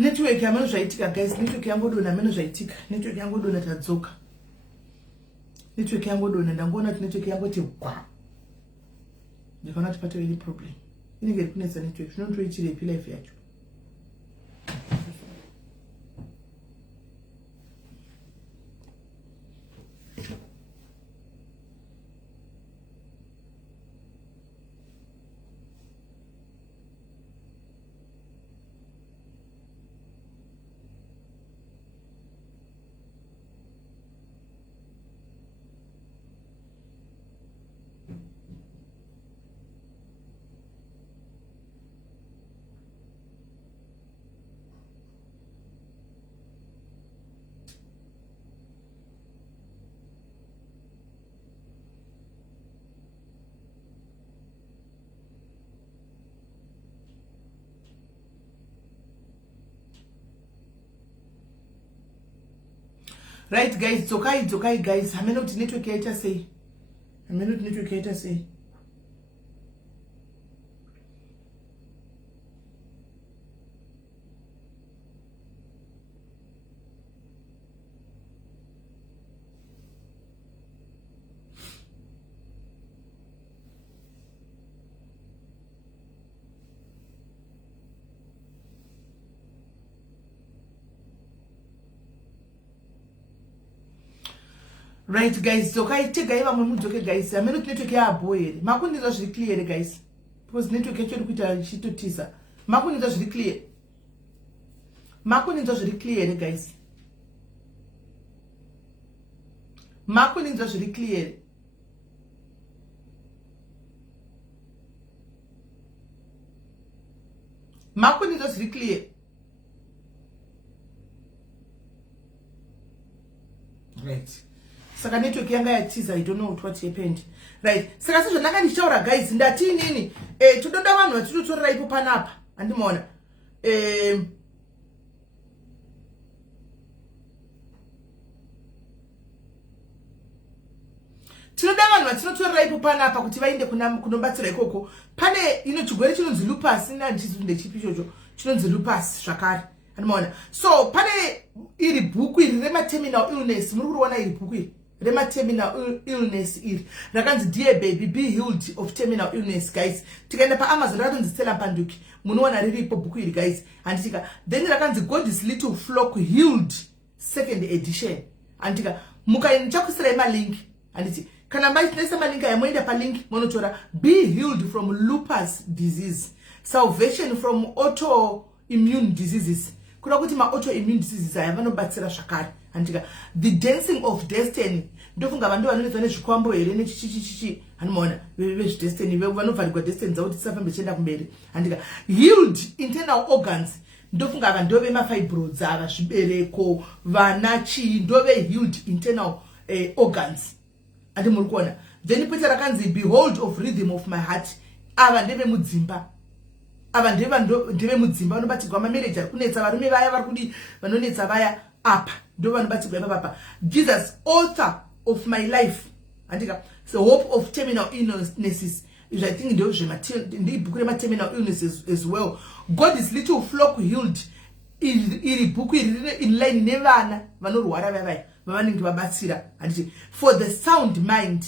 Network yameno zvaitika guys, network yangodona meno zvaitika, network yangodona tadzoka. Network yangodona ndangoona kuti network yangoti kwa. Ndikaona kuti patove any problem. Inenge iri kunetsa network, zvinotoichirepi life yacho. Right guys, dzokai guys. Hameno kuti network yaita sei? Hameno kuti network yaita sei? Right guys, dzokai tegai vamwe mudzoke guys. Hameno kuti network yaabo here. Makundinzwa zviri clear guys. Because network yacho iri kuita ichitotiza. Makundinzwa zviri clear. Makundinzwa zviri clear guys. Makundinzwa zviri clear. Makundinzwa zviri clear. Right. Saka network yanga yatiza, I don't know what happened. Right. Saka sezvo ndanga ndichitaura guys, ndati inini tododa vanhu vatinotorera ipo panapa. Andimona. Tinoda vanhu vatinotorera ipo panapa kuti vaende kunobatsira ikoko. Pane chigwere chinonzi lupus, ndizvo ndechipi ichocho. Chinonzi lupus zvakare. Andimona. So pane iri bhuku iri rema-terminal illness. Muri kuona iri bhuku iri rema-terminal illness iri. Rakanzi Dear Baby, Be Healed of Terminal Illness guys. Tikaenda paAmazon rakanzi Stella Mpanduki. Munoona riripo bhuku iri guys. Anditika then rakanzi God's Little Flock Healed second edition. Anditika mukainchakusira link. Anditi kana maitnesa malinga yamoenda palink monotora Be Healed from Lupus Disease, Salvation from Autoimmune Diseases. Kuna kuti ma-autoimmune diseases aya vanobatsira zvakare. Andika The Dancing of Destiny. Ndofunga vanhu vanoita nezvikwambo here nechichichichi. Anoona vezvidestiny vanovharirwa destiny dzavo kuti tisafambe chienda kumberi. Andika Healed Internal Organs. Ndofunga vanhu ndove mafibroids ava, zvibereko, vana chii, ndove healed internal organs. Andi muri kuona. Then poita rakanzi Behold of Rhythm of My Heart. Ava ndeve mudzimba. Ava ndeve mudzimba vanobatirwa mamarriage ari kunetsa, varume vaya vari kudi vanonetsa vaya apa ndo vanobatirwa ipapa. Jesus, author of my life. Andika the hope of terminal illnesses. Is I think ndii bhuku rema-terminal illnesses as well. God's Little Flock Healed. Iri bhuku iri in line nevana vanorwara vaya vavanenge vabatsira. Anditi for the sound mind.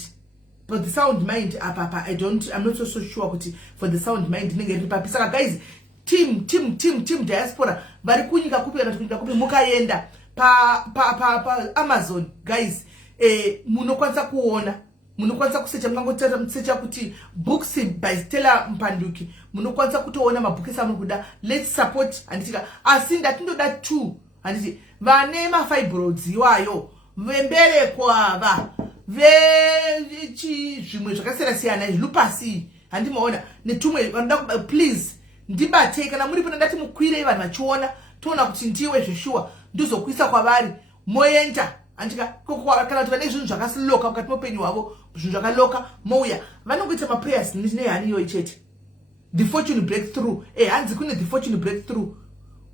For the sound mind apa I'm not so sure kuti for the sound mind nenge iri papi. Saka guys, team diaspora vari kunyika kupi kana kunyika kupi mukaenda pa Amazon guys, munokwanisa kuona, munokwanisa kusecha, mungangosecha kuti books by Stella Mpanduki, munokwanisa kutoona mabhuku amuri kuda. Let's support. Anditika asi ndatindoda 2. Anditi vane mafibroids iwayo, vembereko ava, zvimwe zvakasiyana lupus. Handimaona netumwe vanoda please ndibatei kana muri pano, ndati mukwire vanhu vachiona toona kuti ndiwe zveshuwa ndizokuisa kwavari moenda. Andika kana kuti vane zvinhu zvakasiloka mukati moupenyu hwavo, zvinhu zvakaloka mouya vanongoita maprayers nehani iyoyi chete. The fortune breakthrough. Hanzi kune the fortune breakthrough.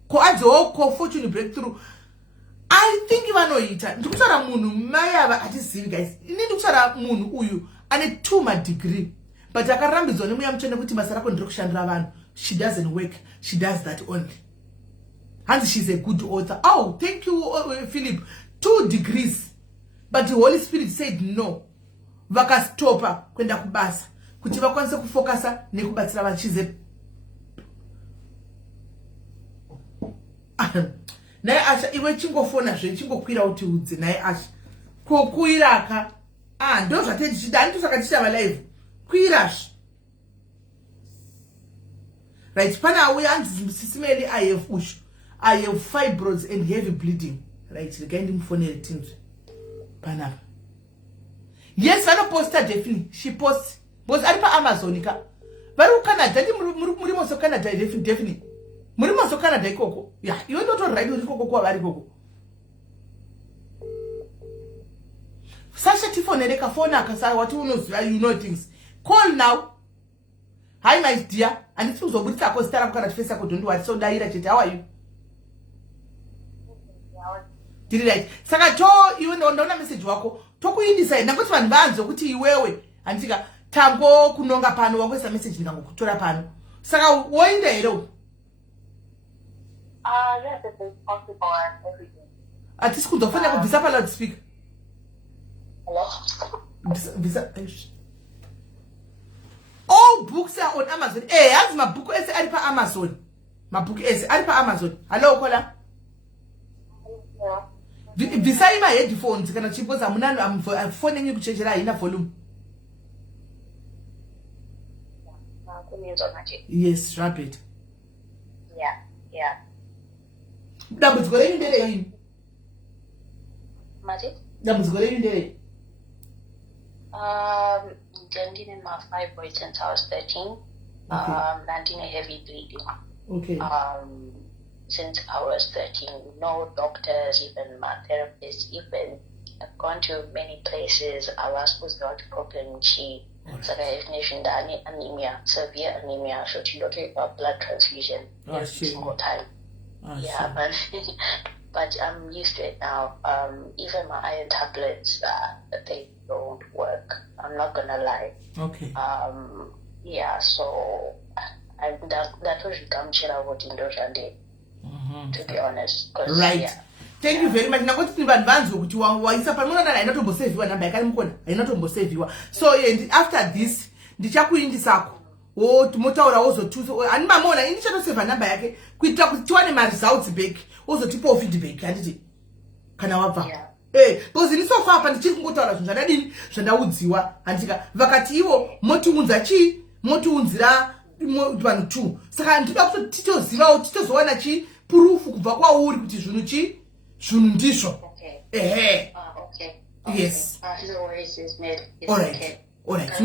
Ko fortune breakthrough. I think vanoita. Ndikutaura munhu mai ava hatizivi guys. Ini ndikutaura munhu uyu ane 2 degree. But akarambidzwa nemuya mutsvene kuti basa rako ndiri kushandira vanhu. She doesn't work. She does that only. and she's a good author. Oh, thank you, Philip. 2 degrees. But the Holy Spirit said no. Vakastopa kwenda kubasa. Kuti vakwanise kufokasa nekubatsira vanhu. She's a naye Asha iwe chingofona zve chingokwira kuti udze naye Asha. Kokuiraka. Ndo zvatedi chida andito sakachita ma live. Kuirash. Right, pana we antisimele I have ush. I have fibroids and heavy bleeding. Right, regained him for things. Pana. Yes, I don't post her definitely. She posts. Because I pa Amazonica. Varu Canada, Murimo so Canada definitely. Murimo so Canada koko. Yeah, you don't know right with koko vari koko. Sasha Tifonerica phone kasa what you know things. Call now. Hi my dear. And it was a bit of start up face I don't do so direct. How are you? Did right. Saka to you don't know message wako. Toku indicide nakuti vanhu vanzo kuti iwewe andika tango kunonga pano wakwesa message ndingangokutora pano. Saka woinde hero. Yes, it is possible and everything. Ati sikuzofanya kubvisa pa loudspeaker. Hello? Visa. All books are on Amazon. Hey, I have my book ese ari pa Amazon. My book ese ari pa Amazon. Hello Kola. Yeah. Beside my headphones, can I suppose I'm phoning you to change in volume? Yes, rapid. Yeah. That was going in there. Magic? That was going in there. Landing in my fibroids since I was 13. Okay. Landing a heavy bleeding. Okay. Since I was 13, no doctors, even my therapist, even I've gone to many places. I was supposed to have a problem. She said I definition that anemia, severe anemia, so she looked at blood transfusion every single time. Yeah, but I'm used to it now. Even my iron tablets, they don't work. I'm not gonna lie. Okay. Yeah, so that was come chill out in those days. To be honest, right. Yeah. Thank you very much. Nakoti ni advance ukuthi waisa pamona na inotombo save wa number yakani mkona inotombo save wa. So and after this ndichakuindisa sako. Tumotaura ozotuso ani mamona indichato save number yake kuitira kuti tiwane ma results back ozotipa feedback anditi kana wabva. Because ini so far pa ndichiri kungotaura zvinhu zvadadini zvandaudziwa andika vakati ivo motiunza chi motiunzira vanhu 2 saka ndinoda kuti titoziva titozowana chi proof kubva kwauri kuti zvinhu ndizvo. Okay. Yes. No worries is made. It's All right. Okay. All right.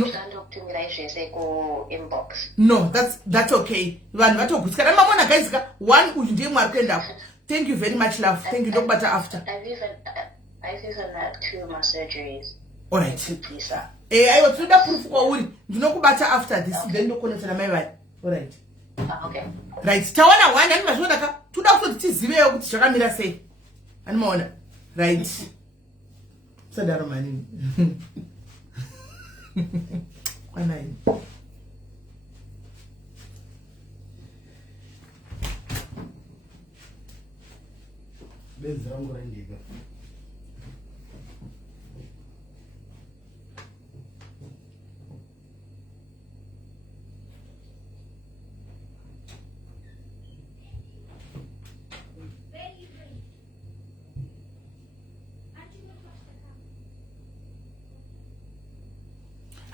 Inbox. No, that's okay. Vanhu vatogutsikana mamona guys ka one uyu ndiye mwari kuenda. Thank you very much love. Thank you ndokubata after. I've even had 2 more surgeries. All right. Please. I was toda proof kwauri ndinokubata after this then ndokoneta na mai vai. All right. Okay. Right. Tawana one ani mazvona ka toda kuti tizivewo kuti zvakamira sei. Animaona. Right. Sadaro mani. Kwanai. Benzi rangu rangika.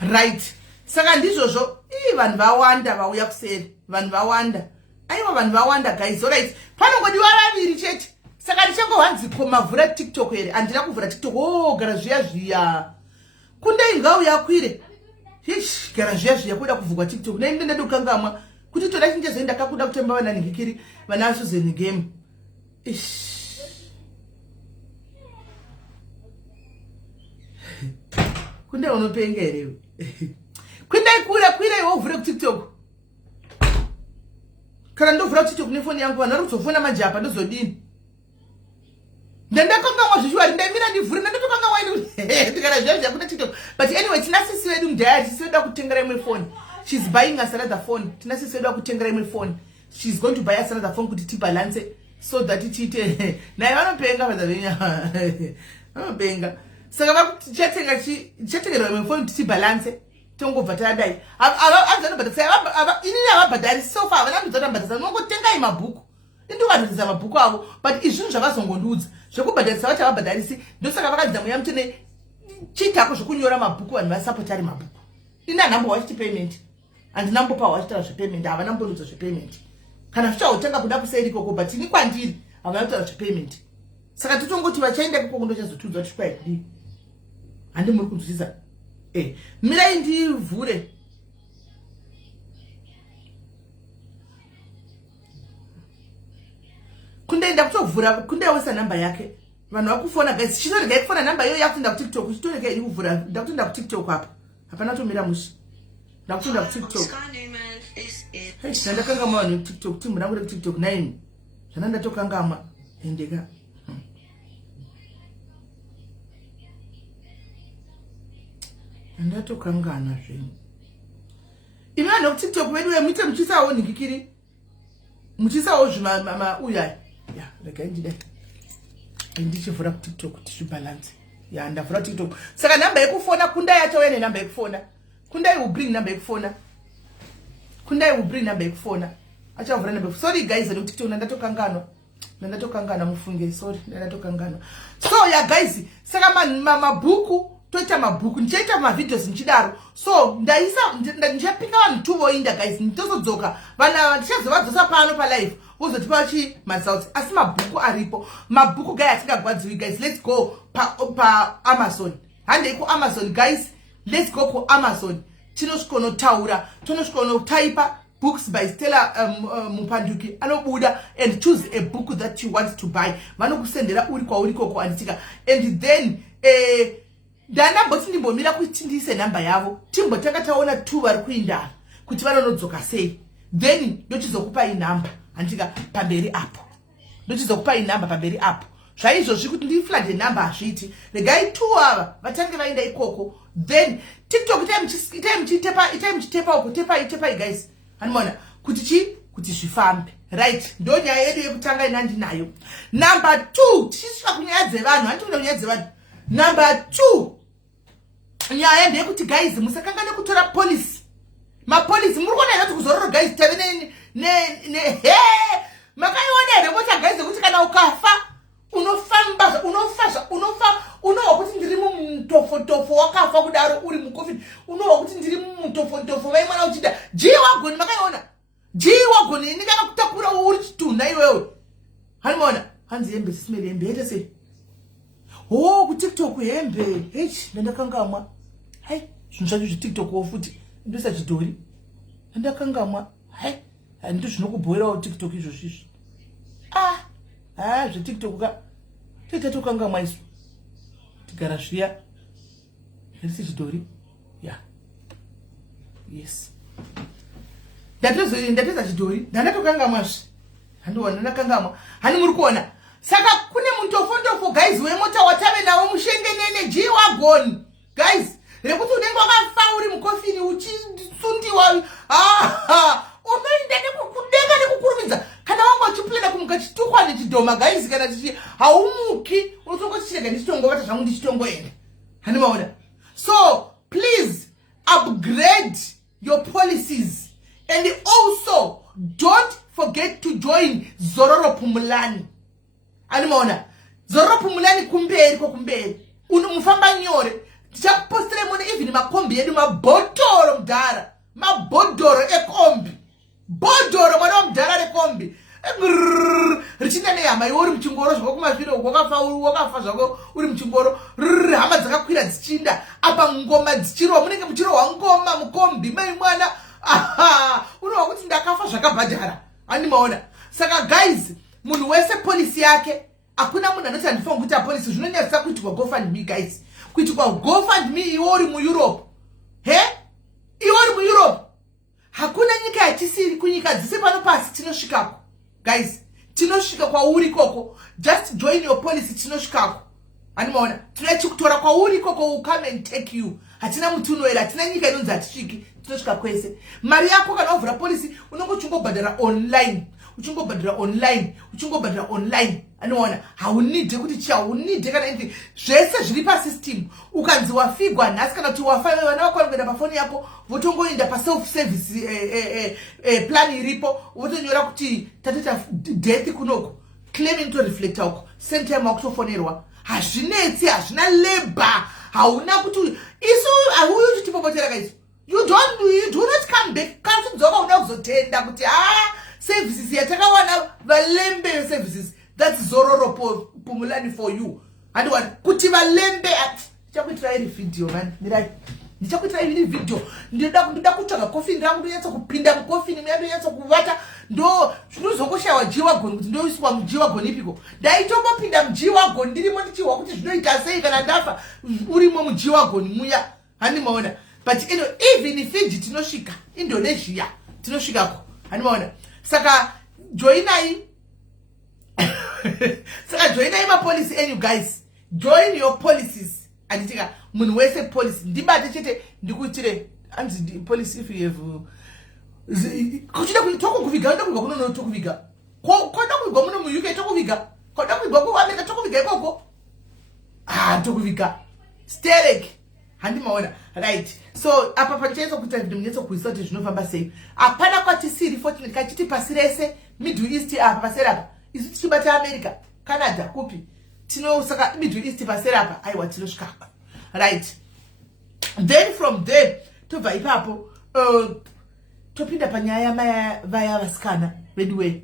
Right. Saka ndizvozvo vanhu vawanda vauya kuseri. Vanhu vawanda. Aiwa vanhu vawanda guys. All right. Panongodiwa vaviri chete. Saka ndichangohanzi mavhura TikTok here. Andina kuvhura TikTok. Gara zviya. Kunde ingauya kwire. Gara zviya kuda kuvhurwa TikTok. Nainde ndadokangamwa. Kuti toda chinjezoenda kakuda kutemba vana ningikiri. Vana Susan game. Kunde unopenga here. Kwindai kwira iwe uvhure kuTikTok. Kana ndovhura TikTok nefoni yangu vanhu vari kuzofona manje apa ndozodini. Ndandakangamwa zvishwari ndaimira ndivhure ndandotokangamwa ini. Tikana zviya kuna TikTok. But anyway tina sisi vedu mudhaya tisinoda kutengera imwe phone. She's buying us another phone. Tina sisi vedu kutengera imwe phone. She's going to buy us another phone kuti tibalance so that tiite naye vanopenga vadavenya vanopenga saka vakuchatengerwa mefoni tichibalance tongobva tadai inini havabhadharisi sofa havana kudzatambadzisa nongotengai mabhuku indovadhadhisa mabhuku avo but izvinhu zvavazongondiudza zvekubhadharisa vati havabhadharisi ndosaka vakadza muya mutine chitako zvokunyora mabhuku vanhu vasapotari mabhuku ini hanambowa chitipayment handinambopawo vachitaura zvepayment havana mbonudza zvepayment kana zvichahotanga kuda kuseri ikoko but ini kwandiri havana kutaura zvepayment saka totongoti vachaenda ikoko ndochazotudzwa tikwai kudii handi muri kunzwisisa mirai ndivhure kundaenda kutovhura kundaisa namba yake vanhu vakufona guys chitoregai kufona namba iyoyo yakutoenda kutiktok chitoregai iri kuvhura ndakutoenda kutiktok apa hapana tomira mushi ndakutoenda kutiktok ndandakangama vanhu vekutiktok timbo rangu rekutiktok 9 zvana ndatokangama endeka ndatokangana zvenyu imi vanhu vekutiktok vedu muite muchisawo nhingikiri muchisawo zvimauya regai ndidai ndichivhura kutiktok tichibalance ndavhura tiktok saka namba yekufona kundai atauya nenamba yekufona kundai ubring namba yekufona kundai ubring namba yekufona achavhura namba sorry guys nekutiktok ndandatokangana mufunge sorry ndandatokangana so guys saka mabhuku toita mabhuku ndichaita mavideos nichidaro so ndichapinga vanhu tuvoinda guys nditozodzoka vana ndichazovadzosa pano palive vozotipa maresults asi mabhuku aripo mabhuku gai atingagwadziwi guys let's go paamazon handei kuamazon guys let's go kuamazon tinosvikonotaura tonosvikonotaipa books by Stella Mupanduki anobuda and choose a book that you want to buy vanokusendera uri kwauri koko anditika and then ndandamboti ndimbomira kuti ndiise namba yavo timbotanga taona 2 vari kuindara kuti vanonodzoka sei then ndochizokupai namba andika pamberi apo ndochizokupai namba pamberi apo zvaizvozvi kuti ndiflade namba hazviti regai 2 ava vatange vaenda ikoko then tiktok itai muchitepa uko tepai guys hanimona kuti zvifambe right ndo nyaya yedu yekutanga inandinayo number 2 tichisvika kunyaya dzevanhu handikuda kunyaya dzevanhu number 2 nyaya ndeyekuti guys musakangane kutora polisi mapolisi muri kuona here kuti kuzororo guys tave makaiona here mota guys kuti kana ukafa unowa kuti ndiri mumutofotofo wakafa kudaro uri mucovid unowa kuti ndiri mumutofotofo vaimwana uchida jiwagoni makaiona jiwagoni indikanga kutakura uri chitunha iwewe hanimona hanzi hembe sisimeri hembe yete sei kutiktok hembe ndandakangamwa hai zvinhu zvacho zvetiktok wo futi ndoisa chidhori ndandakangamwa hai ndo zvinokubhoirawo tiktok izvozvizvi zvetiktok ka titatokangamwa isu tigara zviya risi chidhori yes ndateza chidhori ndandatokangamwazve handiona ndandakangamwa hani muri kuona saka kune muntofondofo guys wemota watave nawo mushengenene jiwagoni guys rekuti unenge wakafa uri mukofini uchisundiwa unoenda nekukudenga nekukurumidza kana wanga uchipinda kumuka chitukwa nechidhoma guys kana tichi haumuki unotongochirega ndichitongovata zvangu ndichitongoenda hanimaona so please upgrade your policies and also don't forget to join Zororo Pumulani animaona Zororo Pumulani kumberi kumberi mufamba nyore tichapostera mone even makombi yedu mabhodoro mudhara mabhodoro ekombi bodoro mwana mudhara rekombi richinda nehama iwe uri muchingoro zvakumazviro wakafa zvako uri muchingoro hama dzakakwira dzichinda apa ngoma dzichirwa munenge muchirwa ngoma mukombi mai mwana unowa kuti ndakafa zvakabhadhara handimaona saka guys munhu wese polisi yake hakuna munhu anoti handifanira kuita polisi zvinonyadzisa kuitirwa GoFundMe guys kuitirwa GoFundMe iwe uri muEurope iwe uri muEurope hakuna nyika yachisiri kunyika dzise pano pasi tinosvikako guys tinosvika kwauri koko just join your policy tinosvikako handimaona tinachikutora kwauri koko will come and take you hatina mutunoera hatina nyika inonzi hatisviki tinosvika kwese mari yako kana wavhura polisi unongochungobhadhara online uchingobhadhira online anoona haunidhe kuti chaunidhe kana anything zvese zviri pasystem ukanzi wafigwa nhasi kana kuti wafa vana vako vanoenda pafoni yako votongoenda paself service plan iripo votonyora kuti tateta death kunoko claim inotoreflecta uko same time wakutofonerwa hazvinetsi hazvina labor hauna kuti isu hauyi uchitipopotera kaisu you do not come back kana kudzoka una kuzotenda kuti services yatakawana valembe services that's zororo pumulani for you and what kuti valembe ndichakuitira iri video man mirai ndichakuitira iri video ndinoda kutsvaga coffee ndangu ndonyatsa kupinda mucoffee ndonyatsa kuvata ndo zvinozongoshayiwa jiwagoni kuti ndoiswa mujiwagoni ipiko ndaitombopinda mujiwagoni ndirimo ndichihwa kuti zvinoita sei kana ndafa urimo mujiwagoni muya handimaona but even Fiji tinosvika Indonesia tinosvikako handimaona saka joinai mapolicy enyu guys join your policies anditika munhu wese policy ndibate chete ndikuitire anzi policy if you have kuchida kutokuviga ndokuviga kuno notokuviga koda kuviga muno mu UK tokuviga koda kuviga ku America tokuviga ikoko tokuviga sterek handimaona right so apa pachezo kuti ndimnetso kuisa kuti zvinofamba sei apana kwatisiri fortunately kachiti pasi rese Middle East apa pasera isu tichibata America Canada kupi tinosaka Middle East pasera apa aiwa tinosvika right then from there tobva ipapo topinda panyaya vaya vasikana redway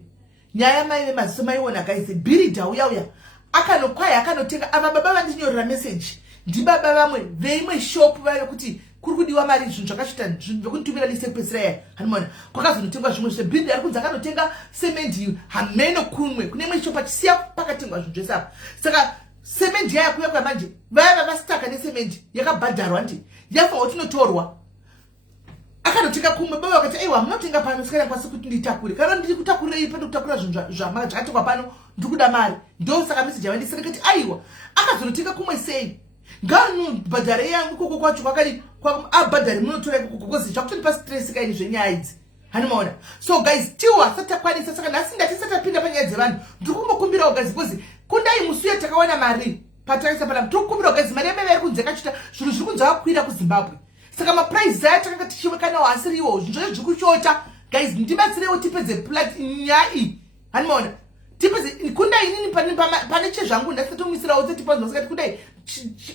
nyaya mai vemaziso maiona guys birida uya akanokwaya akanotenga ava baba vandinyorera message ndibaba vamwe veimwe shop vaya kuti kuri kudiwa mari zvinhu zvakashita zvekunitumira lise kupesera yaya hanimona kwakazonotengwa zvimwe zvese birida ari kunzi akanotenga semendi hameno kumwe kune imwe shop achisiya pakatengwa zvinhu zvese apa saka semendi yaya kuya kwamanje vaya vavasitaka nesemendi yakabhadharwa ndi yafa kuti inotorwa akanotenga kumwe baba vakati aiwa munotenga pano sikana kwasi kuti nditakure kana ndiri kutakurei pano kutakura zvinhu zvakatengwa pano ndikuda mari ndo saka message yavandisira kati aiwa akazonotenga kumwe sei ngano bhadhare yangu koko kwacho kwakari abhadhare munotora kokozi zvakutonipa stress kaini zvenyaya idzi hanimaona so guys tiwa satakwanisa saka nhasi ndatisatapinda panyaya dzevanhu ndirikungokumbirawo guys because kundai musuya takawana mari patakaisa panapa tikukumbirawo guys mari yameve kunze kachita zvinhu zviri kunze vakwira kuZimbabwe saka maprice aya takanga tichiwekanawo asiriwo zvinhu zvose zviri kushota guys ndibatsirewo tipedze plat nyai hanimaona tipedze kundai inini pane chezvangu ndasatomisirawo 30 pounds vasakati kundai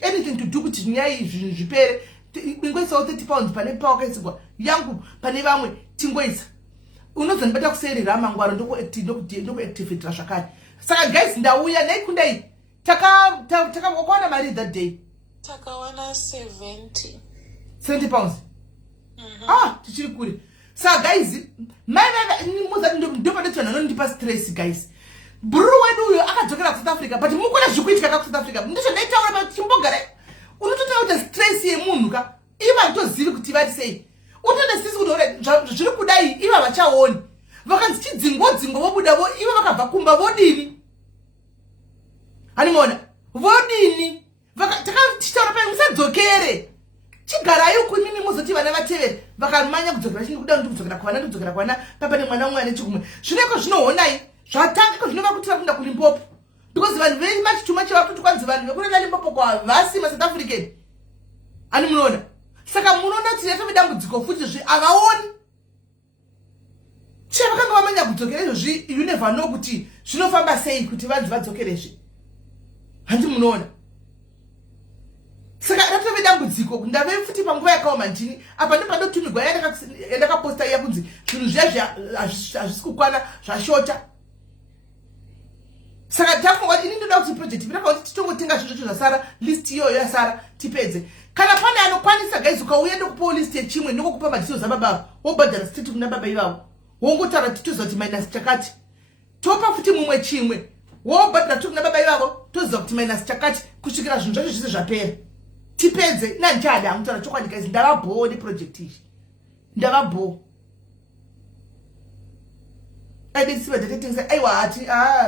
anything to do kuti nyai zvinhu zvipere ingoisawo 30 pounds pane pawakaisigwa yangu pane vamwe tingoisa unozondibata kuserera mangwaro ndokuactivatira zvakare saka guys ndauya naikundai takawana mari that day takawana 70 pounds tichiri kure saka guys ndopanetsananondipa stress guys buru wedu uyo akadzokera kuSouth Africa but mukona zvikuitika kakuSouth Africa ndizvo ndaitaura kuti chimbogara unototaura kuti stress yemunhu ka iva ndozivi kuti vari sei utoda sisi kuti zviri kudai iva vachaoni vakanzi chidzingodzingo vobuda iva vakabva kumba vodini hanimona vodini takachitaura pai musadzokere chigarai ukunimi muzoti vana vatevere vakamanya kudzokera chini kuda ndikudzokera kwana papane mwana umwe ane chikumwe zvineko zvinoonai zvatanga zvinova kutira kunda kuLimpopo because vanhu vemachituma chevakuti kwanzi vanhu vekunenda Limpopo kwavasi maSouth African ani munoona saka munoona kuti yatove dambudziko futi avaoni chevakanga vamanya kudzokera izvozvi you never know kuti zvinofamba sei kuti vanhu vadzokerezve handi munoona saka ratove dambudziko ndave futi panguva yakaoma ndini apa ndopanotumigwa yandakaposta iya kunzi zvinhu zviya hazvisi kukwana zvashota saka tafunga ini ndoda kuti project ndakaona kuti titongotenga zvinhu zvacho zvasara list iyoyo yasara tipedze kana pane anokwanisa guys ukauya ndokupawo list yechimwe ndokukupa madetails ababa wobhadhara state kuna baba ivavo wongotaura titoziva kuti minus chakati topa futi mumwe chimwe wobhadhara kuti kuna baba ivavo toziva kuti minus chakati kusvikira zvinhu zvacho zvise zvapera tipedze nanjada amutaura chokwadi guys ndava bhoo neproject iyi ndava bhoo aidesiva datetengisa aiwa hati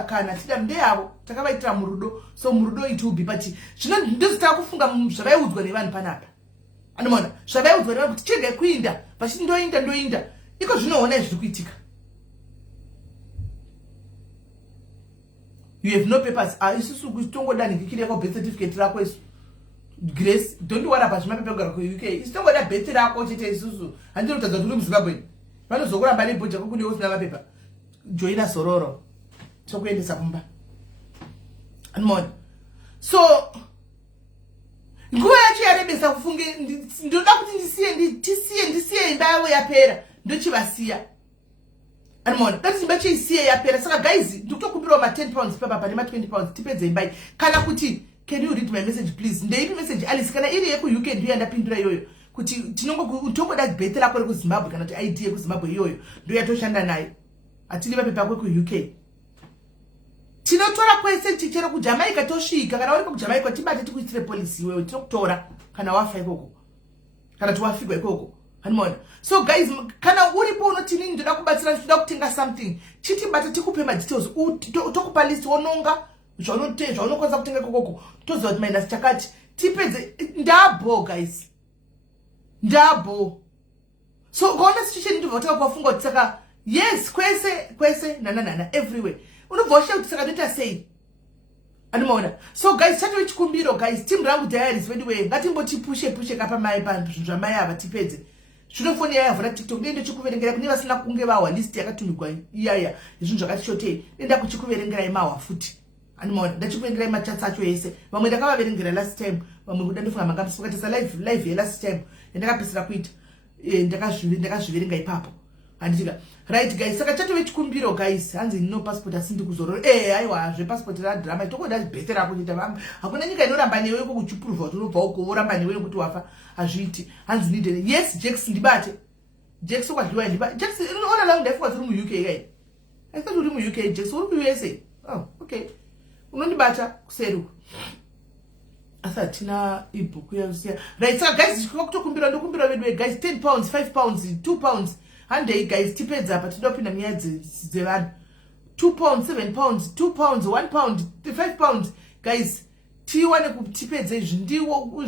kana tida ndeyavo takavaitira murudo so murudo itubi but zvino ndozitava kufunga zvavaiudzwa nevanhu panapa anomona zvavaiudzwa nevanhu kuti chirgai kuinda vachiti ndoinda iko zvinoona zviri kuitika you have no papers. Isusu kutongoda nikikiri kwa birth certificate rako isu. Grace, don't worry about my paper ku UK. Isitongoda birth rako chete isusu. Andiro utaza tuli muZimbabwe. Vano zokura mbali boja kukuni usina mapepa. Joina sororo. Sokuendesa kumba. Anmona. So nguva yacho yarebesa kufunge ndoda kuti ndisiye imba yavo yapera ndochivasiya. Anmona, that is imba cheisiye yapera. Saka guys, ndikutokumbirawo ma 10 pounds papa pane ma 20 pounds tipedze imba iyi. Kana kuti can you read my message please? Ndeipi message Alice kana iri yeku UK ndiyo yandapindura iyoyo. Kuti utongoda birth rako reku Zimbabwe kana kuti ID yeku Zimbabwe iyoyo ndo yatoshanda nayo. Atili mapepa ako ku UK. Tinotora kwese chichero ku Jamaica tosvika kana uri ku Jamaica tibate tikuitire policy wewe tinokutora kana wafa ikoko. Kana tuwafikwa ikoko. Hanimona. So guys, kana uripo unotini ndoda kubatsira ndoda kutenga something. Chitibate tikupe ma details. Tokupa list wononga. Zvaunotezva unokwanisa kutenga ikoko. Toziva kuti minus chakati. Tipedze ndabo guys. Ndabo. So gona situation ndivyo wataka kuwafunga kuti saka yes kwese nana everywhere. Unobvosha kuti saka ndoita sei. Animona. So guys, chato ichikumbiro guys, team rangu diaries anyway, ngatimboti pushe kapa mai pantu zvamai ava tipedze. Zvinofoni yaya vhura TikTok ndende chikuverengera kune vasina kunge vawa list yakatumigwa iyaya izvinhu zvakati shotei. Ndenda kuchikuverengera imawa futi. Animona, ndachikuverengera imachats acho yese. Vamwe ndakavaverengera last time, vamwe kuda ndofunga makapisa live ye last time. Ndakapisira kuita. Ndakazviverenga ipapo. Andika. Right guys, saka chato vechikumbiro guys, hanzi no passport asindi kuzorora. Aiwa, zve passport ra drama itokoda betera kuita vamwe. Hakuna nyika inoramba newe kuchiprove kuti unobva uko uramba newe kuti wafa azviti. Hanzi needed. Yes, Jax ndibate. Jax ukadliwa ndibate. Jax unoona la ndafuka tiri mu UK guys. I thought uri mu UK Jax uri ku USA. Oh, okay. Unondibata kuseru. Asa tina ibuku yaziya. Right, so guys, kutokumbira ndokumbira vedwe guys 10 pounds, 5 pounds, 2 pounds. Hande guys tipedza apa tidopinda miyadzi dzevanhu 2 pounds 7 pounds 2 pounds 1 pound 5 pounds guys tiwane kutipedze zvindiwo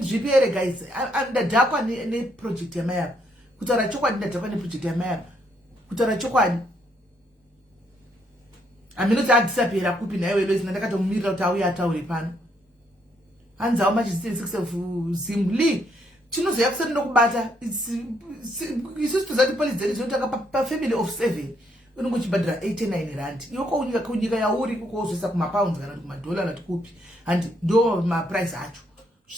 zvipere guys ndadhakwa ne project yamayapa kutaura chokwadi ndadhakwa ne project yamayapa kutaura chokwadi aminoti adisapera kupi naye wewe ndakatomumirira kuti auye ataure pano hanzi how much is 6 of Zimli chinozoya kusana nokubata isusu tozati police dzeli zvinotanga pa family of 7 unongochibhadhira 89 rand yoko kunyika yauri kukozvisa kuma pounds kana kuma dollar kana kupi and ndo ma price acho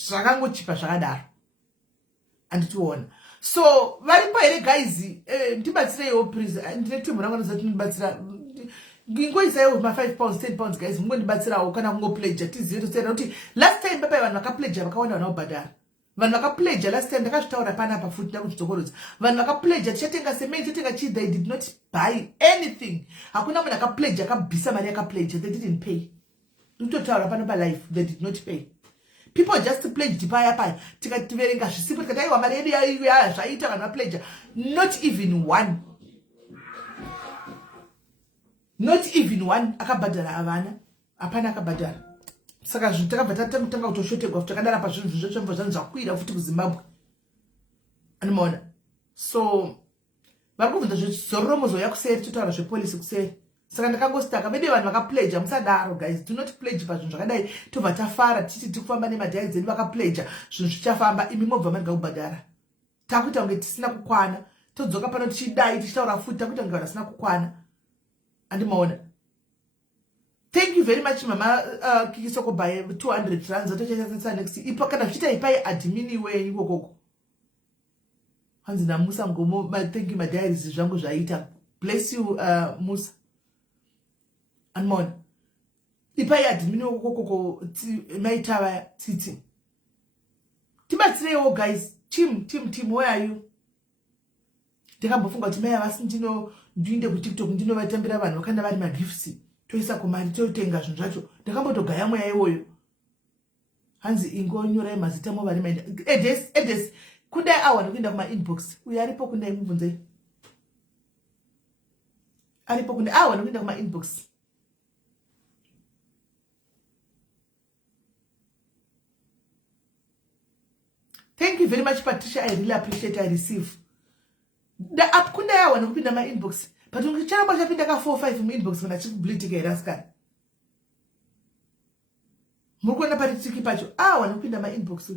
zvakangochipa zvakadaro anditiona so varipo here guys ndibatsirewo please ndine timu rangu ndozati ndibatsira ngingoisaiwo ma 5 pounds 10 pounds guys mungondibatsirawo kana kungopledger tizive tosera kuti last time baba vanhu vakapledger vakawanda vanobhadhara vanhu vakapledger last time ndakazvitaura panapa futi ndakuzvitokorodza vanhu vakapledger tichatenga semeni tichatenga chii they did not buy anything hakuna munhu akapledger akabvisa mari yakapledger they didn't pay nditotaura pano palife they did not pay people just pledged paya tikativerenga zvisipo tikati aiwa mari yedu zvaita vanhu vapledger not even one akabhadhara havana hapana akabhadhara saka zvinhu takabva tatanga kutoshotegwa futi takadara pazvinhu zvozvemvo zvanhu zvakwira futi kuZimbabwe animona so vari kubvunza zvizororomozoya kuseri totaura zvepolisi kuseri saka ndakangositaka vede vanhu vakapledger musadaro guys do not pledge pazvinhu zvakadai tobva tafara titi tikufamba nemadhai dzedu vakapledger zvinhu zvichafamba imi mobva marega kubhadhara takuita kunge tisina kukwana todzoka pano tichidai tichitaura futi takuita kunge vanhu vasina kukwana andimaona. Thank you very much mama Kikisoko by 200 rands atochesa next ipo kana zviita ipai admin we ikoko hanzi na Musa ngomo thank you my diaries zvangu zvaita bless you Musa anmon ipai admin ikoko maitava titi tibatsirewo guys team where are you ndikambofunga kuti mai avasi ndinoinde ku TikTok ndinovatambira vanhu vakanda vari magifts toisa kumari totenga zvinhu zvacho ndakambotogaya mweya iwoyo hanzi ingonyorai mazita movari maenda address kudai awana kuenda kuma inbox uyo aripo kundai mubvunzei aripo kundai awana kuenda kuma inbox thank you very much Patricia I really appreciate I receive da up kundai awana kupinda ma inbox but ungicharamba chapinda ka 4 5 mu inbox kana chikubleedika iraskana muri kuona paritiki pacho wanopinda mainbox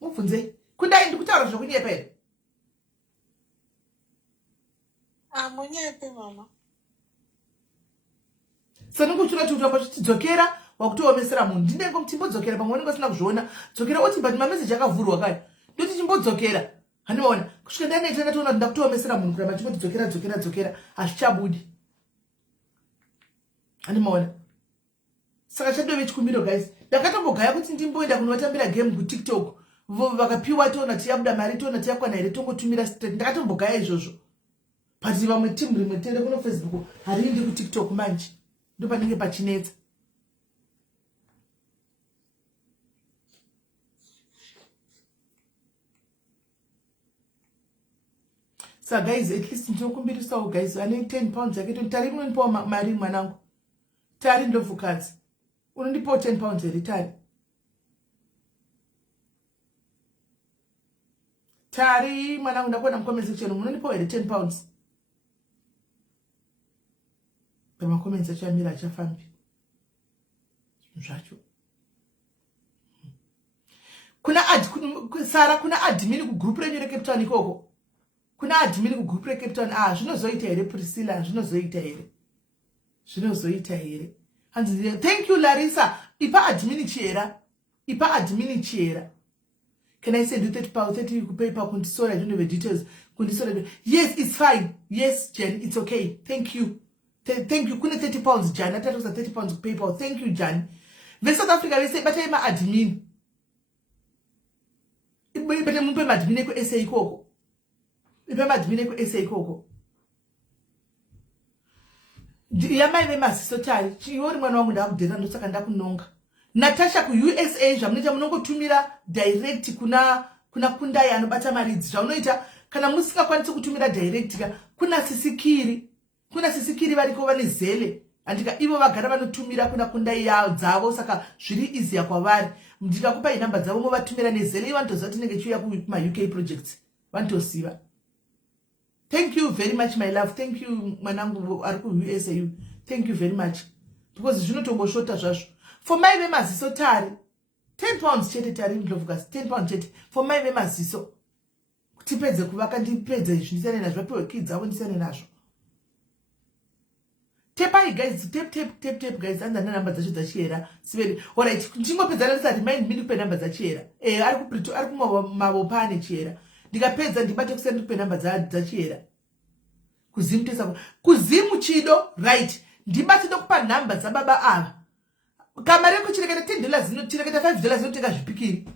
mubvunzei kundai ndikutaura zvokunyepa here amunyepe mama sanongotura kuti utamba tidzokera wakutoomesera munhu ndinenge mtimbodzokera pamwe unenge usina kuzviona dzokera oti but mameseji akavhurwa kaya ndoti chimbodzokera handimaona kusvika ndaneta ndatoona kuti ndakutoomesera munhu kuramba chimbodzokera hazvichabudi handimaona saka chandove chikumbiro guys ndakatombogaya kuti ndimboenda kunovatambira game kutiktok vakapiwa toona tiyabuda mari toona tiyakwana here tongotumira straight ndakatombogaya izvozvo but vamwe timu rimwe tende kuno Facebook harindi kutiktok manje ndo panenge pachinetsa so guys at least ndinokumbirisawo guys ane 10 pounds yake tari unondipawo mari mwanangu tari ndovhukadzi unondipawo 10 pounds here tari mwanangu ndakuona mucomment section munondipawo here 10 pounds pamacomments acho amira achafambi zvacho kuna admin kugroup renyu reCape Town ikoko kuna admin kugroup reCape Town zvinozoita here Priscilla zvinozoita here hanzi thank you Larissa ipa admin chera can I send you 30 pounds 30 ku PayPal kundisora I don't know the details kundisora yes it's fine yes Jen it's okay thank you kuna 30 pounds Jan atatosa 30 pounds ku PayPal thank you Jan ve South Africa vese batai ma admin ibete mupe admin ku SA ikoko ipe admin ku SA ikoko yamai ve masiso tari chiori mwana wangu ndakudhera ndosaka ndakunonga Natasha ku USA zvamunoita munongotumira direct kuna kundai anobata maridzi zvaunoita kana musingakwanisi kutumira direct kuna sisikiri variko vane zele andika ivo vagara vanotumira kuna kundai dzavo saka zviri easy kwavari ndikakupa inamba dzavo movatumira nezele ivo vanotoziva kuti tinenge chiuya kuma UK projects vanotoziva thank you very much my love thank you mwanangu ari ku USA thank you very much because zvinotomboshota zvazvo for my vemaziso tari 10 pounds chete tari ndlovukasi 10 pounds chete for my vemaziso tipedze kuvaka ndipedze zvindisane nazvo vapiwe kids avo ndisane nazvo tepai guys tap guys anda namba dzacho dzachiyera siveri alright ndingopedza ndisati mind mini kupe namba dzachiyera ari kumavopane chiyera ndikapedza ndibate kusenda kupe namba dzachiyera kuzimu tesa kuzimu chido right ndibate ndokupa namba dzababa ava kamari kuchireketa $10 zvinochireketa $5 zvinotenga zvipikiri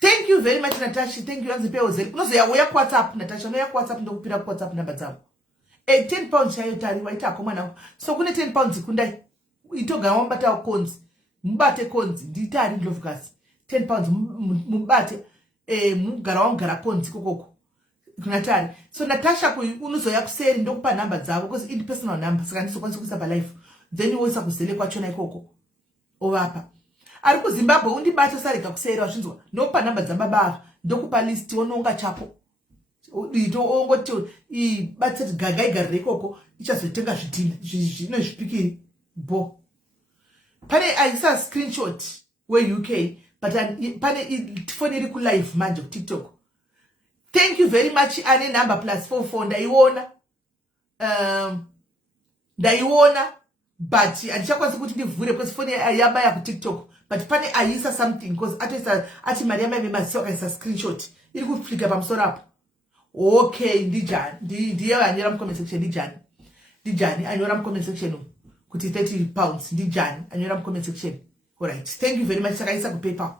thank you very much Natasha thank you anzipewo zeri unozoya uya ku WhatsApp Natasha unoya ku WhatsApp ndokupira ku WhatsApp namba dzavo 10 pounds chayo tari waitako mwanangu so kune 10 pounds kundai itoga wambata konzi mubate konzi nditari ndlovukasi 10 pounds mubate mugara konzi kokoko kunatari so Natasha unozoya kuseri ndokupa namba dzavo because it personal number saka ndizokwanisa kuisa pa live then woisa kuzele kwachona ikoko ovapa ari ku Zimbabwe undibata sarega kusera wazvinzwa ndokupa namba dzababa ndokupa list ononga chapo ito ongoti ibatseti gaga igarire ikoko ichazotenga zvidhina zvino zvipikiri bo pane aisa screenshot we UK but pane phone iri ku live manje ku TikTok thank you very much ane number +44 ndaiona but andichakwanisa kuti ndivhure because phone yabaya ku TikTok but pane aisa something because ati Maria mai vemaziso akaisa screenshot iri kuflika pamusoro apo okay ndiye anyora mu comment section ndijani anyora mu comment section kuti 30 pounds ndijani anyora mu comment section alright thank you very much sakaisa ku PayPal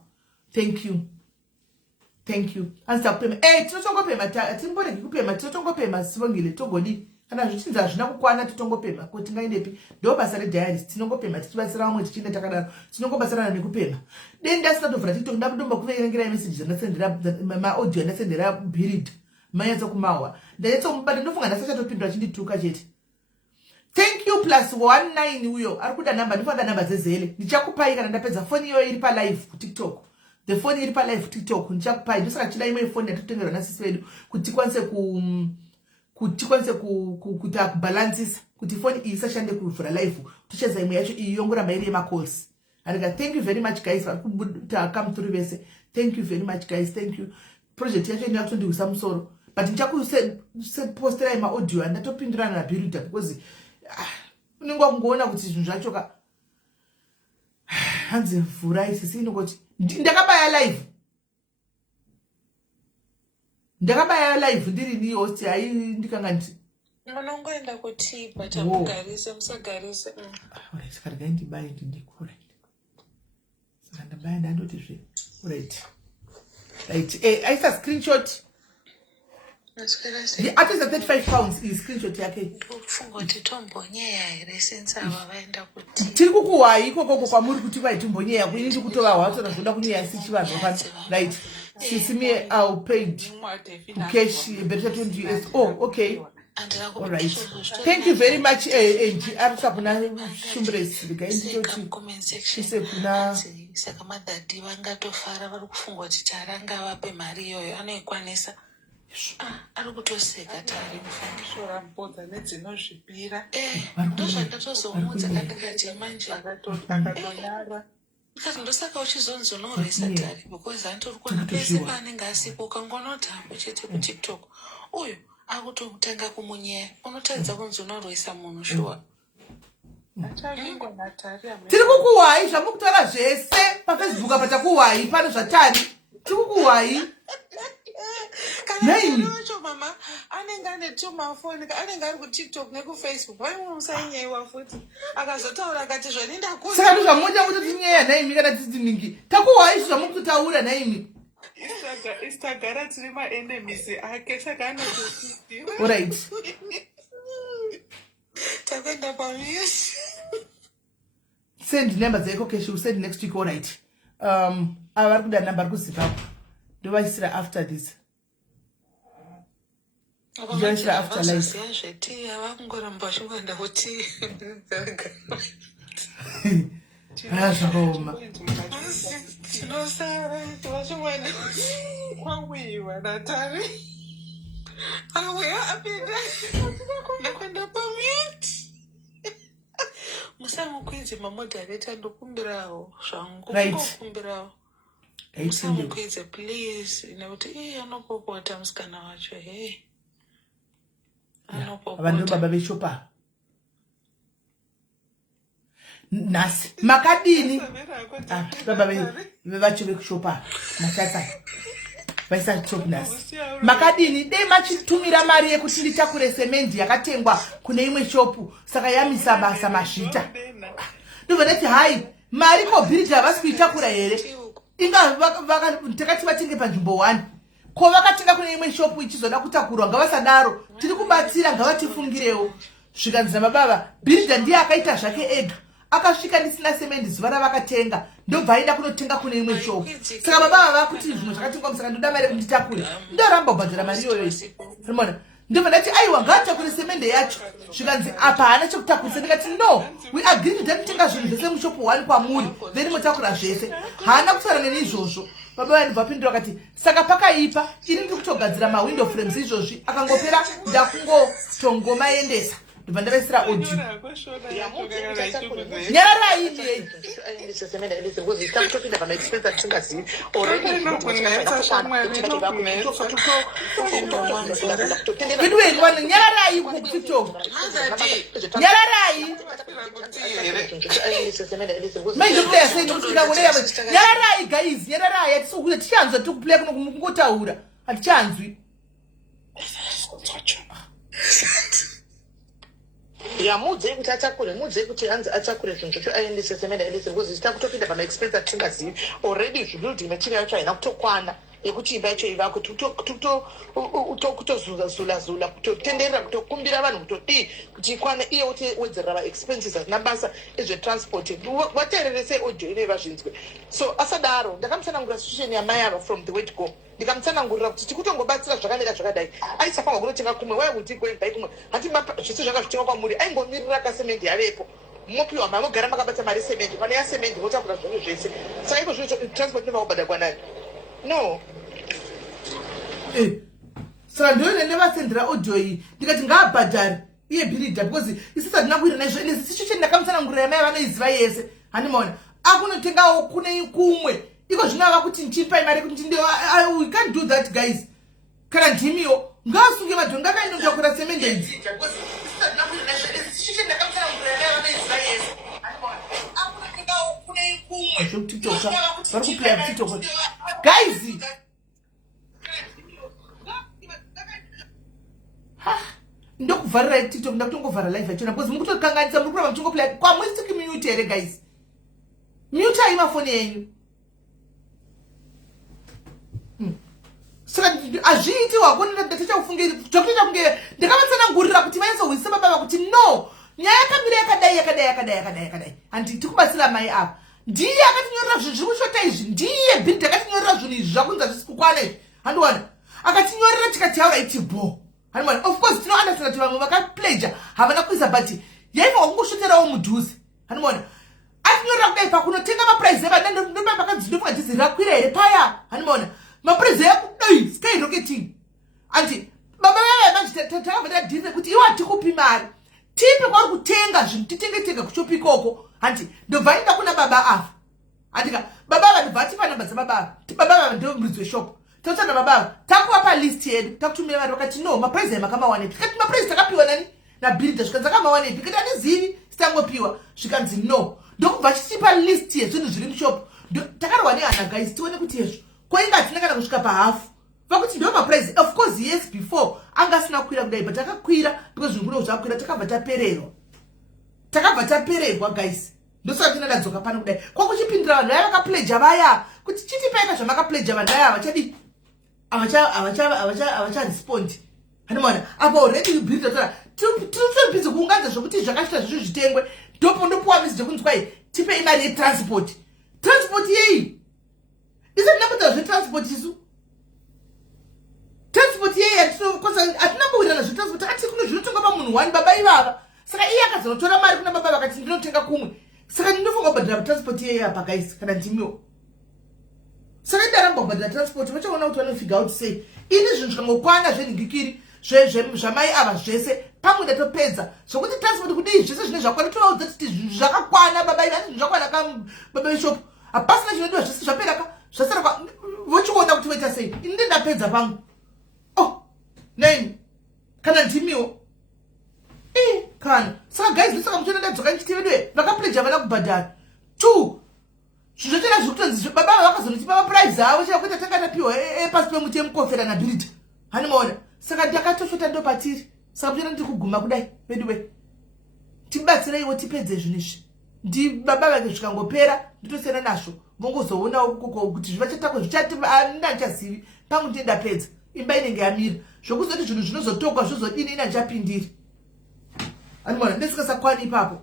thank you anza kupema tinotongopema timbore kupema tinotongopema sivongile togodi kana zvichinza zvina kukwana totongopema kuti ngaindepi ndo basa rediaries tinongopema tichibatsira vamwe tichinde takadaro tinongobatsirana nekupema denda sina tovhura TikTok ndakudomba kuverengira message ndasendera ma audio ndasendera period mayatsa kumawa ndayetso mubata ndofunga ndasachatopindura chindituka chete thank you +19 uyo ari kuda namba ndifanda namba dzezele ndichakupai kana ndapedza phone iyo iri pa live ku TikTok the phone iri pa live TikTok ndichakupai ndosaka chida imwe phone yatotengerwa nasisi wedu kuti kwanise kuta kubalance kuti phone iyi isashande kuvhura live ticheza imwe yacho iyi yongoramba iri yema calls Arika, thank you very much guys. Come through vese. Thank you very much guys. Thank you. Project yacho ndiyakutondigusa musoro. But ndichakuse ma audio and ndatopindurana na builder because unenge kungoona kuti zvinhu zvacho ka hanzi mvura isisi inongoti ndakabaya live ndiri ni host hai ndikanga ndi munongoenda kutipa tamugarise musagarise saka ndikaendibaye ndindikura saka ndabaya ndandoti zve right aisa screenshot atisa 35 pounds is screenshot yake kufunga kuti tombonyeya here since ava vaenda kuti tiri kukuhwai ikoko kwamuri kuti vaitombonyeya kuini ndikutova hwatona zvoda kunyeya sichivanhu pano right sisimi au paid cash berita 20 US. Oh, okay. All right. Thank you very much. Arisa kuna shumbresi ndikainditoti ise kuna saka madhadhi vangatofara vari kufunga kuti taranga vape mari iyoyo anoikwanisa. Ari kutoseka tari mufandisho rambodza nedzinozvipira ndozvandatozomudza kandikati manje akatonyara because ndosaka uchizonzi unorwisa tari because antori kuona pese paanenge asipo ukangonotambo chete kutiktok uyu akutotanga kumunyeya unotaridza kunzi unorwisa munhu shuwa tiri kukuhwai zvamukutaura zvese pafacebook apa takuhwai pano zvatari tiri kukuhwai nacho mama anenge ane tumafoni anenge ari kutiktok nekufacebook vaimumusainyaiwa futi akazotaura akati zvanindakusa saka ndozvamuita kuti tinyeya naimi kana titiningi takuhwai izvo zvamukutotaura naimi istagara tiri maenemisi ake saka anotosistiva alright takuenda pamusi send number dzaiko cash will send next week. Alright, ava vari kuda number kuzimbabwe ndovaisira after this ndovaisira after life zvetiya vakungoramba vachingoenda kuti zvakaoma tinosara vachingoenda kwawiwa natari auya apinda ndakwenda pamuti musamukwidze mamodareta ndokumbirawo zvangu kungokumbirawo musamukwidze please nekuti anopopota musikana wacho vanhu baba veshopa nhasi makadini baba vevacho vekushopa machasa vaisatop nhasi makadini dei machitumira mari yekuti nditakure semendi yakatengwa kune imwe shopu saka yamisa basa mazvita ndobva ndati hai mari kobhiriji havasi kuitakura here takati vatenge panzvimbo 1 ko vakatenga kune imwe shopu ichizoda kutakurwa ngavasadaro tiri kubatsira ngavatifungirewo zvikanzi nababa bhirija ndiye akaita zvake ega akasvika ndisina semendi zuva ravakatenga ndobva aenda kunotenga kune imwe shopu saka baba vakuti zvinhu zvakatengwa musaka ndoda mari kunditakure ndoramba kubhadhara mari iyoyo rimona ndobva ndati aiwa ngavatakure semende yacho zvikanzi apa haana chekutakurisa ndikati no we agreed takutenga zvinhu zvese mushopu 1 kwamuri then motakura zvese haana kutaura neni izvozvo baba vanobva pindura akati saka pakaipa ini ndiri kutogadzira mawindow frames izvozvi akangopera ndakungotongomaendesa ndobva ndavaisira audio nyararai inei vidwenwana nyararai kutiktok nyararai maizvokuleya sei nokutikangoleyavo nyararai guys nyararai hatisikukuza tichanzwa tikuplaya kuno kungotaura hatichanzwi mudzei kuti atakure mudzei kuti anzi atakure zvinhu zvacho aendese semende aendese because zvichita kutopinda pamaexpense atingazivi already zvibuilding material yacho haina kutokwana yekuti imba yacho ivako kutozulazula kutotenderera kutokumbira vanhu kutodii kuti ikwane iye wedzerera vaexpenses hazina basa ezvetransport vateereresei audio inei vazvinzwe so asadaro ndakamusanangurira situation yamai ava from the word go ndikamutsanangurira kuti tikutongobatsira zvakamira zvakadai aisafanga kunotenga kumwe wai kuti goendai kumwe hatimapa zvese zvanga zvitenga kwamuri aingomirira kasemendi yavepo mopiwa mari mogara makabata mari semendi pane yasemendi motakura zvinhu zvese saka iko zvinhu transport nevakubhadharwa nayo no saka ndoine ndevasendera audio iyi ndikati ngaabhadhari iye bhirija because isisa ndina kuira naizvo ende situation ndakamutsanangurira yamai vanoiziva yese handimaona akunotengawo kune kumwe iko zvinova kuti nchipai mari kuti we can't do that guys. Kana ndimiyo ngasunge madhonga akainonga kura semendedzi guys. Ndokuvharira TikTok ndakutongovhara live yachona because mukutokanganisa muri kuramba muchingoplay kwamwisiki minute here guys. Mute mafoni yenyu. Saka azviiti wakonera ndatichaufungiri zvakuita kunge ndakavatsanangurira kuti vaisowisa baba kuti no nyaya yakamira yakadai handi tikubatsira mai apa ndiye akatinyorera zvinhu zviri kushota izvi ndiye bhindi akatinyorera zvinhu izvi zvakunzi hazvisi kukwana izvi handiwana akatinyorera tikataura iti bo handiwana of course tinoandasana kuti vamwe vakapleja havana kuisa but yaiva wakungoshoterawo mudhuze handiwana atinyorera kudai pakunotenga mapuraizi evanandopa pakanzi ndofunga dhizi rakwira here paya handiwana mapuraizi ekudai sky rocketing anti baba vava manje takavhera dhizi kuti iwo hatikupi mari tipe kwari kutenga zvinhu titengetenge kushopi ikoko hanti ndobva inda kuna baba afa handika baba ava ndobva atipa namba dzababa ava baba ava ndo muridzi weshopu totsvana baba ava takuvapa list yedu takutumira vari vakati no mapuraizi amakamawanepi tikati mapuraizi takapiwa nani nabhirida zvikanzi akamawanepi kati hatizivi sitangopiwa zvikanzi no ndokubva chitipa list yezvinhu zviri mushopu takarwa nehana guys tione kuti yezvo koinga hatina kana kusvika pahafu vakuti ndo mapuraizi of course yes before angasina kukwira kudai but akakwira because zvinhu kuno zvakwira takabva tapererwa guys ndosaka tinadadzoka pano kudai kwakuchipindira vanhu vaya vakapleja vaya kuti chitipaika zvamakapleja vanhu vaya havachadi havacharespondi hanimona apa already bhirida tora tirisobhizi kuunganidza zvokuti zvakashita zvezvo zvitengwe ndopuwa message kunzi kwai tipe imari yetransport yei isati nakuita zvetransport isu transport yei hatina kuwirana zvetransport ati kuno zvinotonga pamunhu wani baba ivava saka iye akazonotora mari kuna baba vakati ndinotenga kumwe saka ndinofunga kubhadhira transport yei apa guys kana ndimiwo saka ndaramba kubhadhira transport vachaona kuti vanofigure out sei ini zvinhu zvikangokwana zvenhingikiri zvamai ava zvese pamwe ndatopedza zvokuti transport kudii zvese zvine zvakwana tovaudza kuti zvinhu zvakakwana baba iva zvinhu zvakwana baba veshopu hapasina chinodiwa zvese zvapera zvasara vochiona kuti voita sei ini ndendapedza pangu neni kana ndimiwo kana saka guys ndosaka muchona ndadzoka nchitivedwe vakapleja vana kubhadhara 2 zvinhu zvochera zviri kutonzi baba ava vakazonotipa mapuraizi avo chera kuita tanga tapiwa epasi pemuti emukofera nabhirida hanimaona saka ndakatoshota ndopatiri saka muchona ndiri kuguma kudai veduwe tibatsireiwo tipedze zvinhu izvi ndibaba vake zvikangopera nditosiyana nazvo vongozoonawo kuti zvivachatakwe zvichati ndandichazivi pangu ndendapedza imba inenge yamira zvokuzoti zvinhu zvinozotokwa zvozodini ina ndichapindiri animona ndesikasakwani ipapo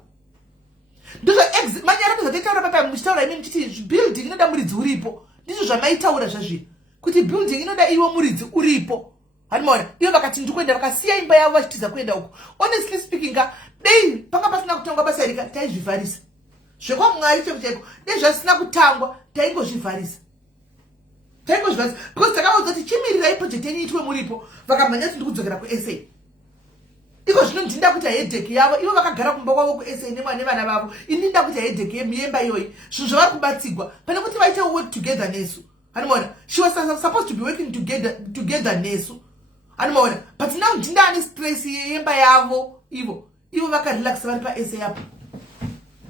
ndizvo manyara ndozatoitaura papa muchitaura imi muchiti building inoda muridzi uripo ndizvo zvamaitaura zvazvino kuti building inoda iwo muridzi uripo animona ivo vakati ndikuenda vakasiya imba yavo vachitiza kuenda uko honestly speaking dei panga pasina kutangwa basa rika taizvivharisa zvekwamwari chaiko chaiko dei zvasina kutangwa taingozvivharisa because takavaudza kuti chimirirai project yenyu itwe muripo vakamhanya kuti ndikudzokera kusa iko zvino ndinda kuita hedheki yavo ivo vakagara kumba kwavo kusa nevana vavo ini ndinda kuita hedheki yemiyemba iyoyi zvinhu zvavari kubatsigwa pane kuti vaite work together nesu animona she was supposed to be working together nesu animona but now ndinda ane stress yemba yavo ivo vakarelaxa vari paasa yapo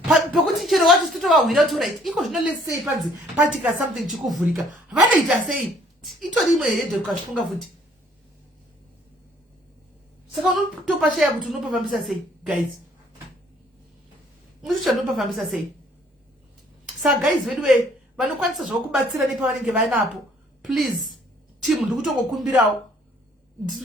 pekuti chero wacho sitotovahwira to right iko zvino let's say panzi patika something chikuvhurika vanoita sei itori imwe hedheki ukazvifunga futi saka unotopa shaya kuti unopafambisa sei guys unotocha unopafambisa sei saka guys veduwe vanokwanisa zvavo kubatsira nepavanenge vanapo please team ndikutongokumbirawo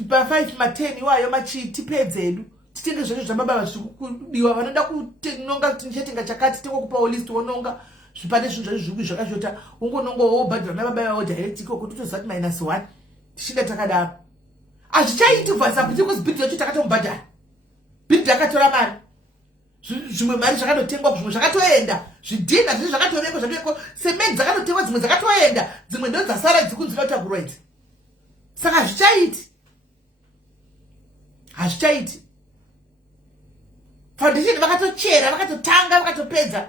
pa5 ma10 iwayo machitipedze edu titenge zvacho zvamabava zviri kudiwa vanoda kunonga kuti ndichatenga chakati tengokupawo list wononga zvipande zvinhu zvacho zviri zvakashota ungononga wobhadhira nababa vavo direct ikoko totozati -1 tichinda takadaro hazvichaiti vhasaputi kuzibhidhi yacho takatomubhadhara bhidhi akatora mari zvimwe mari zvakatotengwa zvimwe zvakatoenda zvidhina zvii zvakatovekwa zvatoeko semeni dzakatotengwa dzimwe dzakatoenda dzimwe ndo dzasara dzikunzira kutagurwa idzi saka hazvichaiti foundation vakatochera vakatotanga vakatopedza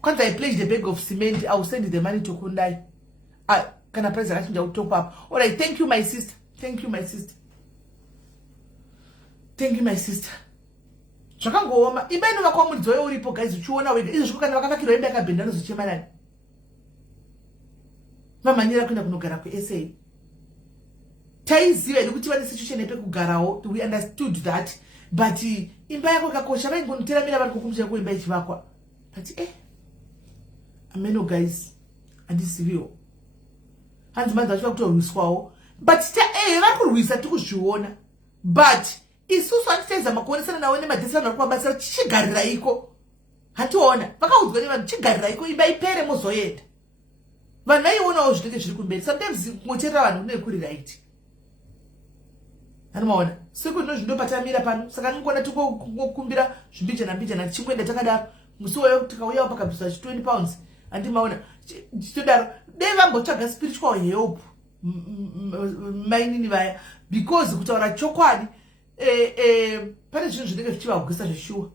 kwanza I pledged a bag of cement, I will send the money to Kundai. Can I press the top up? All right, thank you my sister. Thank you my sister. Thank you my sister. Zvakangoma ibaino vakwamuridzo wewe uripo guys uchiona wega izvo zviko kana vakavakirwa imba yakabhenda nozochema nani vamhanyira kuenda kunogara kuSA taiziva nekuti vane situation yepekugarawo. We understood that, but imba yako ikakosha vaingonoteramira vari kukumusha kuimba ichivakwa. But ameno guys handisiviwo hanzi madzi vachiva kutorwiswawo, but vari kurwisa tikuzviona, but isusu handitaiza kuonesana nawo nemadhesirano ari kuvabatsira chichigarira iko. Hationa vakaudzwa nevanhu chigarira iko imba ipere mozoenda. Vanhu vaionawo zvinenge zviri kumberi. Sometimes kungocherera vanhu kunenge kuri right. Anomaona siku ndino zvindopatamira pano, saka ndingoona tingokumbira zvimbijana tichingwenda takadaro musi weyo tikauyawo pakabviswa 20 pounds handimaona chitodaro dei vambotsvaga spiritual help mainini vaya, because kutaura chokwadi pane zvinhu zvinenge zvichivagwisa zveshuwa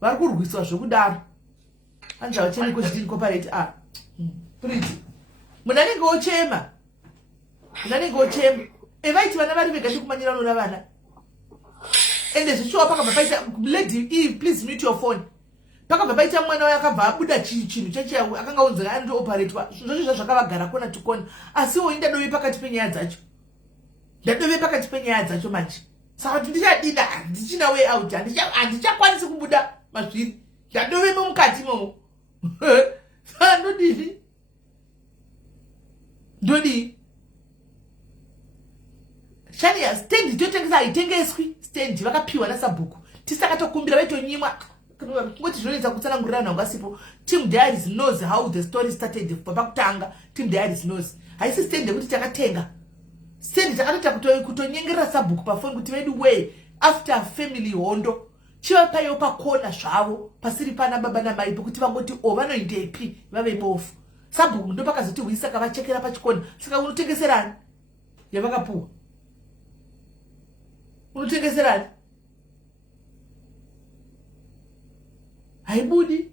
vari kurwiswa zvekudaro. Hanzva vacheni kuchitini corporate pretty munanenge ochema evaiti vana vari vega ndikumanyira unona vana ende zvishuwa pakabva paita lady please mute your phone. Pakabva paita mwana wayo akabva abuda chinhu chechiyawo akanga onzwa anoto operatwa zvocho zvakavagara kona tukona, asiwo indadove pakati penyaya dzacho, ndadove pakati penyaya dzacho manje. Saka kuti ndichadida ndichina way out handichakwanisi kubuda mazviri ndadovemo mukati imomo. Ndodii shania stand totengesa haitengeswi stand vakapiwa nasabhuku tisakatokumbira vaitonyimwa ngoti zvinoita kutsanangurira nhangu asipo. Team Diaries knows how the story started pakutanga. Team Diaries knows haisi stand yekuti takatenga stand takatoita kutonyengerera sabhuku pafoni kuti vedu way after family hondo chiva paiyo pakona zvavo pasiri pana baba namai pokuti vangoti vanoendeipi vave bofu. Sabhuku ndo pakazoti huisa kavachekera pachikona, saka unotengeserani yavakapuwa unotengeserani haibudi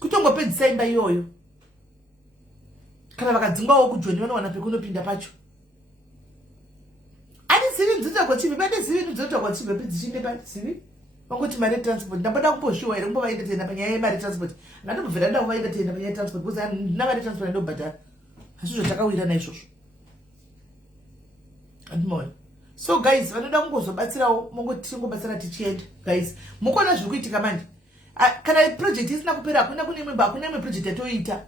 kutongopedzisa imba iyoyo. Kana vakadzingwawo kujoni vanowana pekunopinda pacho. Handisivi nzita kwachive pandisivi nzita kwachive pedzishinde pandisivi vangoti mari transport ndamboda kumboshuwa here kumbovaenda tenda panyaya yemari transport ngandobvira nda kuvaenda tenda panyaya transport because ndina mari transport ndobhadhara asi zvatakawirana izvozvo andimaona. So guys vanoda kungozobatsirawo mongoti tingobatsira tichienda guys mukuona zviri kuitika manje. Kana project isina kupera hakuna kune imwe project yatoita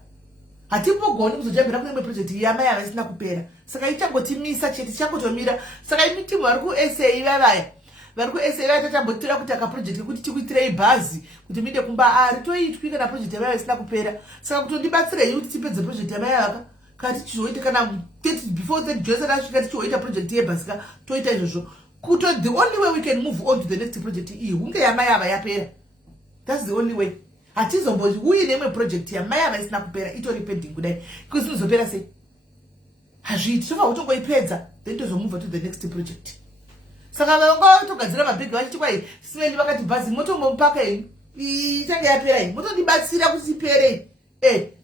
hatimbogoni kuzojambira kune imwe project yamai yava isina kupera, saka ichangotimisa chete tichangotomira. Saka imi timu vari kuSA vavaya vari kuSA vaya tatambotora kuti akaproject yekuti tikuitirei bhazi kuti minde kumba ritoitwi kana project yamai isina kupera. Saka kutondibatsirei kuti tipedze project yamai yavaka kana tichizoita kana before that Jose rasvika tichizoita project yebhazi ka toita izvozvo kuti the only way we can move on to the next project iyi hunge yamai yava yapera. That's the only way. Hatizombouyi nemwe project yamai yava isina kupera itori pending kudai because inozopera sei hazviiti tova kutongoipedza then tozomove to the next project. Saka vanga togadzira mabhegi vachiti kwai simendi vakati bhazi motombomupaka itange yapera iyi motondibatsira kuti ipere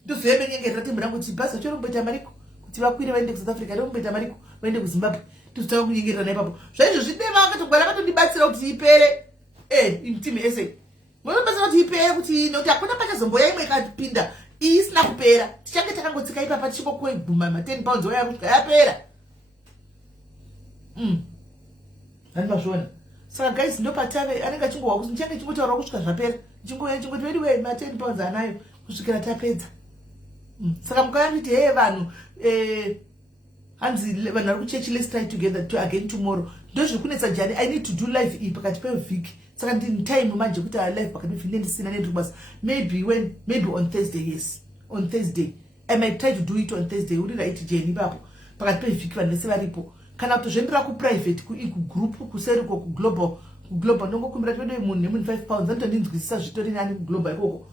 ndozoyemenyengerera timbo rangu kuti bhazi vacho romboita mariko kuti vakwire vaende kuSouth Africa romboita mariko vaende kuZimbabwe tozotanga kunyengerera ipapo. Zvaizvo zvidema vakatogara vatondibatsira kuti ipere timu SA motobatsira kuti ipere kuti nokuti hakuna pachazomboya imwe ikapinda iyi isina kupera tichange takangotsika ipapa tichingokuwa iguma ma10 pounds waya kusvika yapera. Handimazviona. Saka guys ndopatave anenge achingowa kuti ndichange chingotaura kusvika zvapera chingoti anyway ma10 pounds anayo kusvikira tapedza. Saka mukauya kuti vanhu hanzi vanhu vari kuchechi let's try together to again tomorrow ndozviri kunetsa jani. I need to do live iyi pakati pevhiki, saka ndini time manje kuti live pakati pevhiki ndisina nendiri kubasa. Maybe on Thursday. Yes, on Thursday I might try to do it on Thursday. Uri right jeni ipapo pakati pevhiki vanhu vese varipo kana kutozvembera kuprivate kugroup kuseriko kuglobal ndongokumbira twedo munhu nemunhu 5 pounds andondinzwisisa zvitori nani kuglobal ikoko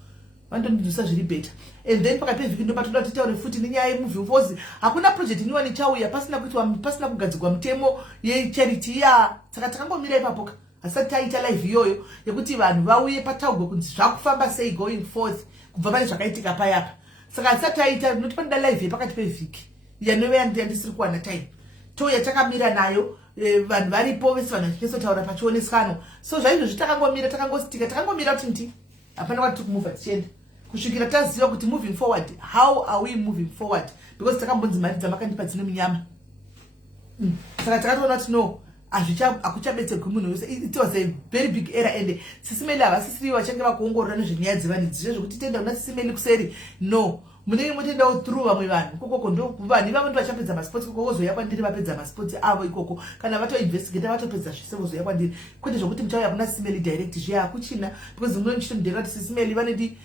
vandondinzwisisa zviri better. And then pakati pevhiki ndopatoda kuti taure futi nenyaya yemovie force. Hakuna project iniwani chauya pasina kugadzirwa mutemo yecharity saka takangomira ipapo asati taita live iyoyo yekuti vanhu vauye pataugwe kunzi zvakufamba sei going forth kubva pane zvakaitika payapa. Saka asati taita noti panoda live yepakati pevhiki yanove yandisiri kuwana time touya takamira nayo vanhu varipo vese vanhu vachinotaura pachioneswano. So zvaizvozvi takangomira takangositika takangomira kuti ndi hapana kwati tiri kumuvha tichienda kusvikira taziva kuti moving forward, how are we moving forward, because takambonzi mari dzamakandipa dzine munyama. Saka takatoona kuti no akuchabetserwi munhu wese. It was a very big error and Sisimeli havasisiri vachange vakuongorora nezvenyaya dzevanhu idzi zvekuti tenda kuna Sisimeli kuseri. No, munenge mutendawo through vamwe vanhu kokoko ndo vanhu ivavo ndo vachapedza masports ikoko vozoya kwandiri vapedza masports avo ikoko kana vatoinvestigata vatopedza zvese vozoya kwandiri, kwete zvokuti muchauya kuna Sisimeli direct zviya hakuchina, because mune ndichitomudhera kuti Sisimeli vane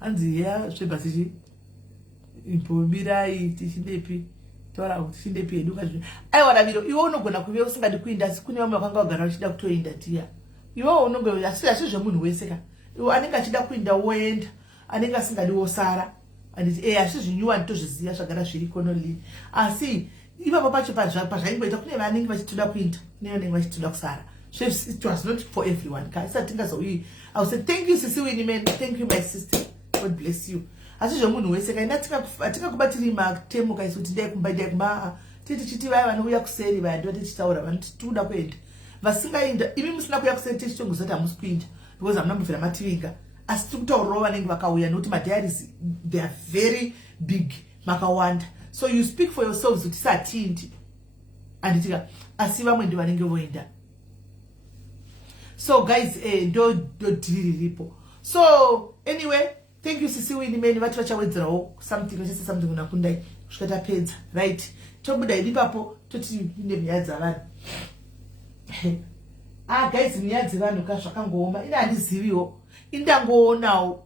hanzi ya zvebhasichi imbomirai tichindepi taura kuti tichindepi hedu kazvi aiwa Raviro iwe unogona kuve usingadi kuinda asi kune vamwe vakanga vagara vachida kutoenda tiya iwe unonge asi zvemunhu wese ka iwe anenge achida kuinda woenda anenge asingadi wosara anditi asi zvinyuwa nditozviziva zvagara zviri konolini asi ivavo pacho pazvaimboita kune vanenge vachitoda kuinda kune vanenge vachitoda kusara. So it was not for everyone ka isa tingazoyi. I will say thank you Sisi Winnie man, thank you my sister, God bless you. Asi zvemunhu wese kaina tingakubatiri matemo kaisi kuti dai kumba titi chiti vaya vanouya kuseri vaya ndo tichitaura vanoti tikuda kuenda vasingaenda imi musina kuya kuseri tichitongozati hamusi kuinda because hamuna mbofira mativinga asi tiri kutaurirawo vanenge vakauya nokuti madiaries they are very big makawanda. So you speak for yourselves kuti satindi anditika asi vamwe ndi vanenge voenda. So guys ndo dhiri riripo. So anyway, thank you Sisi Winnie many vati vachawedzerawo something vachise something unakundai kusvika tapedza right tobuda iripapo toti ine nyaya dzavanhu. Guys nyaya dzevanhu ka zvakangooma ine handiziviwo indangoonawo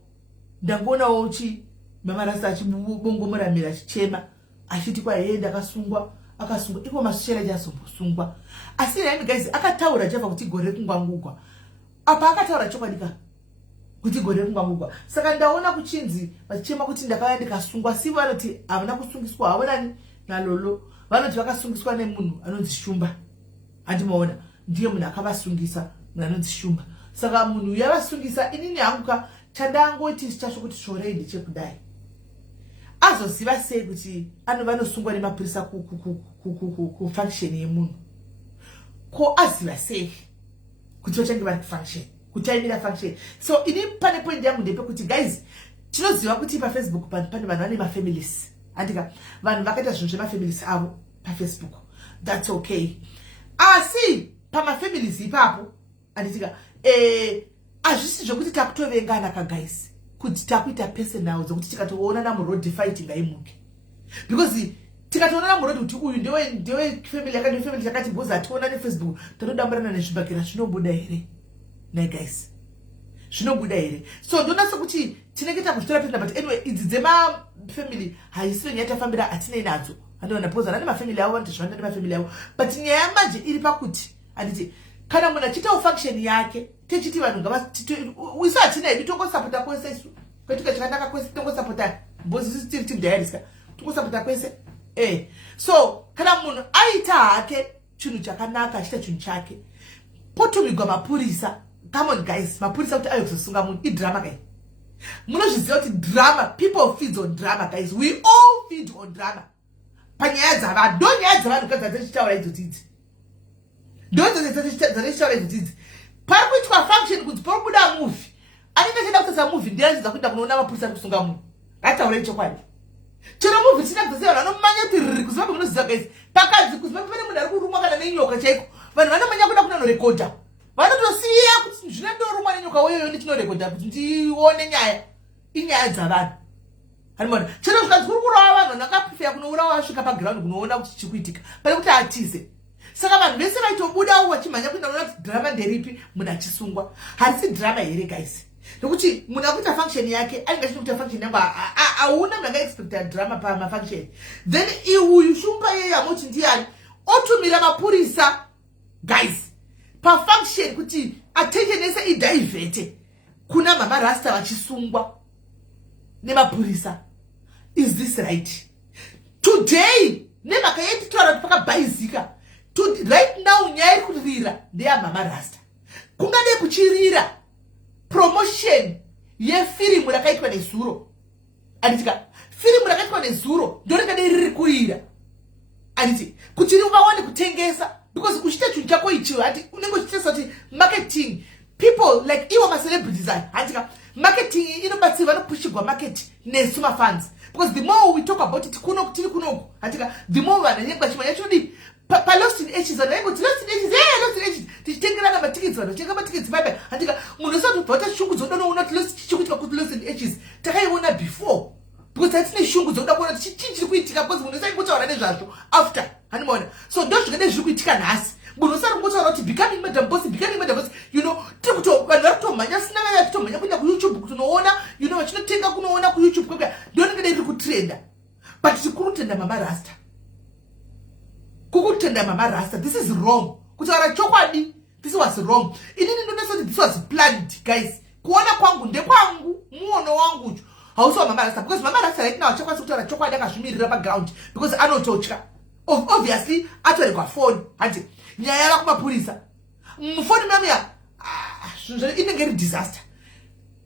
chi mamarasa achibongomoramira achichema achiti kwaye ndakasungwa akasungwa iko masishera jasombosungwa asi naimi guys akataura java kuti gore kungwangugwa apa akataura chokwadika kuti gore kungwangugwa. Saka ndaona kuchinzi vachichema kuti ndakaya ndikasungwa si vanoti havana kusungiswa havonani nalolo vanoti vakasungiswa nemunhu anonzi Shumba andimaona ndiye munhu akavasungisa munhu anonzi Shumba. Saka munhu yavasungisa inini hanguka chandangoti chacho kuti shorei ndechekudai azoziva sei kuti vanosungwa nemapurisa kufunction yemunhu ko aziva sei kuti vachange vari kufunction kutaimira function. So ini pane point yangu ndepekuti guys tinoziva kuti paFacebook pane vanhu vane mafamilies andika vanhu vakaita zvinhu zvemafamilies avo paFacebook, that's okay. Asi pamafamilies ipapo anditika hazvisi zvokuti takutovengana ka guys kuti takuita personal dzokuti tikatoona namuroad fight ngaimuke, because tikatoona namuroad kuti uyu ndewe family yakati family yakati boza ationa neFacebook tanodambarana nezvibhakira zvinobuda here na guys zvinobuda here. So ndona sokuti tinenge takutora penda but anyway idzi dzema family haisi nyaya tafambira atinei nadzo andiona boza nane mafamily avo vanoti zvanda nemafamily avo but nyaya manje iri pakuti anditi kana munhu achitawo function yake techiti vanhu ngavaisu hatina hedu tongosapota kwese isu kwetuka chakanaka kwese tongosapota mbozi isu tiri team diaries ka tongosapota kwese so kana munhu aita hake chinhu chakanaka achita chinhu chake potumigwa mapurisa. Come on guys, mapurisa kuti ayo kuzosunga munhu idrama kai munozviziva kuti drama, people feed on drama guys, we all feed on drama panyaya dzavanhu ndo nyaya dzavanhu kadzatichitaura idzodzi ndozadzatichitaura idzodzi pari kuitwa function kunzi pari kubuda movie anenge achida kutasa movie ndiratidza kuenda kunoona mapurisa ari kusunga munhu ngataurei chokwadi chero movie tina kudzase vanhu vanomanya kuti riri kuziva pamunoziva guys pakadzi kuziva pane munhu ari kurumwa kana nenyoka chaiko vanhu vanomanya kuda kunanorekodha vanotosiya kuti zvine ndorumwa nenyoka weyoyo ndichinorekodha kuti ndione nyaya inyaya dzavanhu hanimona chero zvikanzi kuri kurawa vanhu vanakaprifeya kunourawa asvika paground kunoona kuti chikuitika pane kuti atize. Saka vanhu vese vaitobudawo vachimhanya kuenda kuona kuti drama nderipi munhu achisungwa harisi drama here guys nokuti munhu akuita function yake ainge achinokuita function yangu hauna munhu angaexpecta drama pamafunction then uyu Shumba yeye amoti ndiani otumira mapurisa guys pafunction kuti attention yese idiverte kuna mama rasta vachisungwa nemapurisa. Is this right? Today nemhaka yetitaura kutaura kuti pakabhaizika right now nyaya iri kurira ndeyamama Rasta. Kungadei kuchirira promotion yefirimu rakaitwa neZuro. Anditika firimu rakaitwa neZuro ndoringadei riri kurira. Anditi kuti vaone kutengesa because kuchita chinhu chako ichiwo ati unenge uchitesa kuti marketing people like iwo ma-celebrities aya handika marketing inobatsira vanopushigwa market nesu ma-funds because the more we talk about it kunoku tiri kunoku handika the more vananyengwa chimwe yachodi pa-Lost in Ages vananyengo kuti Lost in Ages Lost in Ages tichitengerana matiketsi vanotenga matiketsi baibai handika munhu usati ubva watashungu zodonoona kuti chikuitika kuti Lost in Ages takaiona before because hatine shungu dzokuda kuona kuti chii chiri kuitika because munhu usaingutaura nezvazvo after handimaona so ndo zvingadei zviri kuitika nhasi munhu usarikutaura kuti becoming madam boss you know tiri kuti vanhu vari kutomhanya sina vaya kutomhanya kuenda kuYouTube kunoona you know vachinotenga kunoona kuYouTube kwega ndo ringadei riri kutrenda but tikuri kutenda mama Rasta kukutenda mama Rasta this is wrong kutaura chokwadi this was wrong inini ndonesa kuti this was planned guys kuona kwangu ndekwangu muono wangu ucho hausi mama Rasta because mama Rasta right now achakwanisa kutaura chokwadi akazvimirira paground because anototya obviously atori kwafoni hati nyaya yava kumapurisa mufoni mamuya inenge iri disaster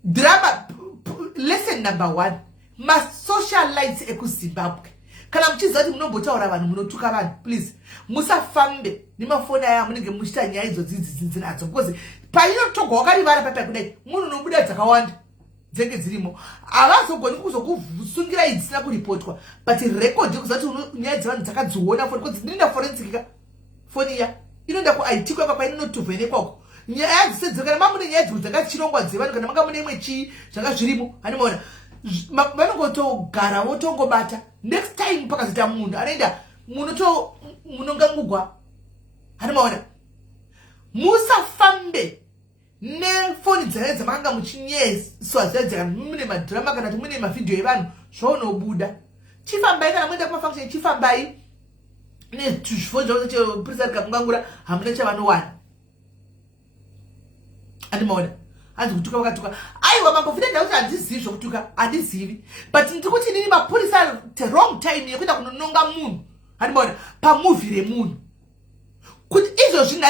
drama lesson number 1 masocialites ekuZimbabwe kana muchiziva kuti munombotaura vanhu munotuka vanhu please musafambe nemafoni aya munenge muchita nyaya idzodzidzi nadzo because painotogwa wakarivara papai kudai munhu unobuda dzakawanda dzenge dzirimo havazogoni kuzokusungira idzisina kuripotwa but record yekuziva kuti nyaya dzevanhu dzakadziona foni because ndinoenda forensic ka foni iya inoenda kuIT kwakwa kwainotovhenekwako nyaya dzisedziro kana mamune nyaya dzimwe dzakachirongwa dzevanhu kana manga mune imwe chii zvanga zvirimo handimaona vanongotogara votongobata next time pakazoita munhu anoenda munongangugwa handimaona musafambe nefoni dzenai dzamakanga muchinyeswa zviadzika mune madhirama kana kuti mune mavhidhiyo evanhu zvaunobuda chifambai kana muenda kumafunction chifambai nezvifoni zvavo chepurisa rikakungangura hamuna chavanowana handimaona hanzi kutuka vakatuka aiwa mambofida ndakuti handizivi zvokutuka handizivi but ndiri kuti inini mapurisa the wrong time yekuenda kunononga munhu handimaona pamovhi remunhu kuti izvozvi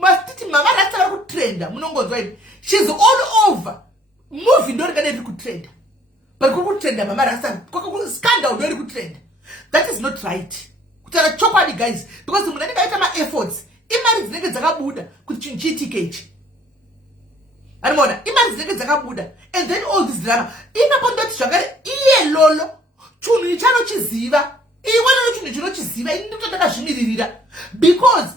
mastiti mama Rasta vari kutrenda munongonzwa ini shes all over movhi ndo ringadei riri kutrenda but kuri kutrenda mama Rasta scandal ndo iri kutrenda that is not right kutaura chokwadi guys because munhu anenge aita maefforts imari dzinenge dzakabuda kuti chinhu chiitike ichi handimaona imari dzinenge dzakabuda and then all this drama ipapo ndoti zvakare iye lolo chinhu ichanochiziva iwe lolo chinhu chinochiziva ini ndito ndakazvimiririra because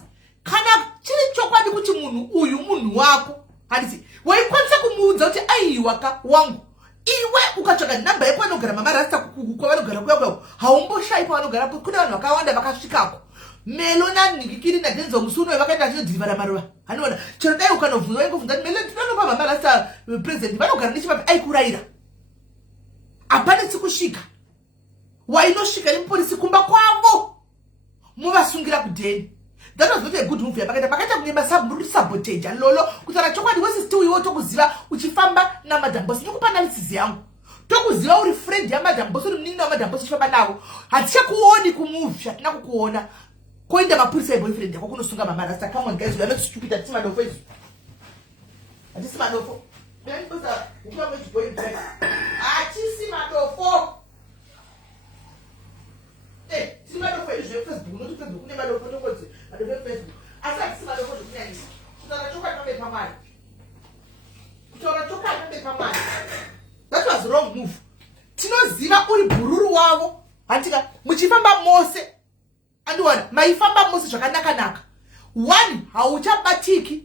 kana chiri chokwadi kuti munhu uyu munhu wako handiti waikwanisa kumuudza kuti aiwa ka wangu iwe ukatsvaga nhamba yako vanogara mama Rasta kwavanogara kuyakuyako haumboshayi pavanogara kune vanhu vakawanda vakasvikako melo nanhingikiri nadenzo musuno vakaenda vachidhirivara maruva handiona chero dai ukanobvunza waingobvunza kuti melo ndinopa mama Rasta president vanogara nechipapi aikurayira hapanetsi kusvika wainosvika nemupurisi kumba kwavo muvasungira kudheni that was not a good movie pakaita kunyemba sabotage lolo kutaura chokwadi wese still iwe tokuziva uchifamba namadam boss ndikupa analysis yangu tokuziva uri friend yamadam boss uri munini wamadam boss uchifamba navo hatichakuoni kumovie hatina kukuona koenda mapurisa eboyfriend yako kunosunga mama Rasta come on guys we are not stupid hatisi madofo izvi hatisi madofo hatisi madofo tiri madofo izvi Facebook unoti Facebook kune madofo tokodzi madofo Facebook asi hatisi madofo zvokunyanyisa kutaura chokwadi pambe pamwari kutaura chokwadi pambe pamwari that was wrong move tinoziva uri bhururu wavo handika muchifamba mose andiwana maifamba mose zvakanaka-naka 1 hauchabatiki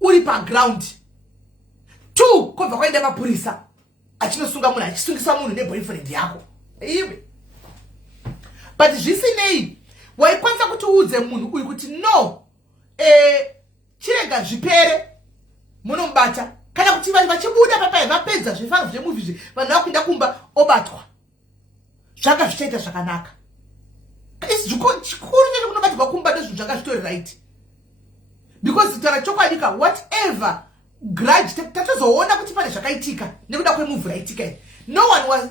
uri paground 2 kobva kwaenda mapurisa achinosunga munhu achisungisa munhu neboyfriend yako iwe but zvisinei waikwanisa kuti uudze munhu uyu kuti no chirega zvipere munomubata kana kuti vanhu vachibuda papai vapedza zvifaro zvemovhi zvi vanhu vakuenda kumba obatwa zvanga zvichaita zvakanaka chikuru chedu kunobatirwa kumba ndezvinhu zvanga zvitori right because taura chokwadika whatever grudge tatozoona kuti pane zvakaitika nekuda kwemovhi raitika iyi no one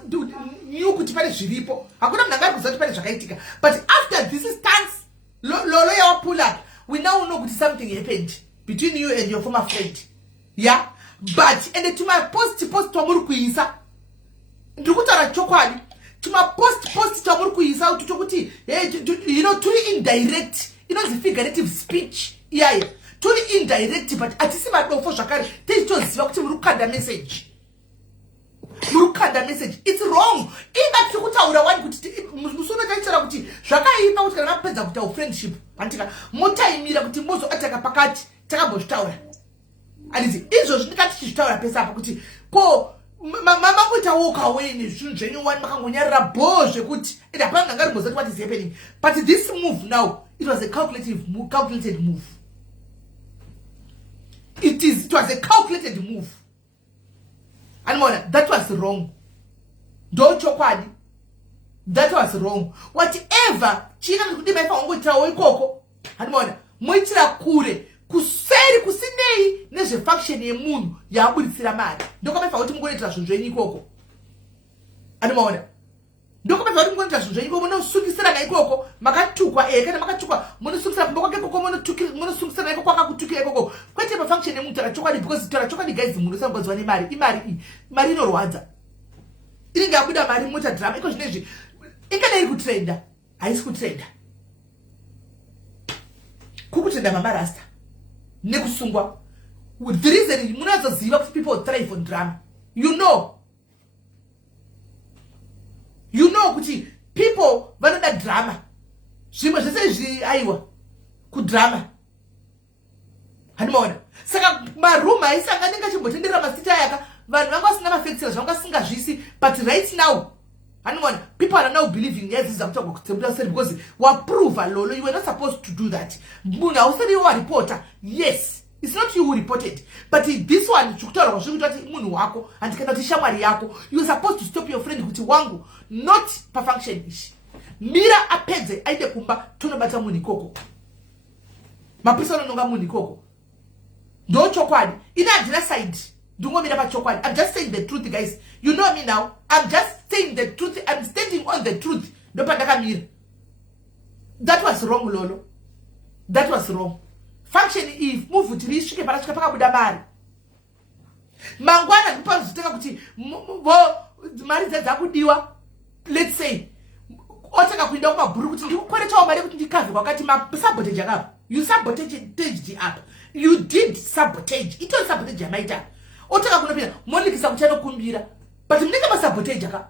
knew kuti pane zviripo hakuna munhu angari kuziva kuti pane zvakaitika but after this stance pull up, we now know that something happened between you and your former friend. Yeah? But, and to my post tomorrow kuisa. Ndukutara chokwadi. To my post tomorrow kuisa utuchokuti. You know, to indirect. You know, the figurative speech. Yeah. To indirect, but atisima no for shakari. This just the message. Murukanda message. It's wrong. Inga tikuta urawan kuti musuna kaichara kuti zvakaipa kuti kana pedza kuita friendship antika motaimira kuti mozo ataka pakati takambozvitaura. Alizi izvo zvindikati tichitaura pesa apa kuti ko mama kuita walk away nezvinhu zvenyu wani makangonyarira bho zvekuti ende hapana ngari mozati what is happening. But this move now, it was a calculated move. It was a calculated move. And that was wrong. Don't chokwadi. That was wrong. Whatever chika kudimaifa ongoita oikoko. And moitira kure kuseri kusinei nezve function yemunhu yaabuditsira mari. Ndokamaifa kuti mugoita zvinhu zvenyu ikoko. And ndokamaifa kuti mugoita zvinhu zvenyu ikoko munosukisira naikoko makatukwa kana makatukwa munosukisira kumba kwake koko munosukisira naikoko kwakakutukira ikoko. Kwete function yemunhu takachokwadi because takachokwadi guys munhu usangodzwa nemari. Mari inorwadza. Inenge yabuda mari mota drama iko zvinezvi. Ingadai kutrenda. Haisi kutrenda. Kukutrenda mama rasta. Nekusungwa. The reason munazoziva kuti people thrive on drama. You know kuti people vanoda drama. Zvimwe zvese aiwa kudrama. Hanimona. Saka maruma haisangane ngachimbotenderera masita yaka vanhu vanga vasina mafekisira zvanga singazvisi, but right now people are now believing yes this is kutagwa kutembera seri because waprove lolo you were not supposed to do that. Munhu ausiri wa reporter. Yes, it's not you who reported, but this one chikutaura kwazvikuita kuti munhu wako andikana kuti shamwari yako you were supposed to stop your friend kuti wangu not per function ishi mira apedze aide kumba tonobata munhu ikoko mapisa anononga munhu ikoko ndo chokwadi ina andina side ndungomira pa chokwadi. I'm just saying the truth guys, you know me now. I'm just saying the truth. I'm standing on the truth. Ndo pandakamira. That was wrong lolo. That was wrong. Function if move to rishuke parashika pakabuda mari mangwana ndipo zviteka kuti mari dzakudiwa. Let's say otaka kuinda kumabhuru kuti ndikukweretawo mari kuti ndikavhe kwakati sabotage akapa. You sabotaged up. You did sabotage. It was sabotage yamaita. Otaka kunopira molikisa kuchano kumbira. But mnenge masabotage aka.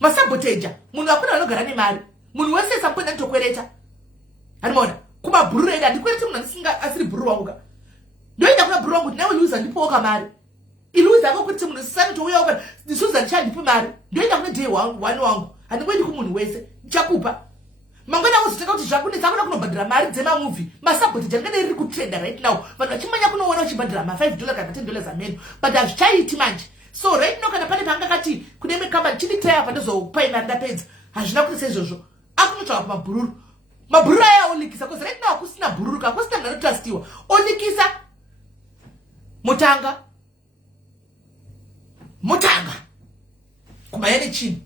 Masabotage. Munhu akuna anogara nemari. Munhu wese sampona ndokwereta. Hanimona. Kuma bhuru enda ndikwereta munhu asinga asiri bhuru wangu ka. Ndoenda kuna bhuru wangu nawe loser ndipo oka mari. Iluza kuti munhu sisani touya oka ndisuza ndichandi mari. Ndoenda kuna day wangu. Andikwendi kumunhu wese. Ndichakupa. Mangwana uziteka kuti zvakunetsa akuna kunobhadhira mari dzema movie. Masabotage ngene riri kutrenda right now. Vanhu vachimanya kunoona uchibhadhira $5 kana $10 ameno. But azvichaiti manje. So right now kana pane pangakati kune mikamba chini taya pandozopa imari ndapedza. Hazvina kuti sezvozvo. Akunotsvaka kumabhururu. Mabhururu aya olikisa because right now akusina bhururu ka kusina munhu anotrustiwa. Olikisa motanga. Kumayane chini.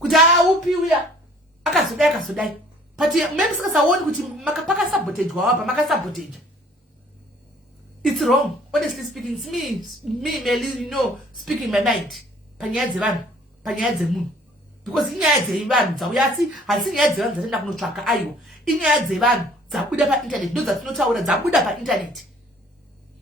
Kuti upi uya akazodai. But maybe sikasaoni kuti makapaka sabotage wawapa makasabotage. It's wrong. Honestly speaking, it's me merely, you know, speaking my mind. Panyaya dzevanhu, panyaya dzemunhu. Because inyaya dzevanhu dzauya hasi nyaya dzevanhu dzatenda kunotsvaka aiwa. Inyaya dzevanhu dzabuda pa internet, ndo dzatinotaura dzabuda pa internet.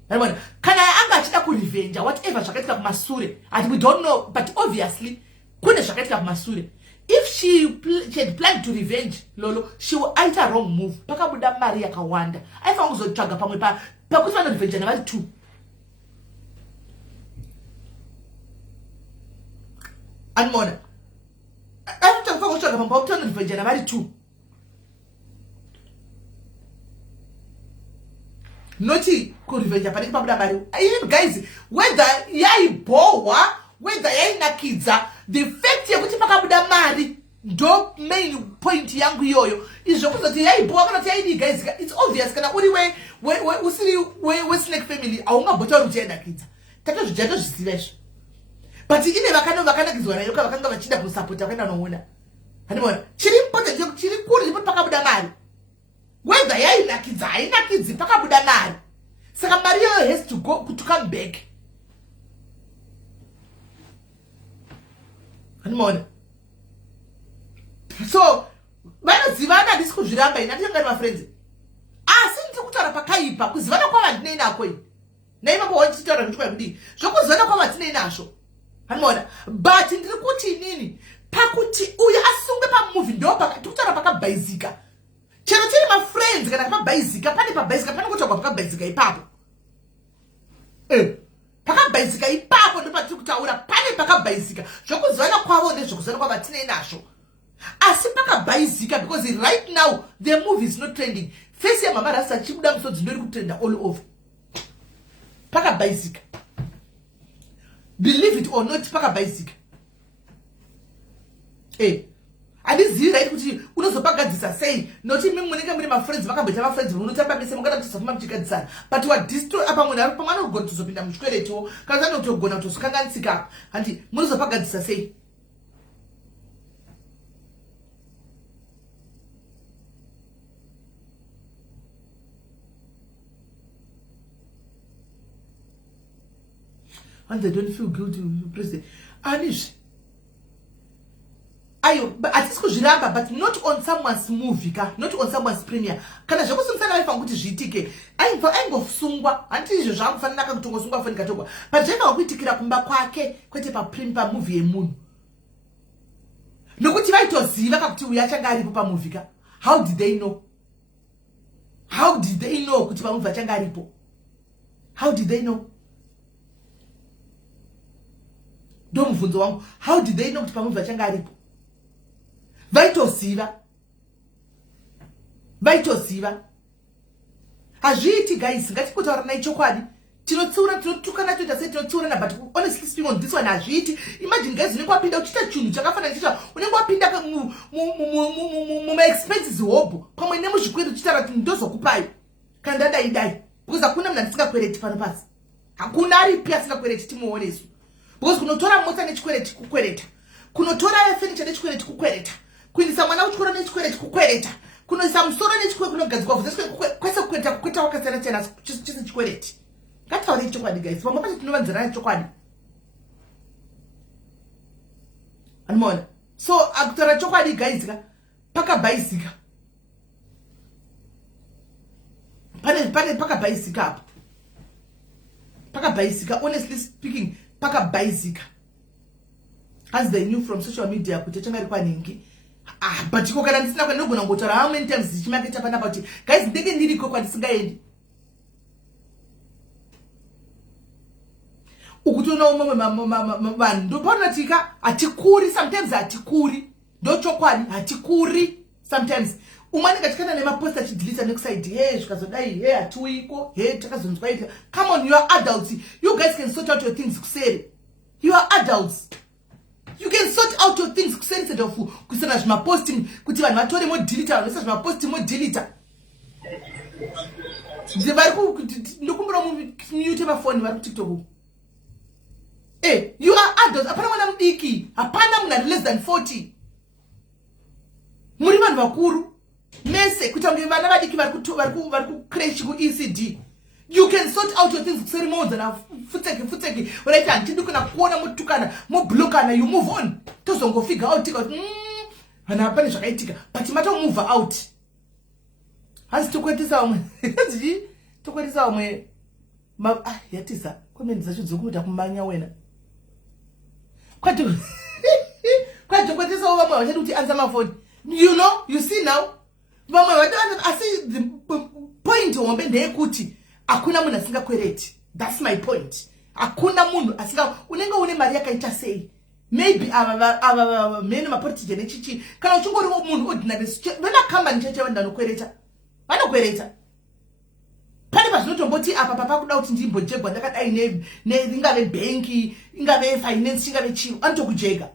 Hanimona, kana anga achida kurevenge whatever zvakaitika kumasure, and we don't know, but obviously kune zvakaitika kumasure. If she had planned to revenge lolo, she would aita a wrong move. Pakabuda mari yakawanda. Aifa kuzotsvaga pamwe pakuti vanorevenge navari 2. Anmona. Aifa kuzotsvaga pamwe pakuti vanorevenge navari 2. Noti kurevenge panenge pabuda mari. Even guys, whether yaibowa, whether yainakidza, the fact yekuti pakabuda mari ndo main point yangu iyoyo izvo kuzoti yaibowa kana kuti yaidi guys. It's obvious kana uri usiri we snake family aungabota kuti yainakidza tatozviziva izvo. But ine vakanakidzwa nayo vakanga vachida kusapota kuenda noona. Hanimona chiri important chiri kuri ndipo pakabuda mari. hainakidzi pakabuda mari. Saka mari iyoyo has to come back. Animona. So vanozivana handisi kuzviramba ini handishangani mafriends. Asi ndiri kutaura pakaipa kuzivana kwavandinei nako ini. Naivapo wachitaura kuti kwakudii. Zvokuzivana kwavatinei nazvo. Animona. But ndiri kuti inini pakuti uyu asungwe pamovie ndo kutaura pakabhaizika. Chero tiri mafriends kana pabhaizika pane pabhaizika pane kutaurwa pakabhaizika ipapo. Pakabhaizika ipapo ndo patiri kutaura pane pakabhaizika. Zvokuzivana kwavo ndezvokuzivana kwavatinei nazvo. Asi pakabhaizika because right now the movie is not trending. Face ya Mama Rasta chibuda musodzi ndori kutrenda all over. Pakabhaizika. Believe it or not, pakabhaizika. Handizivi right kuti unozopagadzisa sei. Noti mimi munenge muri mafriends vakabeta mafriends munotamba mise mungada kutosafuma mchikadzana. But wa destroy apa munhu ari pamwana kugona kutozopinda muchikwereto kana kutogona kutozokanganisika. Handi munozopagadzisa sei. And they don't feel guilty with president. Anish. Ayo, but at least but not on someone's movie, not on someone's premiere. Kana joko sumsana life anguti jitike. Aingo sungwa, anti jo jangu fanana kutungo sungwa fani katogwa. But jeka wakuitikira kumba kwake, kwete pa premiere movie emunu. Nokuti vaito ziva kakuti uyachanga aripo pa movie ka. How did they know? How did they know kuti pa movie achanga aripo? How did they know? Don't mvunzo wangu. How did they know kuti pa movie achanga aripo? Vaitosiva. Hazviiti guys, ngatikutaura nai chokwadi. Tinotukana toita sei tinotsiurana, but honestly speaking on this one hazviiti. Imagine guys, unenge wapinda uchita chinhu chakafanana chicha, unenge wapinda muma expenses hobo, pamwe nemuzvikwedu uchitaura kuti ndozokupai. Kana dai. Because hakuna munhu andisingakwereti pano pasi. Hakuna aripi asingakwereti timuonesu. Because kunotora mota nechikwereti kukwereta. Kunotora furniture nechikwereti kukwereta. Kuindisa mwana kuchikora nechikwereti kukwereta. Kunoisa musoro nechikwereti kunogadzikwa vhuzeswe kwese kukweta wakasiyana siyana chise chikwereti. Ngataure chokwadi guys. Vamwe pacho tinovanzirana chokwadi. Animona. So akutaura chokwadi guys pakabhaizika. Pane pakabhaizika apo. Pakabhaizika, honestly speaking, pakabhaizika. As they knew from social media kuti changari kwaningi. But iko kana ndisina kwenda kugona ngotora how many times zichimaketa pana kuti guys ndenge ndiriko kwandisingaendi. Ukutona umwe vanhu ndopanatika atikuri sometimes atikuri. Ndochokwadi atikuri sometimes. Umani katikana nemapost achidelete nekuside zvikazodai hatuiko takazonzwa ita. Come on, you are adults. You guys can sort out your things kuseri. You are adults. You can sort out your things kuseri instead of kusana zvimaposting kuti vanhu vatore modelete vanhu vese zvimaposting modelete. Ndokumbura mute mafoni vari kuTikTok. You are adults. Hapana mwana mudiki. Hapana muna less than 40. Muri vanhu vakuru. Mese kutange vana vadiki vari kucrash ku ECD. You can sort out your things kuseri more than futeki. Right, antindi kuna kuona mutukana, moblokana, you move on. Tozongo figure out tika. Hana hapana zvakaitika. But matter move out. Hasi tokwetisa umwe. Tokwetisa umwe. Yatisa. Comment zacho dzokumuta kumanya wena. Kwati tokwetisa umwe wachati kuti answer my phone. You know, you see now. Mama wadana asi the point wombe ndeyekuti akuna munhu asingakwereti. That's my point. Akuna munhu asinga unenge une mari yakaita sei. Maybe mene mapolitiki nechichi kana uchingori munhu ordinary vana company cheche vandanokwereta. Vanokwereta. Pane pazvinotomboti apa papa kuda kuti ndimbojegwa ndakadai ingave banki, ingave finance, ingave chivo anotokujega.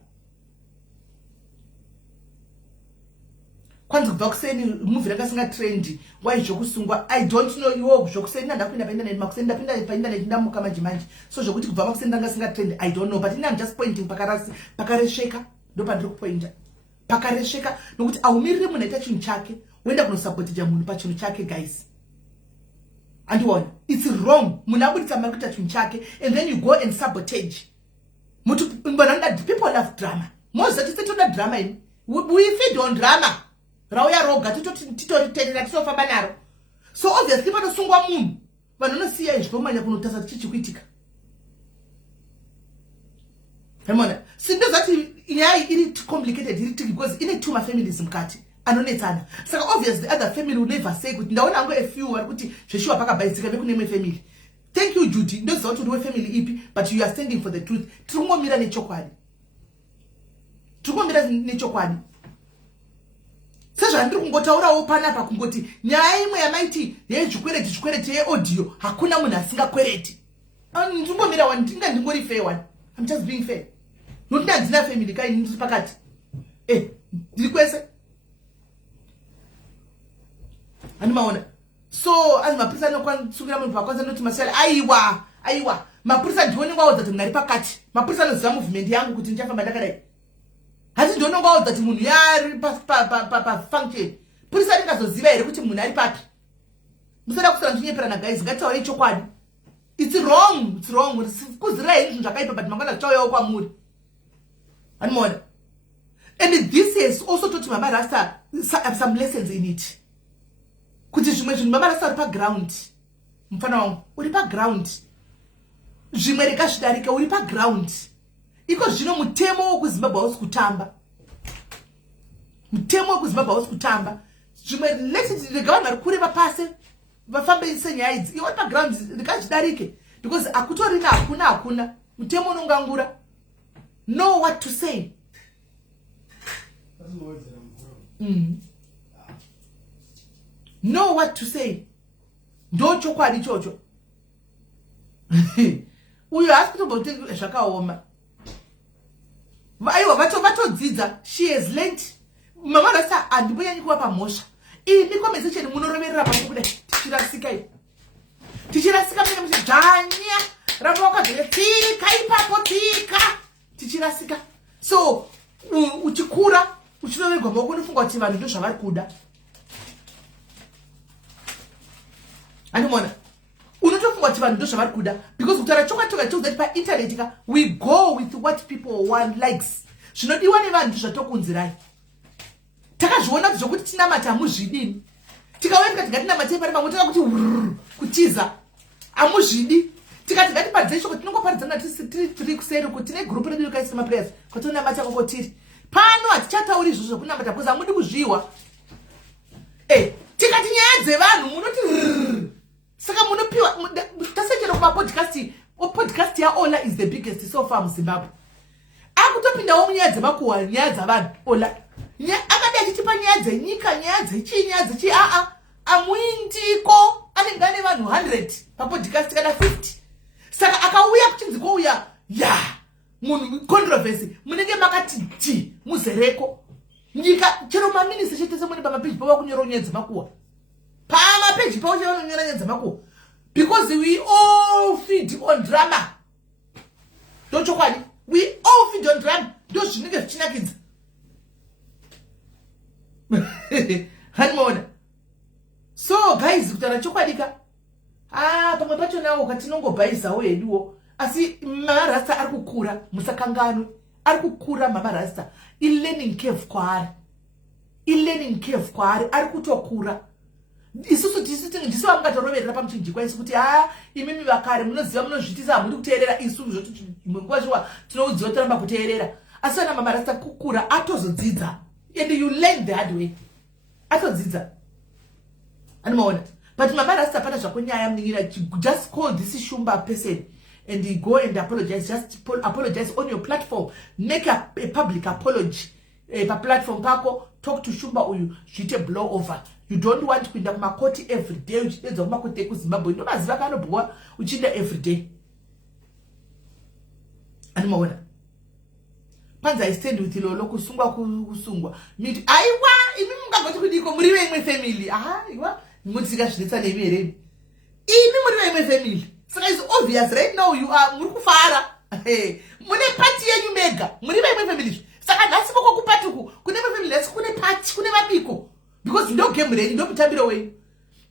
Kwanza kubva kuseni movie rakasinga trendy why zvokusungwa I don't know you zvokuseni ndapinda pa internet makuseni ndapinda pa internet ndamuka manje so zvokuti kubva makuseni ndakasinga trendy I don't know but I'm just pointing pakaresheka ndo pandiri kupointa pakaresheka nokuti aumiriri munhu aita chinhu chake wenda kunosupport munhu pachinhu chake guys andiona it's wrong munhu abudisa mari kuita chinhu chake and then you go and sabotage people love drama most titoda drama ini we feed on drama rauya roga titoriterera tisofamba naro so obviously panosungwa munhu vanhu vanosiya izvomanya kunotasa tichichikuitika Ramona, sindo zati nyaya iri complicated iri tricky because ine two families mukati anonetsana. Saka obviously the other family will never say kuti ndaona ango a few vari kuti zveshuwa pakabaitsika vekune imwe family. Thank you Judy. Ndoziva kuti uriwe family ipi but you are standing for the truth. Tirikungomira nechokwadi. Tirikungomira nechokwadi. Sezvandiri kungotaurawo panapa kungoti nyaya imwe yamaiti yezvikwereti yeaudio hakuna munhu asingakwereti. Ndingomira wani ndingori fair one. I'm just being fair. Nokuti handina family kai ndiri pakati. Ndiri kwese. Animaona. So as mapurisa anokwanisa munhu pakwanisa noti masiyale aiwa mapurisa ndionengwawo kuti munhu ari pakati. Mapurisa anoziva movement yangu kuti ndichafamba ndakadai. Hati ndionengwawo kuti munhu yari pa function. Purisa ringazoziva here kuti munhu ari papi. Musada kusara ndinyeperana guys ngatitaure chokwadi. It's wrong. Kuzira zvinhu zvakaipa but mangwana zvichauyawo kwamuri. Animaona. And this has also taught Mama Rasta some lessons in it. Kuti zvimwe zvinhu Mama Rasta uri paground. Mufana wangu uri paground. Zvimwe rikazvidarika uri paground. Iko zvino mutemo wekuZimbabwe hausi kutamba. Mutemo wekuZimbabwe hausi kutamba. Zvimwe related rega vanhu vari kure vapase vafambe senyaya idzi. Iwe paground rikazvidarike because akutorina hakuna. Mutemo unongangura. Know what to say. Know what to say. Ndo chokwadi chocho. Uyo asi kutomboti zvakaoma. Aiwa vatodzidza. She has learned. Mama Rasta handibonyanyi kuva pamhosva. Iyi ndikomesecheni munoroverera pangu kudai. Tichirasika mune muchidhanya. Ramba wakazere tsika ipapo tsika. Tichirasika. So uchikura uchinoverwa maoko unofunga kuti vanhu ndo zvavari kuda. Andimona. Unotofunga kuti vanhu ndo zvavari kuda because kutaura chokwadi chokuzati painternet ka we go with what people want likes. Zvinodiwa nevanhu zvatokunzirai. Takazviona kuti zvokuti tinamata hamuzvidini. Tikauya tikati ngatinamate pari pamwe kuti kutiza hamuzvidi. Tikati ngatiparidze shoko tinongoparadzana tiri kuseri kuti tine group redu yakaisa maprayers kuti unamata koko tiri. Pano hatichatauri izvozvo zvokunamata because hamudi kuzviwa. Tikati nyaya dzevanhu munoti saka munopiwa tasechera podcast yaOla is the biggest so far muZimbabwe. Akutopindawo munyaya dzemakuhwa nyaya dzavanhu Ola. Akadi achitipa nyaya dzenyika nyaya dzechi amuindiko anenge ane vanhu 100 papodcast kana 50. Saka akauya kuchinzi kwouya munhu controversy munenge makati muzereko nyika chero maminisi chete semune pamapeji pavo kunyora nyaya dzemakuhwa pamapeji pavo chero kunyora nyaya dzemakuhwa because we all feed on drama. Ndochokwadi we all feed on drama. Ndo zvinenge zvichinakidza. Hanimona. So guys kutaura chokwadika pamwe pacho nawo katinongobhayisawo heduwo asi Mama Rasta ari kukura musakanganwe ari kukura Mama Rasta learning curve kwaari ari kutokura. Isusu ndiso vamukatoroverera pamuchinjikwa isu kuti imimi vakare munoziva munozvitisa hamudi kuteerera isu zvoti nguva zviwa tinoudziva toramba kuteerera asi vana Mama Rasta kukura atozodzidza and you learn the hard way. Atodzidza. Animaona. But Mama Rasta pana zvakonyaya muningira just call this Shumba person and you go and apologize. Just apologize on your platform. Make a public apology. Pa platform pako talk to Shumba uyu zviite blow over. You don't want kuinda kumakoti every day uchidedza kumakoti ekuZimbabwe. Ndomaziva kanobhuwa uchienda every day. Animaona. Panza I stand with Lolo kusungwa. Miti aiwa imi mungagoti kudiko muri vemwe family. Aiwa mutsika zvinetsa nemi here. Imi muri vemwe family. Saka is obvious right now you are muri kufara. Mune party yenyu mega. Muri vemwe family. Saka nhasi koko kupatuku kune family lesi kune party kune mabiko. Because ndo game ready ndo mutambiro wenyu.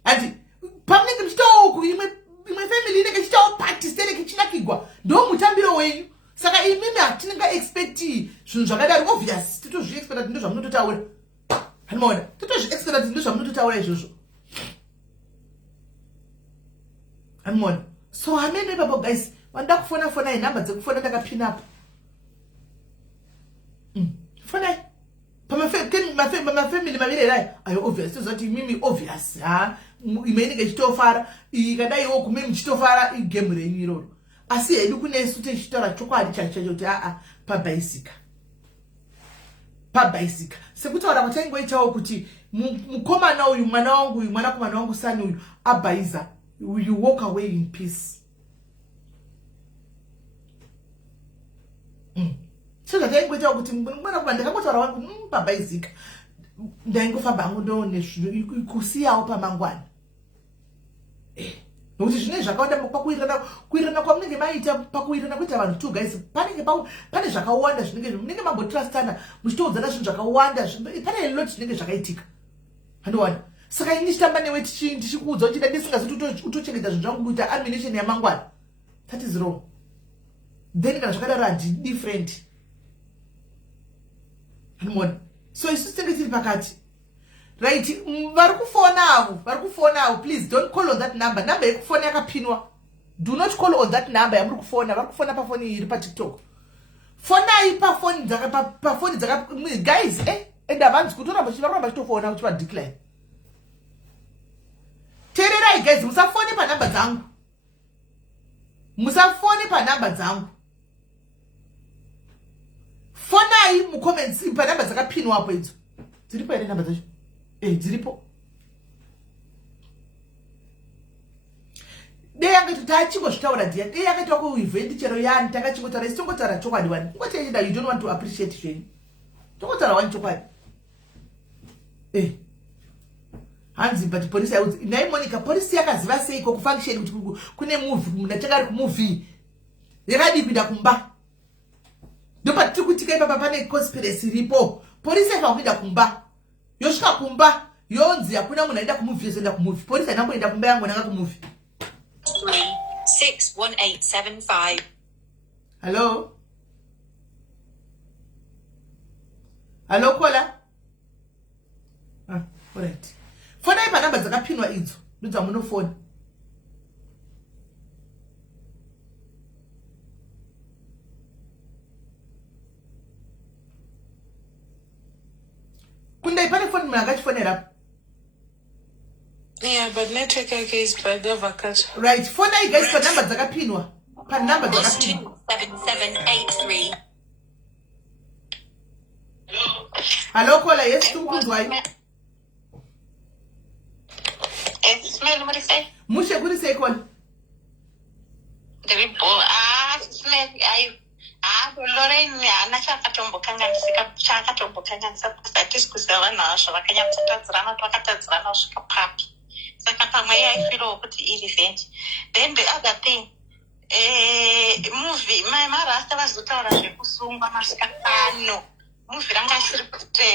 And pamunenge muchitauku imwe family inenge ichitaupatisere kichinakigwa ndo mutambiro wenyu. Saka imimi hatinenge expecti zvinhu zvakadaro obvious totozviexpecta kuti ndo zvamunototaura. Hanoona totozviexpecta kuti ndo zvamunototaura izvozvo. Hanoona so hamene ipapo guys vanoda kufona inhamba dzekufona ndakapina apa. Fonai pamafamily maviri erai ayo obvious tozati mimi obvious imwe inenge ichitofara ikadaiwo kumwe muchitofara igame renyu iroro. Asi hedu kunesu tichitaura chokwadi chacho kuti pabaisika sekutaura kwataingoitawo kuti mukomana uyu mwana wangu uyu mwanakomana wangu sani uyu abhaiza, you walk away in peace. Saka taingoitawo kuti mwanakomana ndakangotaura wangu pabaisika ndaingofamba hangu ndoone kusiyawo pamangwana. Nokuti zvine zvakawanda pakuwirirana kwamunenge maita pakuwirirana kuita vanhu tu guys pane zvakawanda zvinenge munenge mambotrustana muchitoudzana zvinhu zvakawanda pane lot zvinenge zvakaitika. Handiwana saka ini chitamba newe ndichikuudza kuti ndisingazoti utochengeta zvinhu zvangu kuita amination yamangwana, that is wrong. Then kana zvakadaro handidi friend. Handiwana so isu tinenge tiri pakati. Right, varikufona avo, please don't call on that number. Number yekufona yakapinwa. Do not call on that number yamuri kufona. Varikufona pafoni iri paTikTok. Fonai pafoni dzaka guys, and avanzi kutora vakuramba chitofona uchipa decline. Tererai guys, musafone panamba dzangu. Musafone panamba dzangu. Fonai mucomments panamba dzakapinwa hapo idzo. Dziripo ere namba dzacho? Dziripo. Deyanga tutachingozvitaura dia. Deyanga takuevent chero yani takachingotaura isongotaura chokwadi wani. Ngotenda you don't want to appreciate zvenyu. Tongotaura wani chokwadi. Hanzi but police yaudzi. Nai Monica police yakaziva sei kufunction kuti kune movie munataka movie. Yakadi kuenda kumba. Ndopa tikutika ipapa pane conspiracy ripo. Police yakaenda kumba. Yosvika kumba yonzi hakuna munhu aida kumuvi yozoenda kumuvi. Polisi ainamboenda kumba yangu nanga kumuvi. 61875. Hello? Hello kola? Alright. Fona ipa namba dzakapinwa idzo. Ndidza munofona. Kundai pane phone munhu akachifonera. Yeah, but network yake is bad avakacha. Right, phone ai guys pa number dzakapinwa. Pa number dzakapinwa. 27783. Hello kola, yes tukunzwai. Smell what you say? Mushe kuri sei kola? Smell Lorraine anachakatombokanganisika chakatombokanganisa kusati kusava nazvo vakanyatsotadziranwa twakatadzirana kusvika papi. Saka pamwe yaifilo kuti irevenge. Then the other thing, movie marasta vazotaura zvekusungwa masvika pano. Movie ranga isiri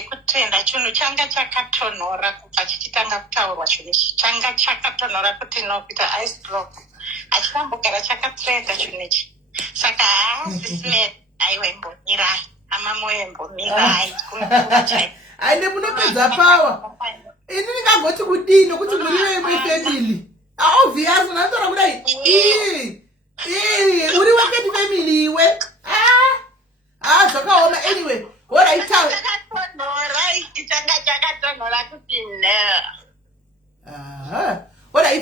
kutrenda chinhu changa chakatonhora kubva chichitanga kutaurwa chinhu ichi changa chakatonhora kuti no kuita ice block achikambogara chakatrenda chinhu ichi. Saka Smith aiwembonirai amamoyembonirai aine munopedza pawa. Ini ndingangoti kudini nokuti muriwe imwe family. Obvious unatora kudai. Uri wakati family iwe. Zvakaoma anyway. What I tell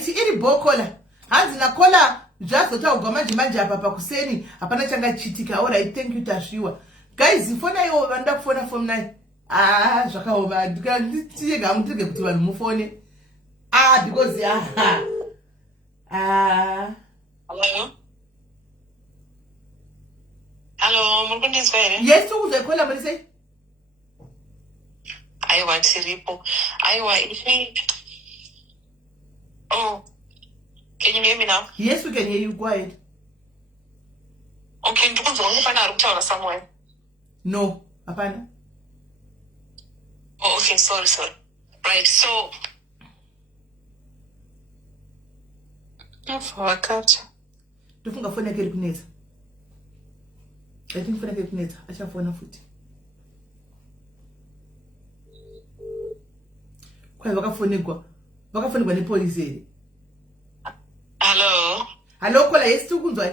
iri bokola hanzi nakola zvazotaurwa manje apa pakuseni hapana changachitika. Alright, thank you Tashiwa. Guys, fona iwo vanoda kufona from nai. Zvakaoma ndikatiega mutirege kuti vanhu mufone. Because Hello, mukundinzwa here? yes, uzikola muri sei? Aiwa tiripo. Aiwa ifi. Oh. Can you hear me now? Yes, we can hear you. Go ahead. Okay, ndikunzwa kuti pana ari kutaura somewhere. No, hapana. Oh, okay, sorry. Right, so Wakati. Ndofunga foni yake iri kunetsa. I think foni yake iri kunetsa. Achafona futi. Kwa vakafonigwa nepolisi here. Hello. Hello, kola yes tukunzwa.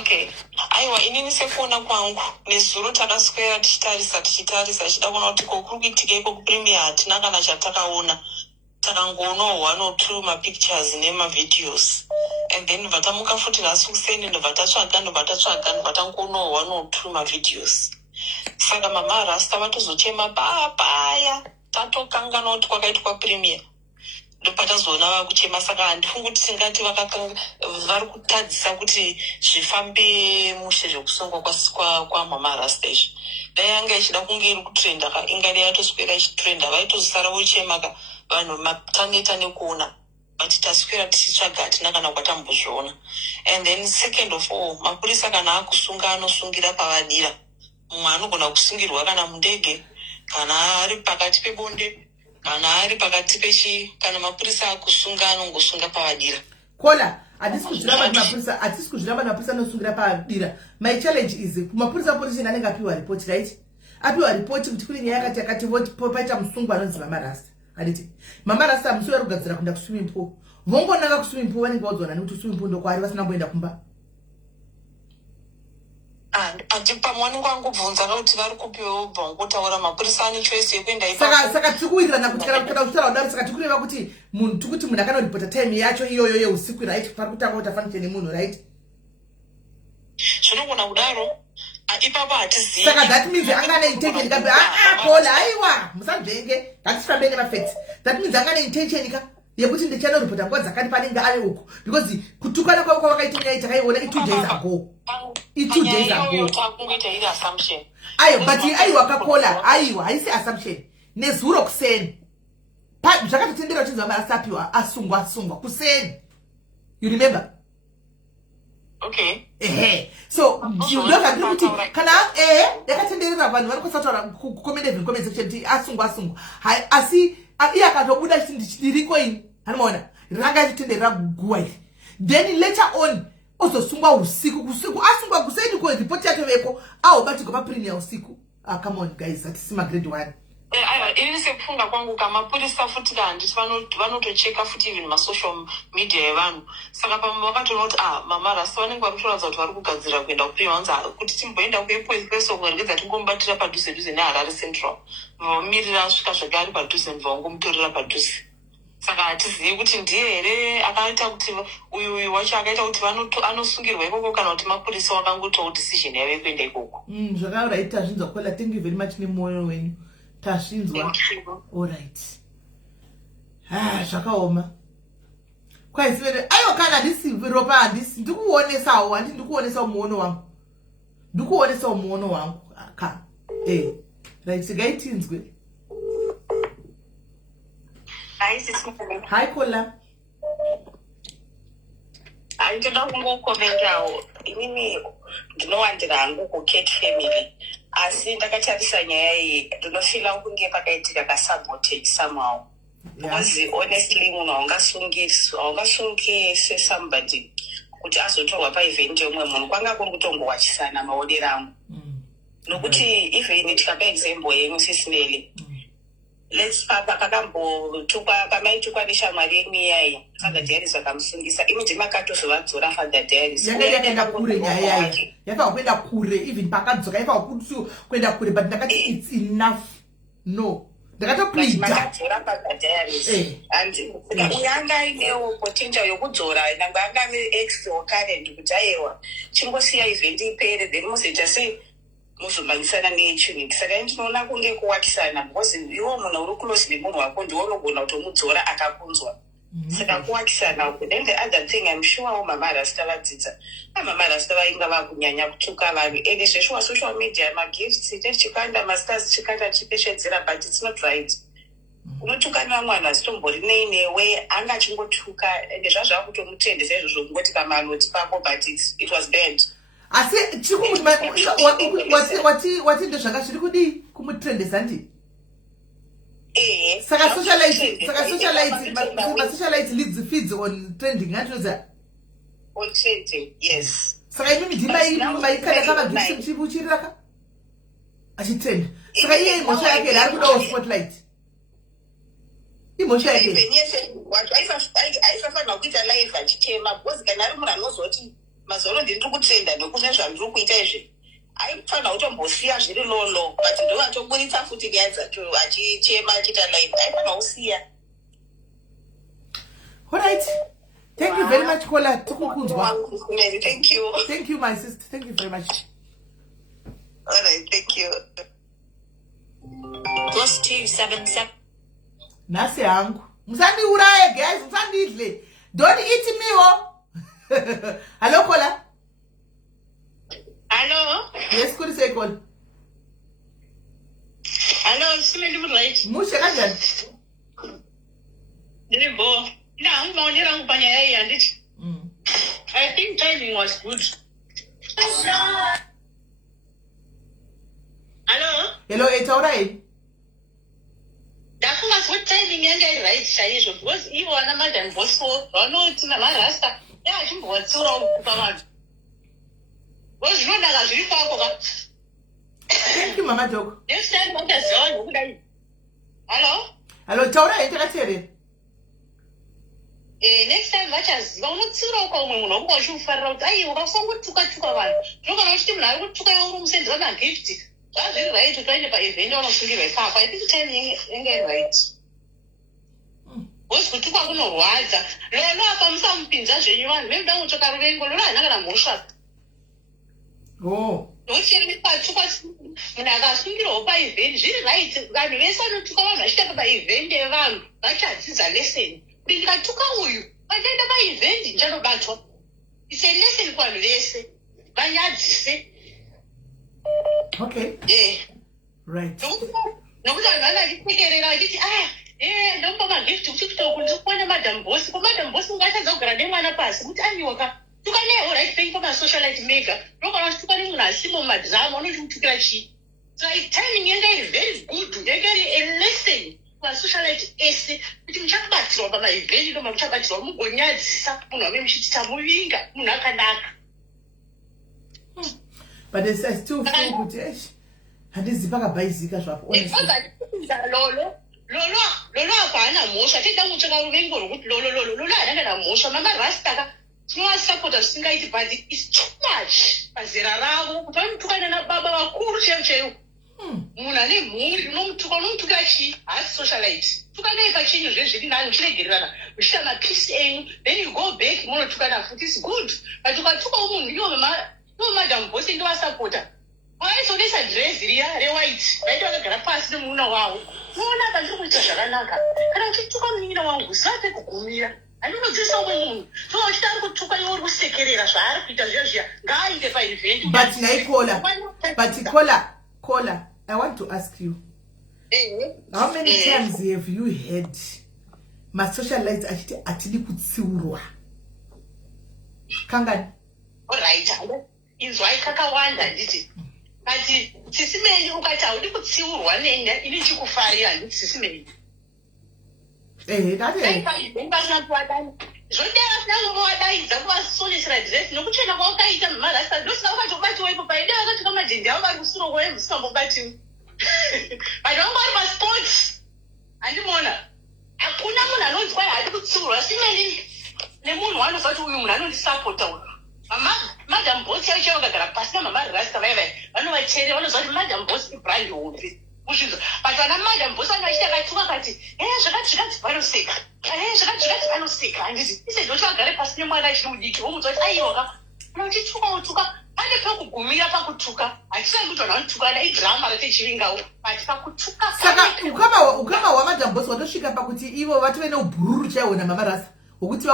Okay. Aiwa inini sefona kwangu. Nezuro takaswera tichitarisa chida kuona kuti kokurukuitika iko kupremier hatina kana chatakaona. Takangoona 1 or 2 mapictures nemavideos. And then vatamuka futi nhasi kuseni ndobvatatsvaga ndobvatangoona 1 or 2 mavideos. Saka mama Rasta vatozochema papaya. Tatokangana kuti kwakaitwa premier. Ndopatazoona vakuchema saka handifungi kuti tingati vari kutadzisa kuti zvifambe mushe zvekusungwa kwa mama Rasta izvi. Dai yanga ichida kunge iri kutrenda ka ingari yatoswera ichitrenda vaitozosara vochemaka vanhu mataneta nekuona but taswera tichitsvaga hatina kana kwatambozviona. And then second of all mapurisa kana akusunga anosungira pavadira. Mumwe anogona kusungirwa kana mundege kana ari pakati pebonde kana ari pakati kana mapurisa akusunga anongosunga pavadira. Kola atisi kuzviramba mapurisa anosungira pavadira. My challenge is mapurisa anenge apiwa report, right? Apiwa report kuti kune nyaya yakati paita musungwa anonzi Mama Rasta. Anditi Mama Rasta musi werugadzira kuenda kuswimming pool. Vongonanga kuswimming pool vanenge vaudzwa nekuti swimming pool ndokwari vasina kumboenda kumba. Pamwe angobvunza kuti vari kupiwa ubva ngotaura mapurisa ane choice yekuenda ipapo. Saka tikuwirirana kuti kana kutaura kudaro saka tikureva kuti munhu akanodipota time yacho iyoyo yeusiku, right? Pari kutanga kuti afanike nemunhu, right? Zvinogona kudaro ipapo hatizivi. Saka that means angane intention kabe Kola aiwa musadzvenge ngatifambe nemafacts. That means angane intention ka yekuti ndichanoripota nguva dzakati panenge ari uko because kutukana kwavo kwavakaita nyaya takaiona 2 days ago. 2 days ago. Ayo but aiwa kakola aiwa haisi assumption. Nezuro kuseni. Zvakatotendera kuti Mama Rasta apiwa asungwa kuseni. You remember? Okay. So you don't agree kuti kana yakatenderera vanhu vari kusataura comment section kuti asungwa. Hai asi akatobuda chiriko ini. Hanoona ranga ichitenderera guwa iri. Then later on ozosungwa usiku asungwa kuseni ko report yake veko batigwa papremier usiku. Come on guys, that is my grade 1. Ini sekufunga kwangu kamapurisa futi handiti vanotocheka futi even masocial media yevanhu. Saka pamwe vakatoona kuti Mama Rasta vanenge vari kutoratidza kuti vari kugadzira kuenda kupremier vanzi kuti timboenda kwesokwerengedza tingomubatira padhuze neHarare Central. Vamirira asvika zvakare padhuze vaongomutorera padhuze. Saka hatizivi kuti ndiye here akaita kuti uyu wacho akaita kuti anosungirwa ikoko kana kuti mapurisa wakangotawo decision yavo yekuenda ikoko. Zvakauraiti tazvinzwa Kola, thank you very much nemoyo wenyu. Tazvinzwa. Alright. Zvakaoma. Kwaisivere ayo kana handisi ropa handisi ndikuonesawo handi ndikuonesawo muono wangu. Ndikuonesawo muono wangu. Right, gaitinzwe. Hi Kola. Ndinoda kungokomentawo inini ndinowandira hangu kuCat family asi ndakatarisa nyaya iyi ndinofila kunge pakaitika kasabotage somehow because honestly munhu haungasungi somebody kuti azotorwa paevent yomwe munhu kwanga kuri kutongowachisana maonero angu nokuti even tikapa example yenyu sisinele let's pamaitukwa neshamwari yenyu iyai father diaries vakamusungisa imi ndimakatozovadzora father diaries yakaenda kure nyaya yayo yakakwenda kure even pakadzoka kuenda kure but ndakati it's enough. No ndakatopleadakadzora father diaries and uyanga ainewo potential yokudzora nangwe angave ex wecurrent kuti aiwa chingosiya event ipere then muzoita sei muzomanyisana nechuniki. Saka ndinoona kunge kuwakisana because iwo munhu uri close nemunhu wako ndiwo unogona kutomudzora akakunzwa. Saka kuwakisana uku. Then the other thing I'm sure Mama Rasta vadzidza. Mama Rasta vainga vakunyanya kutuka vanhu. Ende zveshuwa social media magifts chikanda masters chikanda chipeshedzera but it's not right. Unotukana mwana zitombori newe anga chingotuka ende zvazvakutomutendesa izvozvo kungoti pamanoti pako but it was bad. Asi wati ndezvanga zviri kudi kumutrendesa ndi Saka socialite leads feeds on trending. On trending, yes. Saka imi maikada kama gifts mchibuchiraka. Achitrend. Saka iye imosha yake la kudo spotlight. Imosha yake. Ibenyese watu aisafana kuita live achitema because kana ari munhu anozoti mazoro ndiri kutrenda nokune zvandiri kuita izvi. Aifana utombosiya zviri lolo but ndo atoburitsa futi nyaya dzacho achichema achita live. Aifana usiya. All right. Thank you very much, Kola. Thank you. Thank you, my sister. Thank you very much. All right, thank you. +277. Nasi yangu. Msandi uraye, guys. Msandi idle. Don't eat me, oh. Hello, Kola. Hello. Yes, could you say call? Hello, Simon right. Musha kanjani? Ndiribo. Na unaonera ngubanya yai anditi. I think timing was good. Hello. Hello, it's all right. Ndafunga kuti timing yanga iri right chaizvo because ivo vana madam Bosco vanoti namarasta yachimbovatsiura kupa vanhu. Because zvinodaka zviri kwako ka. Thank you, Mama Dog. Next time vangaziva vanhu kudai. Hello. Hello, taura interatere. Next time vachaziva unotsiura kwa umwe munhu wakuva uchimufarira kuti ai wakasangotuka vanhu. Zvokana uchiti munhu ari kutuka iwe uri musendera magift. Zvazviri right kuti waende paevhende vanosungirwa ipapo. I think time yanga iri right. Because kutuka kunorwadza. Lolo apa musamupinza zvenyu vanhu vemuda kutoka ruvengo lolo haana kana mhosva. Oh. Ndochiri patuka munhu akasungirwawo paevhende zviri right. Vanhu vese vanotuka vanhu vachitanga paevhende yevanhu vachadzidza lesson. Kuti ndikatuka uyu vachaenda paevhendi ndichanobatwa. It's a lesson kuvanhu vese vanyadzise. Okay. Right. Nokuti vanhu vana vachitekerera vachiti ndomupa magift kuti kutoku ndikuona madam Boss. Ko madam Boss ungatadza kugara nemwana pasi kuti aiwaka tuka neho right paying pamasocialite mega ndokana uchituka nemunhu asimo mumadhirama unochimutukira chii. So timing yanga iri very good. Yanga iri a lesson masocialite ese kuti muchakubatsirwa pamaevhenti ndo mamuchabatsirwa mugonyadzisa munhu wame muchitita muvinga munhu akanaka. But I still feel kuti handizi pakabhaizika zvapo honestly. Lolo apa haana mhosva tida kutsvaka ruvengo rwokuti lolo haana kana mhosva mamarastaka tinovasapota zvisingaiti but is too much pazera ravo kuti vamutukana nababa vakuru chaivo. Munhu ane mhuri unomutukira chii haasi socialite. Tukanai pachinyu zvezviri nani muchiregererana muchiita mapeace enyu then you go back munotukana futi is good. But ukatukawo munhu iwo madam Boss ndovasapota. Vaisonesa dress riya rewhite vaiti vakagara pasi nemununa wavo. Unoona apa ndiri kuita zvakanaka. Kana uchituka munin'ina wangu usate kugumira. Handinodzisa umwe munhu. So uchita ari kutuka iwe uri kusekerera zvaari kuita zviya ngaaite paevhenti. But nai Kola, I want to ask you. How many times have you heard my socialite achiti atili kutsiurwa? Kangani? All right. Inzwai kakawanda nditi. Kati sisimeni ukati haudi kutsiurwa nenda ini chikufarira nditi sisimeni. Dade. Zvodeva sinangu wadaidza kuvasonesera dress nokuchena kwawakaita mumarasta ndosina ukatobatiwa ipo paide vakati majende avo vari kusuro kwaye musingambobatiwi. But vangu vari pasport. Handimona. Hakuna munhu anonzi kwai hadi kutsiurwa simeni nemunhu wanoziva kuti uyu munhu anondisapota uyu. Madam Boss chaicho vakagara pasi namamarasta vaivai vanovateerera vanoziva kuti madam Boss ibrand hombe. But vana madam Boss vanga vachita katuka kati zvakati vanoseka. Zvakati vanoseka. Handiti ise ndochi vagare pasi nemwana achiri mudiki vomuudza kuti aiwaka uchituka pane pekugumira pakutuka. Hatisangi kuti vanhu vanotukana idhirama ratechivingawo but pakutuka. Saka ukama hwamadam Boss watosvika pakuti ivo vatove neubhururu chaiwo namamarasta wokuti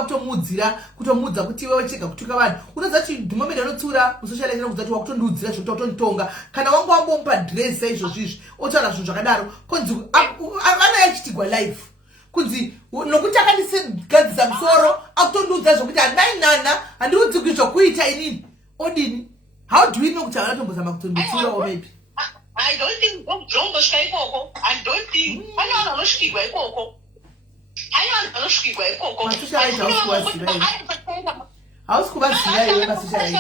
kutomuudza kuti iwe chega kutuka vanhu. Unoziva kuti dhimomende anotsiura musocialite nokuudza kuti wakutondiudzira zvekuti watonditonga kana wangu wambomupa dress saizvozvizvi otaura zvinhu zvakadaro kunzi vana yachitigwa live kunzi nokuti akandisegadzisa musoro akutondiudza zvokuti handai nana handiudzi kuti zvokuita inini odini. How do we know kuti havana tombozama kutonditsiurawo maybe? I don't think zvombosvika ikoko. I don't think pane vanhu vanosvikirwa ikoko. Pane vanhu vanosvikirwa ikoko. Masocialite hausi kuvaziva iwe masocialite.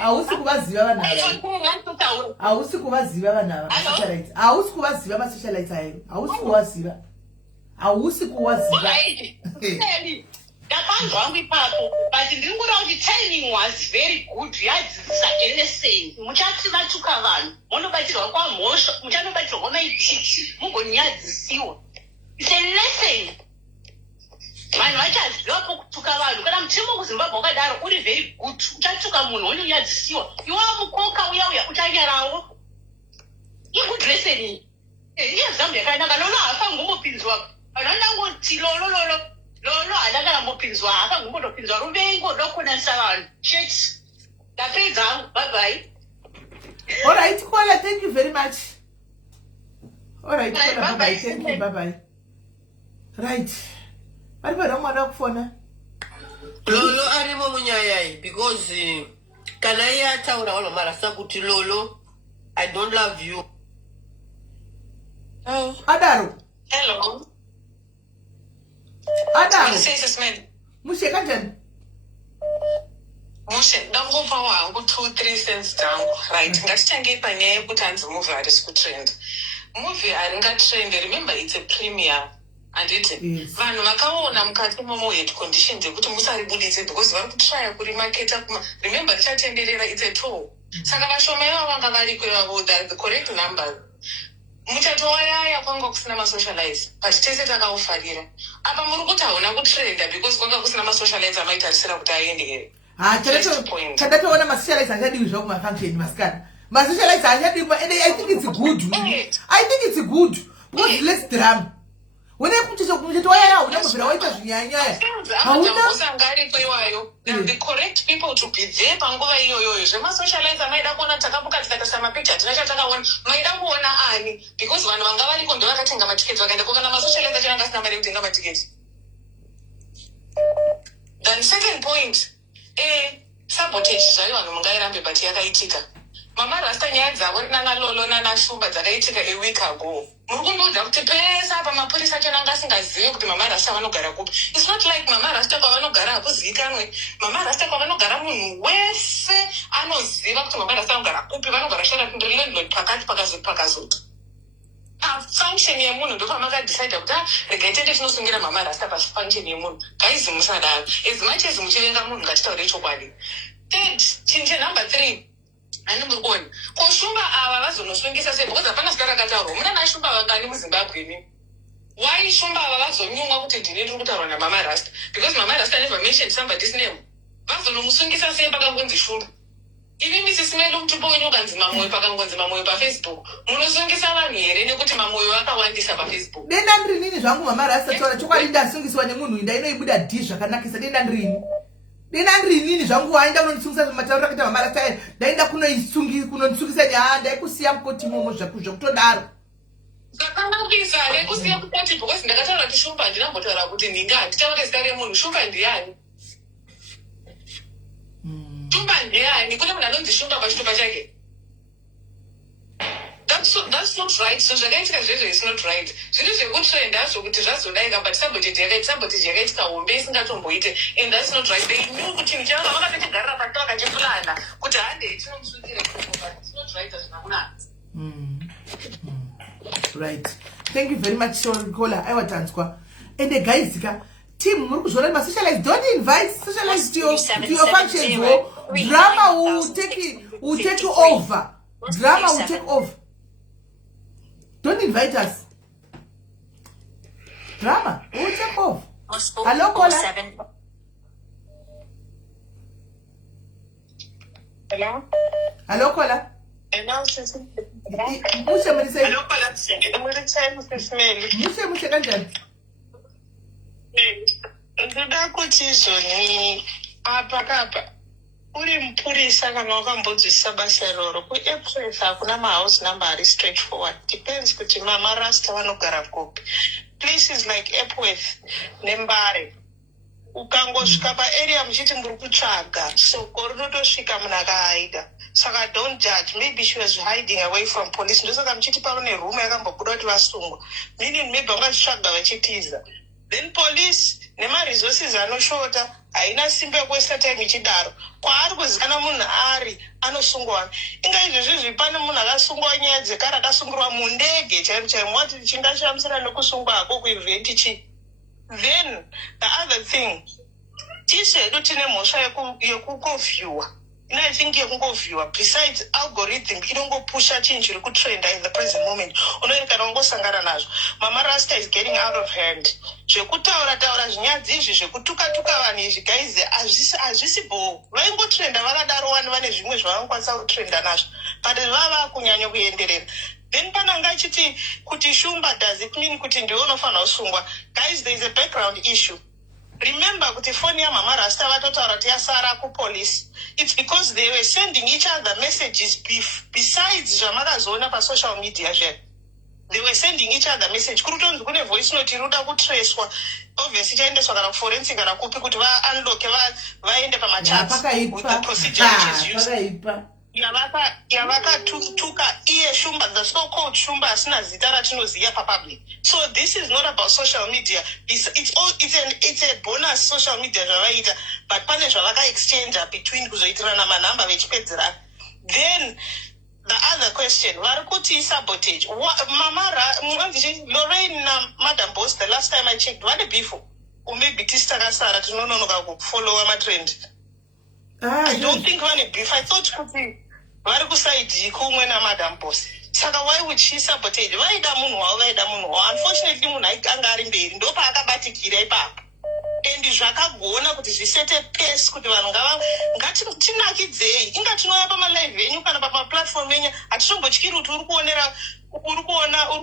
Hausi kuvaziva vanhu ava. Hausi kuvaziva vanhu ava masocialite. Hausi kuvaziva masocialite aya. Hausi kuvaziva. Hausi kuvaziva. Ndakanzwa wangu ipapo, but ndiri kuda kuti timing was very good. Yadzidzisa lesson. Muchati vatuka vanhu, munobatirwa kwamhosva, muchanobatirwa kwamaititi, mugonyadzisiwa. It's a lesson. Vanhu vachaziva pokutuka vanhu. Kana muchimo kuZimbabwe wakadaro uri very good, uchatuka munhu unonyadzisiwa. Iwe mukoka uya uchanyarawo. Igood lesson iyi. Iye Zambia yakanaka. Lolo hafangomupinzwa. Vanhu vanongoti lolo handakambopinzwa hakangombotopiinzwa ruvengo ndokonanisa vanhu shit ndapedza hangu bye bye. All right Kola, thank you very much. All right Kola, bye bye, thank you, bye bye. Right, vari vana mwana wakufona Lolo arimo munyaya because kana iye ataura vanhu marasa kuti Lolo I don't love you. Oh, adaro hello. adaro Sisman. mushe kanjani Mushe, ndangopa wangu 2-3 cents dzangu. Right, ngatitange panyaya yekuti hanzi movie harisi kutrend. Movie haringatrend, remember it's a premiere. Anditi, vanhu vakaona mukati momo head condition dzekuti musaribudise because vari kutraya kurimaketa remember richatenderera it's a tour. Saka vashoma iva vanga variko ivavo the correct numbers. Muchato wayaya kwanga kusina masocialize but tese takaufarira. Apa muri kuti hauna kutrenda because kwanga kusina masocialize amaitarisira kuti aende here. Tandatoona masocialize achadiwi zvako mafunction masikana. Masocialize achadiwi and I think it's good. I think it's good because less drama. Wena muchato wayaya unamuvira waita zvinyanya. The correct people to be there panguva iyoyo. Zvemasocialize amaida kuona takabuka tikatarisa mapicha tinacha takaona maida kuona ani because vanhu vanga variko ndo vakatenga matiketi vakaenda kokana masocialize achinanga asina mari yekutenga matiketi. Then second point, sabotage zvayo vanhu mungairambe but yakaitika. Mama Rasta nyaya dzavo nana Lolo nana Shumba dzakaitika a week ago. Muri kundiudza kuti pesa apa mapurisa acho nanga asingazivi kuti Mama Rasta vanogara kupi. It's not like Mama Rasta kwavanogara hakuzivikanwe. Mama Rasta kwavanogara munhu wese anoziva kuti Mama Rasta vanogara kupi, vanogara Sheraton landlord pakati pakazoti. Function yemunhu ndopamakadecide kuti regai tende tinosungira Mama Rasta pafunction yemunhu. Guys musadaro. As much as muchivenga munhu ngatitaure chokwadi. Third, chinje number 3. Ani murikoni koshumba ava vazonosungisa sei because hapana zita rakataurwa muna nashumba vangani muZimbabwe imi. Why shumba ava vazonyumwa kuti ndini ndiri kutaurwa naMama Rasta because Mama Rasta never mentioned somebody's name. Vazonomusungisa sei pakangonzi shumba. Imi misisi medu mutumbo wenyu ukanzi Mamoyo pakangonzi Mamoyo paFacebook munosungisa vanhu here nekuti Mamoyo vakawandisa paFacebook. Denda ndirini zvangu Mama Rasta taura chokwadi ndasungisiwa nemunhu ndainoibuda d zvakanakisa denda ndirini. Denda ndirini zvangu waenda kunondisungisa matauro akaita Mama Rasta ndaenda kunondisungisa nyaya ndaikusiya mukoti momo zvakutodaro. Zvakanakisa rekusiya mukoti because ndakataura kuti Shumba ndinambotaura kuti ndinga handitaure zita remunhu Shumba ndiani. Shumba ndiani kune munhu anonzi Shumba pachitupa chake. That's not right. So zvakaitika zvezvo is not right. Zvinhu zvekutrenda zvokuti zvazodaika but sabotage yakaitika hombe isingatomboite and that's not right. They knew kuti nichava vakatochigarira pato vakachipurana kuti handei tinomusungire but it's not right as nakunaka. Right. Thank you very much Kola. I watanzwa. And the guys team muri kuzvona masocialize don't invite socialize to your functions. Drama will take over. Drama will take over. Don't invite us. Drama will take off. Hello, Kola. Hello? Hello, Kola. Hello, Sisi. Mushe mrisei. Hello, Kola. Mrisei, Sisi. Mushe kanjani? Ndoda kuti izvoni apa kapa uri mupurisa kana wakambonzwisisa basa iroro kuEpworth hakuna mahouse number ari straightforward. Depends kuti Mama Rasta vanogara kupi. Places like Epworth neMbare ukangosvika paarea muchiti muri kutsvaga soko rinotosvika munhu akaaida. Saka don't judge. Maybe she was hiding away from police. Ndosaka muchiti pava nerume yakambobuda kuti vasungwa. Meaning maybe vangazvitsvaga vachitiza. Then police nemaresources anoshota haina simba yekuwesta time ichidaro. Kwaari kuzikanwa munhu ari anosungwa. Inga izvezvi pane munhu akasungwa nyaya dzekare akasungirwa mundege chaimo chaimo wati chingashamisana nekusungwa hako kuevent chi. Then the other thing, tisu hedu tine mhosva yekukovhiwa. I think yekungovhiwa. Besides algorithm inongopusha chinhu chiri kutrenda in the present moment. Unoerekana ungosangana nazvo. Mama Rasta is getting out of hand. Zvekutaura zvinyadzi izvi zvekutuka vanhu izvi guys hazvisibo. Vaingotrenda vakadaro vane zvimwe zvavangakwanisa kutrenda nazvo. But vava kunyanya kuenderera. Then pananga achiti kuti shumba does it mean kuti ndiwe unofanira kusungwa. Guys, there is a background issue. Remember kuti phone ya Mama Rasta vatotaura kuti yasara kupolice. It's because they were sending each other messages besides zvamakazoona pasocial media zve. They were sending each other message. Kurutonzi kune voice note iruda kutracewa. Obviously chaendeswa kana forensic kana kupi kuti va-unlock vaende pamachats with the procedure which is used. Yavakatuka iye shumba, the so-called shumba asina zita ratinoziva papublic. So this is not about social media. It's a bonus social media zvavaita, but pane zvavaka exchange between kuzoitirana manamba vechipedzerana. Then the other question, varikuti sabotage. Lorraine na Madam Boss, the last time I checked, what the beef? Maybe tistakasara tinononoka kufollow ma trend. I don't think one beef. I thought kuti vari kusaidi kumwe na Madam Boss. Saka why would she sabotage? Vaida munhu wavo. Unfortunately munhu anga ari mberi ndo paakabatikira ipapo. And zvakagona kuti zvisete pace kuti vanhu ngatinakidzei. Inga tinouya pamalive enyu kana pamaplatform enyu hatitombotyiri kuti uri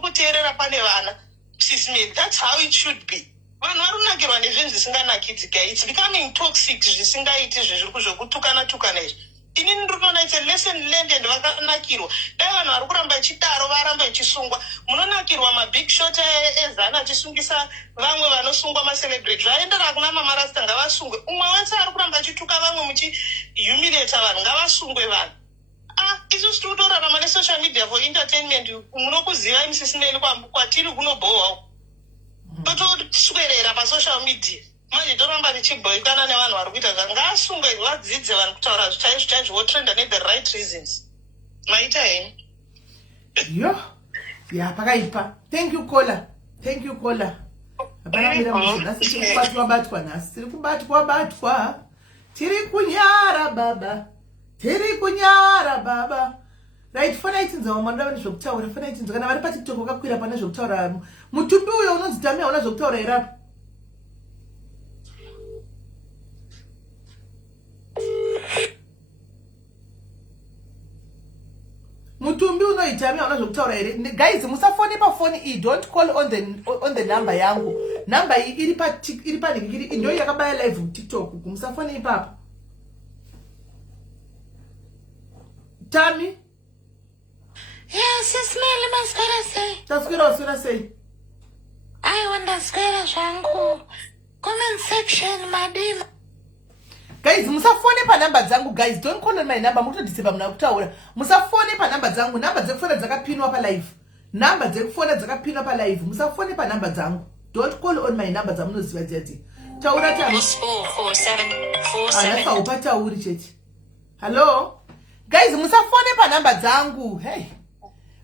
kuteerera pane vana. That's how it should be. Vanhu vari kunakirwa nezvinhu zvisinganakidzi. It's becoming toxic zvisingaiti zvezvokutukana izvi. Inini ndinoona it's a lesson learned and vakanakirwa. Dai vanhu vari kuramba ichidaro varamba ichisungwa. Munonakirwa mabig shot ezana achisungisa vamwe vanosungwa macelebrate. Zvaendera kuna Mama Rasta ngavasungwe. Umwe wese ari kuramba achituka vamwe muchihumiliate vanhu ngavasungwe vanhu. Isusu tiri kutorarama nesocial media for entertainment. Munokuziva imisisineni kwatiri kunobhohwa. Totoswerera pasocial media. Manje toramba tichibhoikana nevanhu vari kuita ngavasungwe vadzidze vanhu kutaura chaizvo votrenda ne the right reasons. Maita heni? Ya pakaipa. Thank you caller. Hapana mira mshona sisi kubatwa nasi. Tiri kubatwa. Tiri kunyara baba. Right, fana itinza wamanda vane zvokutaura, fana itinza kana vari paTikTok wakakwira pane zvokutaura. Mutumbi uyo unozitamia una zvokutaura irapo. Mutumbi unoitamia una zvokutaura ere. Guys, musafone pa phone iyi. Don't call on the number yangu. Number iyi iri pa ndio yakabaya live TikTok. Musafone ipapo. Tami? Yes, it's me, Limasquera. Tasquera say. I want the square shangu. Comment section, madam. Guys, musafone pa number zangu, guys. Don't call on my number. Mutodiseba mna kutaura. Musafone pa number zangu. Number dzekufona dzakapinwa pa live. Number dzekufona dzakapinwa pa live. Musafone pa number zangu. Don't call on my number zamunoziva dzati. Taura tami. 44747. Alafa upata uri cheti. Hello? Guys, musafone pa number zangu. Hey.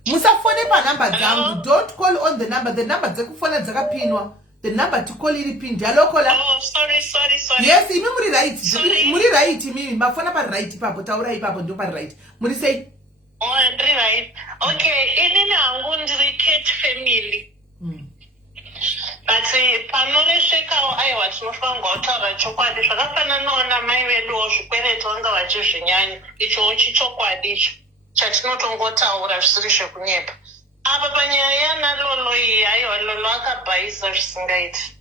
Musafone pa number zangu. Don't call on the number. The number dzekufona dzakapinwa. The number to call iri pin. Hello caller. Oh, sorry. Yes, imi muri right. Muri right mimi. Mafona pa right papo. Taura ipapo ndo pa right. Muri say. Oh, ndiri right. Okay, inini hangu ndiri Kate family. But panoresvekawo aiwa tinofanirwa kutaura chokwadi zvakafananawo namai veduwo zvikwereti vanga vachizvinyanya. Ichowo chichokwadi icho chatinotongotaura zvisiri zvekunyepa. Apa panyaya yanalolo iyi aiwa lolo akabhayiza zvisingaiti.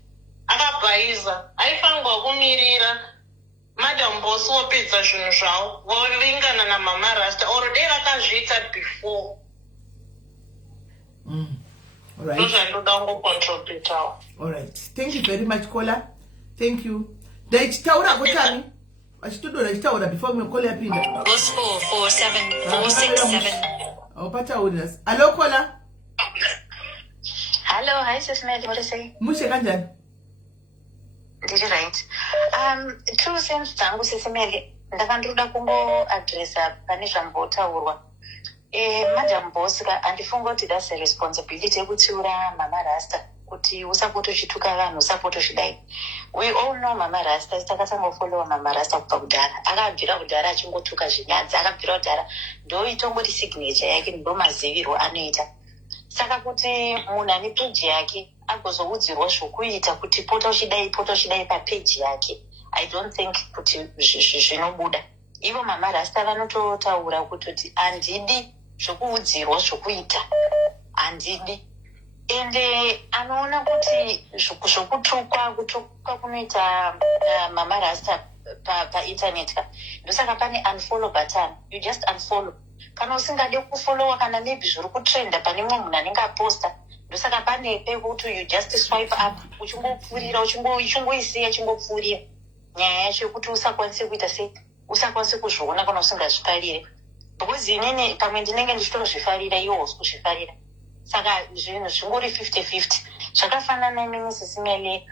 Akabhayiza aifanirwa kumirira Madam Boss wopedza zvinhu zvavo voringana naMama Rasta or dei vakazviita before. All right. Thank you very much, caller. Thank you. Ndaichitaura kotani. Achitodora chitaura before call yapinda. +447 Awapatauri nasi. Hello caller. Hello, hi Sismeli, what is it? Mushe kanjani? Did you right? True sense dzangu Sismeli, ndakandoda kungoadressa pane zvambotaurwa. Madam boss andifunga kuti that's a responsibility yekutsiura Mama Rasta kuti usapotochituka vanhu usapotochidai. We all know Mama Rasta, takasangofollowa Mama Rasta kubva kudhara. Akabvira kudhara achingotuka zvinyadzi, akabvira kudhara ndoitongoti signature yake ndomazivirwo anoita. Saka kuti munhu ane peji yake agozoudzirwa zvokuita kuti pota uchidai papeji yake. I don't think kuti zvinobuda. Ivo Mama Rasta vanototaura kuti handidi zvokuudzirwa zvokuita. Handidi. Ende anoona kuti kutuka kunoita Mama Rasta pa-internet ka. Ndosaka pane unfollow button. You just unfollow. Kana usingade kufollowa kana maybe zviri kutrenda pane mumwe munhu anenge aposta. Ndosaka pane pekuti you just swipe up. Uchingopfurira, uchingoisiya chingopfurira. Nyaya yacho yekuti usakwanise kuita sei. Usakwanise kuzviona kana usingazvifarire. Because inini pamwe ndinenge ndichitozvifarira iwo hausi kuzvifarira. Saka zvinhu zvingori 50-50. Zvakafanana nemi Sismeli,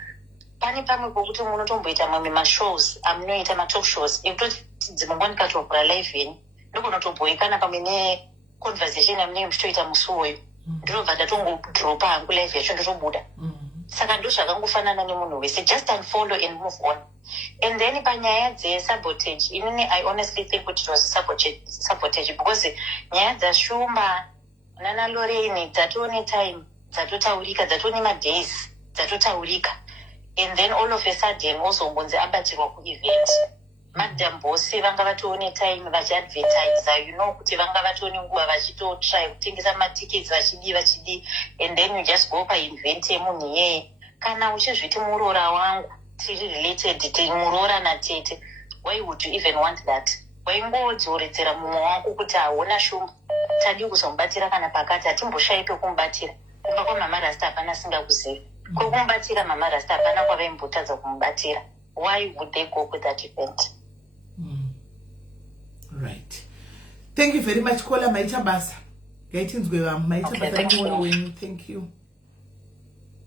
pane pamwe pokuti munotomboita mamwe mashows amunoita matalk shows ekutoti dzimangwani katovhura live yeni ndokunotobhoikana pamwe neconversation yamunenge muchitoita musi uwoyo ndinobva ndatongodropa hangu live yacho ndotobuda. Saka ndo zvakangofanana nemunhu wese, just unfollow and move on. And then panyaya dzesabotage, inini I honestly think it was sabotage because nyaya dzashuma nana Lorraine dzatone time dzatotaurika, dzatone madays dzatotaurika, and then all of a sudden ozombonzi abatirwa kuevent. Madam boss vanga vatone time vachiadvertise, you know, kuti vanga vatone nguva vachitotry kutengesa matickets vachidi, and then you just go pa-event yemunhu iyeye. Kana uchizviti muroora wangu tiri related, tiri muroora natete, why would you even want that? Waingodzoredzera mumwe wako kuti hauna shumba, tadi kuzomubatira kana pakati, hatimboshayi pekumubatira. Kumba kwaMama Rasta hapana singakuzivi. Kwekumubatira Mama Rasta hapana kwavaimbotadza kumubatira. Why would they go with that event? Right. Thank you very much, Kola Maita Basa. Gaitinzwe wam Maita Basa. Thank you.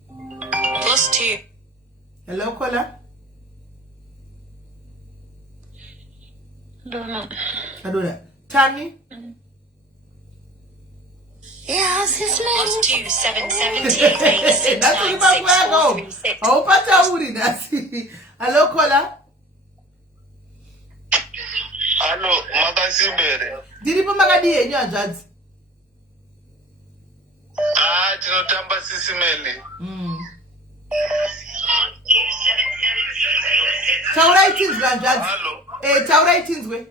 +2. Hello, Kola. Adora. Tani? Yeah, +27778696436. Hello, Kola. Hello, Makasimbere. Diripo Magadi yenyu Ajadzi. Tinotamba Sismeli. Taura itinzwe Ajadzi. Hello. Taura itinzwe.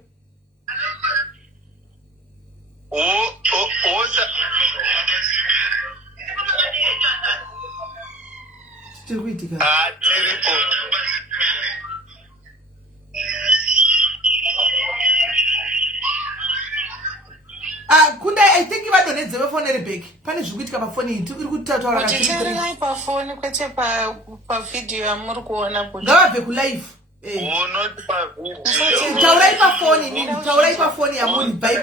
Tiripo. Kunda I think vadonedze vefoni Rebecca. Pane zvikuitika pafoni iyi iri kutaura kuchitererai pafoni kwete pavidhiyo yamuri kuona kuti ngavabve kulive. Taurai pafoni, taurai pafoni yamuri bhai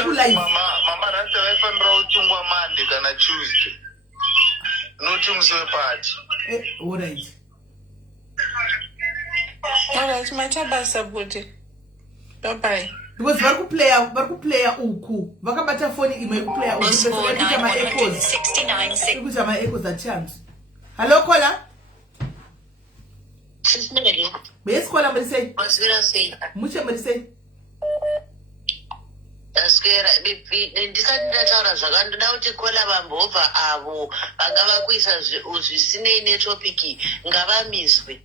kulive. Mama Rasta vaifanira kutungwa Monday kana Tuesday. Noti musi wepati. Alright. Alright, Maita Basa buti. Bye-bye. Because vari kuplaya uku vakabata foni imwe ikuplaya uku kuita ma-echoes achanzi. Hello, Kola. Yes, Kola, murisei. Muche murisei. Daswera ndisati ndataura zvakandoda kuti Kola vambobva avo vanga vakuisa zvisinei netopiki ngavamiswe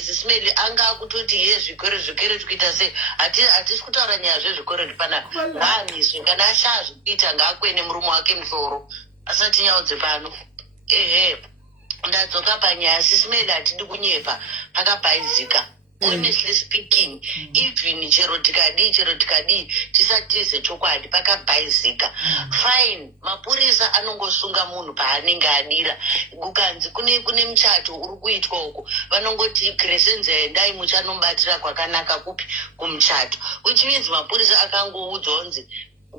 Sismeli anga akutoti ye zvikoro zvikuita sei hatisi kutaura nyaya zvezvikoro ndipana ngaamiswe kana ashaa zvikuita ngaakwene murume wake musoro asati nyaudze pano. Ndadzoka panyaya Sismeli hatidi kunyepa pakabhaizika honestly speaking, even chero tikadi tisatize chokwadi pakabhaizika. Fine, mapurisa anongosunga munhu paanenge adira. Kukanzi kune muchato uri kuitwa uko. Vanongoti Crescenza endai muchanobatira kwakanaka kupi kumuchato. Which means mapurisa akangoudza onzi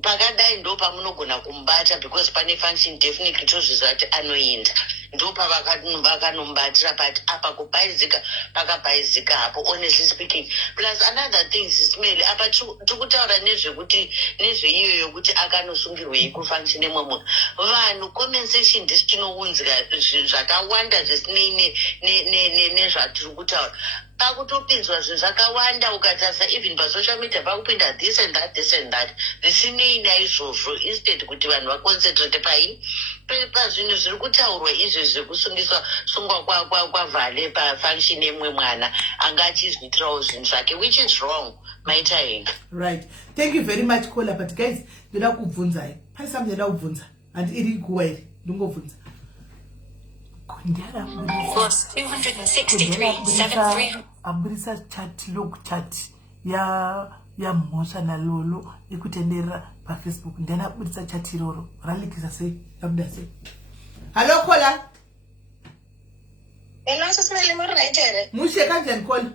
pakadai ndo pamunogona kumubata because pane function definitely tozviziva kuti anoenda. Ndo pavakanombatira but apa kubhaizika pakabhaizika hapo, honestly speaking. Plus another thing sisimele apa tikutaura nezvekuti nezveiyo yokuti akanosungirwei kufunction emwe munhu. Vanhu comment section ndisi tinounzika zvakawanda zvisinei nezvatiri kutaura. Pakutopinzwa zvinhu zvakawanda ukatarisa even pasocial media pakupinda this and that zvisinei naizvozvo, instead kuti vanhu vaconcentrate pazvinhu zviri kutaurwa izvi zvekusungwa kwavhale pafunction yemwe mwana anga achizviitirawo zvinhu zvake, which is wrong. Maita henga. Right, thank you very much Kola. But guys, ndoda kubvunzai, pane something ndoda kubvunza and iri kuwa iri ndingobvunza. Plus 263, Abrisa chat log chat ya mhosva nalolo ikutenderera paFacebook. Ndana abrisa chat iroro ralikisa sei labda sei. Hello Kola. Hello Sisimele, muri right here? Mushe kanjani Kola?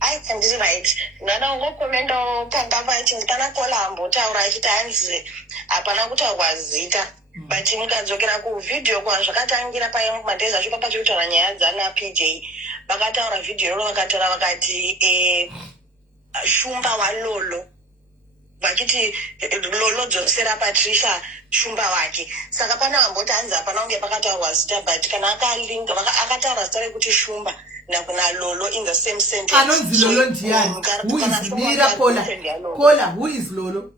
I can do right. Nana ungokomendo kangamba ichi ndikana Kola ambotaura achiti hanzi hapana kutaurwa zita. But mukadzokera kuvidhio kwazvakatangira paye madhezi acho papachikutaura nyaya dzana PJ vakataura vidhio roro vakataura vakati shumba walolo vachiti lolo dzosera Patricia shumba wake. Saka pana vamboti hanzi hapana kunge pakataurwa zita, but kana akalinga akataura zita rekuti shumba nakuna lolo in the same sentence. Anonzi lolo ndiani? Who is Mira Kola? Kola, who is Lolo?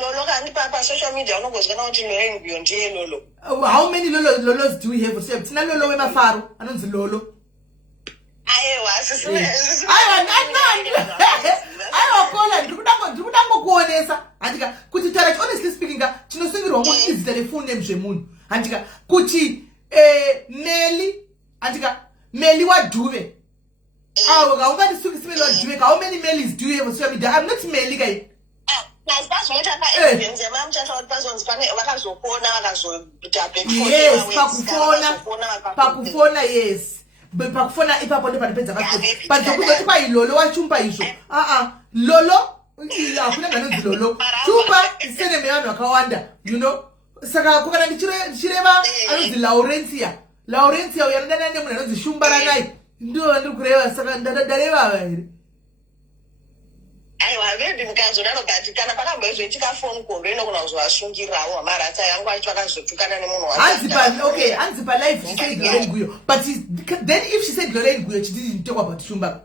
Lolo kandi papa social media unongozikana kuti Lorraine Guyo ndiye Lolo. How many Lolos do we have? Tina Lolo wemafaro anonzi Lolo. Aiwa Sisimele. Aiwa Kola, ndikudango kuonesa. Andika kuti tara honestly speaking chinosungirwa mu izita refull name zvemunhu. Andika kuti Meli wa Duve. Ungati Sisimele wa Duve. How many Melis do you have on social media? I'm not Meli guy. Yes, pakufona yes. Pakufona ipapo ndo panipedza kaso. But zokuzoti kwa Lolo wachumba izvo. Lolo akuna nganonzi Lolo. Chumba isene mevanhu vakawanda, you know. Saka kukana ndichireva anonzi Laurencia uyanodana nemunhu anonzi Shumba ranai. Ndo ndiri kureva saka ndareva here. Aiwa vendi mukazodaro but kana pakambozoitika phone call inogona kuzovasungirawo marata yangu acho akazotukana nemunhu okay, Anzipa live she said Lorraine Guyo, but then if she said Lorraine Guyo, she didn't talk about Shumba.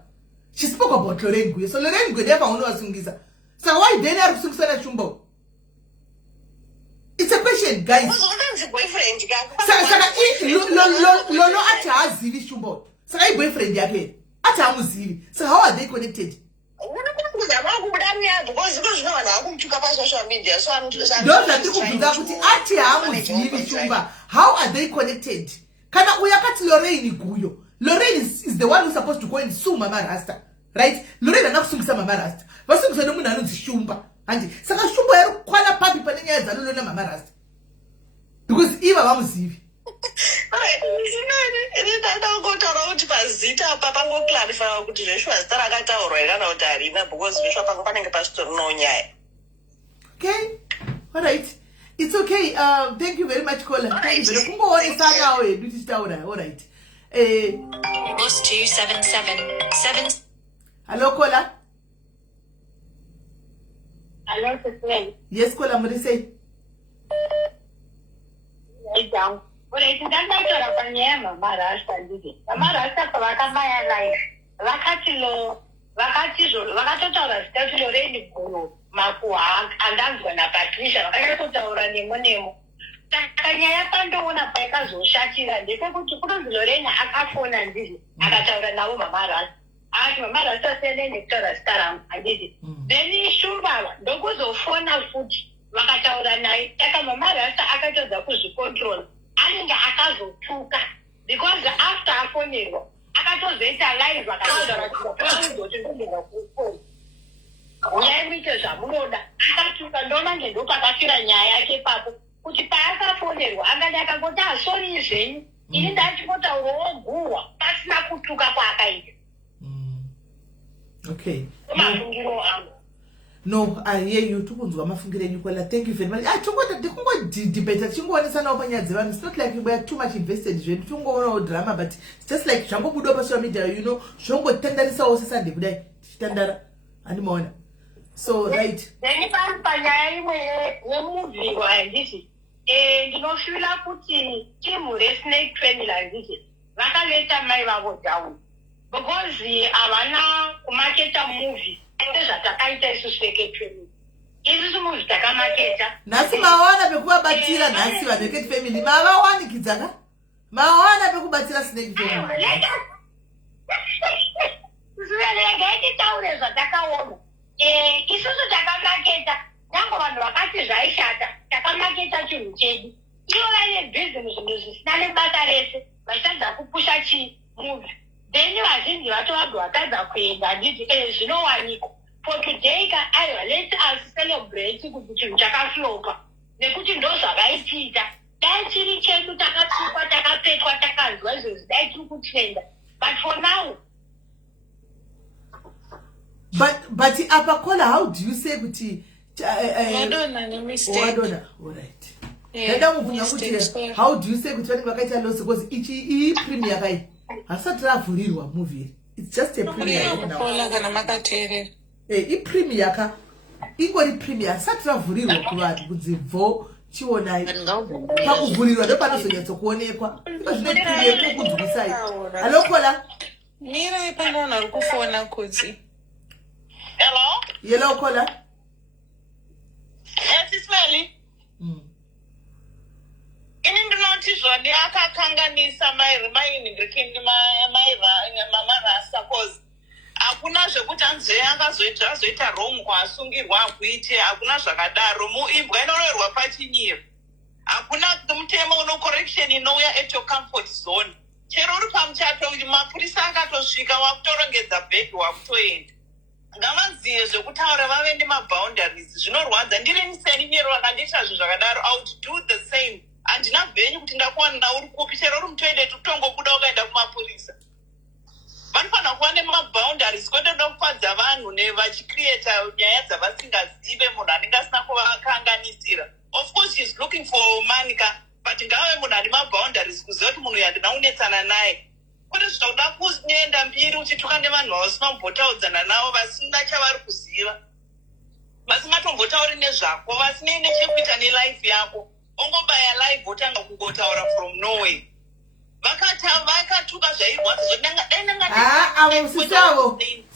She spoke about Lorraine Guyo. So Lorraine Guyo never unovasungisa. So why then are kusungisa Shumba? It's a question, guys. boyfriend Saka Lolo ati hazivi Shumba. Saka boyfriend yake ati hamuzivi. So how are they connected? How are they connected? Kana uyakati Lorraine Guyo. Lorraine is the one who's supposed to go and sue Mama Rasta, right? Lorraine anakusungisa Mama Rasta. Vasungisa nomunhu anonzi Shumba. Andi saka Shumba yari kwana papi panenya dzalolo na Mama Rasta. Because iva vamuzivi. kuti pazita apa pangoclarifya kuti zveshwa zita rakataurwa kana kuti harina because zveshwa pangu panenge pasitorinawo nyaya. Okay, all right, it's okay. Thank you very much Kola. Thank you very kungoonesa wedu tichitaura. All right. plus 277. Hello Kola. Hello Sisimele. Yes Kola, muri sei? Então, por isso ndakataura panyaya Mama Rasta ndizvo. Mama Rasta pavakambaya live vakatotaura zita kuti Lorraine Guyo makuha andanzwa naPatricia vakatotaura nemo. Saka nyaya pandoona paikazoshatira ndepekuti kunonzi Lorraine akafona ndizvo akataura navo Mama Rasta. Ati Mama Rasta sende nekutaura zita rangu handiti. Then Shumba ndokuzofona futi vakataura naye. Saka Mama Rasta akatodza kuzvicontrol. Anenge akazotuka because akafonerwa akatozoita live akatozaratidzakuti ndinga kufoni uyai muite zvamunoda akatuka ndona ngendopakafira nyaya yake papo kuti paakafonerwa angati akangoti asori zvenyu ini ndachipotaurawo guhwa pasina kutuka kwaakaita okay mafungiro angu no I hear you tukunzwa mafungiro enyu kwela thank you very much tikungodebate tichingoonesa panyaya dzevanhu it's not like we are too much invested zvenyu tingoonawo drama but it's just like zvangobudawo pasocial media zvongotandarisawo sesande kudai tichitandara handimaona so right then panyaya imwe yemuvhiro handiti ndinofila kuti timu resnake family handiti vakaleta mai vavo down because havana kumaketa movie sezvatakaita isusu vekete family isusu movie takamaketa nhasi mawana pekuvabatira nhasi vanhukete family mavawanikidza mawana pekubatira snake family regai titaure zvatakaona isusu takamaketa nyango vanhu vakati zvaishata takamaketa chinhu chedu ivo vaine bhizinesi zvinhu zvisina nebasa rese vachitadza kupusha chimovie then vazhinji vacho vabva vatadza kuenda handiti zvinowanikwa for today aiwa let us celebrate kuti chinhu chakaflopa nekuti ndo zvavaitiita dai chiri chedu takatukwa takapetwa takanzwa izvozvi dai tiri kutenda but for now but apakola how do you say kuti wadona nemistake alright ndada mubvunza kuti how do you say kuti vanenge vakaita loss because iyi premiere kai hasati ravhurirwa movie it's just a premiere kana makateerera ipremiere ka ingori premiere hasati ravhurirwa kuvanhu kunzi bvo chionai pakuvhurirwa ndopanozonyatsokuonekwa zvine premiere kukunzwisai alokola mirai panoona uri kufona kudzi hello yelo kola Ismail ini ndinoti zvoni akakanganisa mainingirikindi mamarasa cause hakuna zvekuti anzve azoita wrong kwaasungirwa akuite hakuna zvakadaro muimbwa inoroverwa pachinyiro hakuna mutemo uno correction inouya at your comfort zone chero uri pamuchato mapurisa akatosvika wakutorongedza bhegi wakutoenda ngavazive zvekutaura vave nemaboundaries zvinorwadza ndirini seni nyero vakandiita zvinhu zvakadaro I would do the same handina bhenyu kuti ndakuwana uri kupi chero uri mutoileti kutongobuda ukaenda kumapurisa vanofanira kuva nemaboundaries kwete ndokufadza vanhu nevachicreata nyaya dzavasingazive munhu anenge asina kuvakanganisira of course she's looking for money but ngave munhu ane maboundaries kuziva kuti munhu yandina unetsana naye kwete zvitoda kuenda mbiri uchituka nevanhu vasinombotauridzana navo vasina chavari kuziva vasingatombotauri nezvako vasinei nechekuita nelife yako ongobaya live wotanga kungotaura from nowhere vakatuka zvairwadza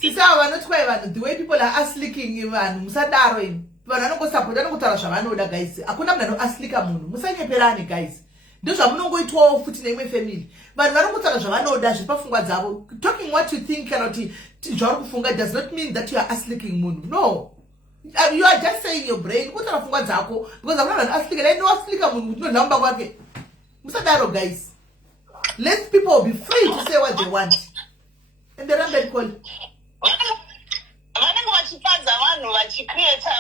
sisavo vanotwai vanhu the way people are aslicking vanhu musadaro imi vanhu vanongosapota nokutaura zvavanoda guys hakuna munhu anoaslika munhu musanyeperani guys ndozvamunongoitwawo futi neimwe family vanhu vari kutaura zvavanoda zviri pafungwa dzavo talking what you think kana kuti zvauri kufunga does not mean that you are aslicking munhu no you are just saying your brain kutaura pfungwa dzako because hakuna vanhu aslika lai noaslika munhu kuti nodhamba kwake musadaro guys let people be free to say what they want and the rambe call vanenge vachifadza vanhu vachicreata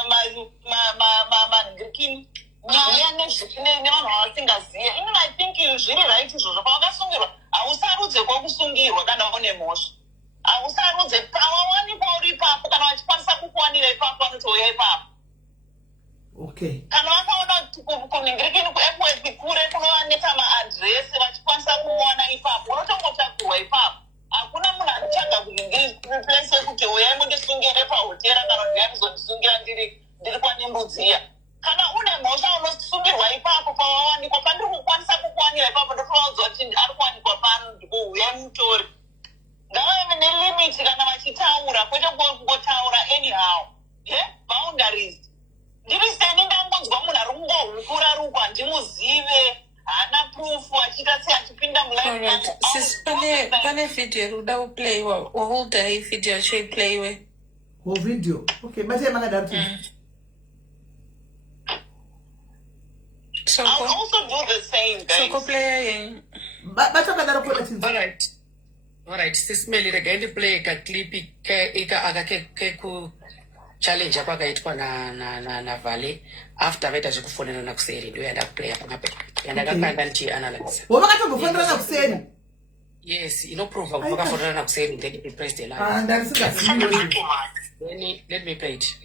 manhirikini nyaya nevanhu vavasingazive ini I think zviri right izvozvo pavakasungirwa hausarudze kwakusungirwa kana une mhosva hausarudze pavawanikwa uri ipapo kana vachikwanisa kukuwanira ipapo vanotouya ipapo okay kana vakaona kunhingirikini kuepweti kure kunovanetsa maadresi vachikwanisa kuona ipapo unotongotakurwa ipapo hakuna munhu anochaga kunhingiriplace yekuti uyai mundisungire pahotera kana kuti uyai muzondisungira ndiri kwanembudziya kana une mhosva unosungirwa ipapo pavawanikwa pandiri kukwanisa kukuwanira ipapo ndotovaudzwa kuti ari kuwanikwa pano ndikouyai mutori ngavave nelimiti kana vachitaura kwete kungotaura anyhow boundaries ndiri seni ndangonzwa munhu ari kungohukura ruku handimuzive hana proof achiita sei achipinda pane video iri kuda kuplayiwa waholda ivideo yacho iplayiwe video okay batai makadaro I'll also do the same, guys. Soko player yenyu batakadaro koda chinzi alright Alright, sisimeli regendi play ka clip aka ku challenge kwakaitwa na Valley after vaita zvekufonera nakuseri ndio yanda play apa ngape yanda kakanda ndichi analyze. Wavakatombofonera nakuseri? Yes, inoprove kuti vakafonera nakuseri then he pressed the line. Let me play it.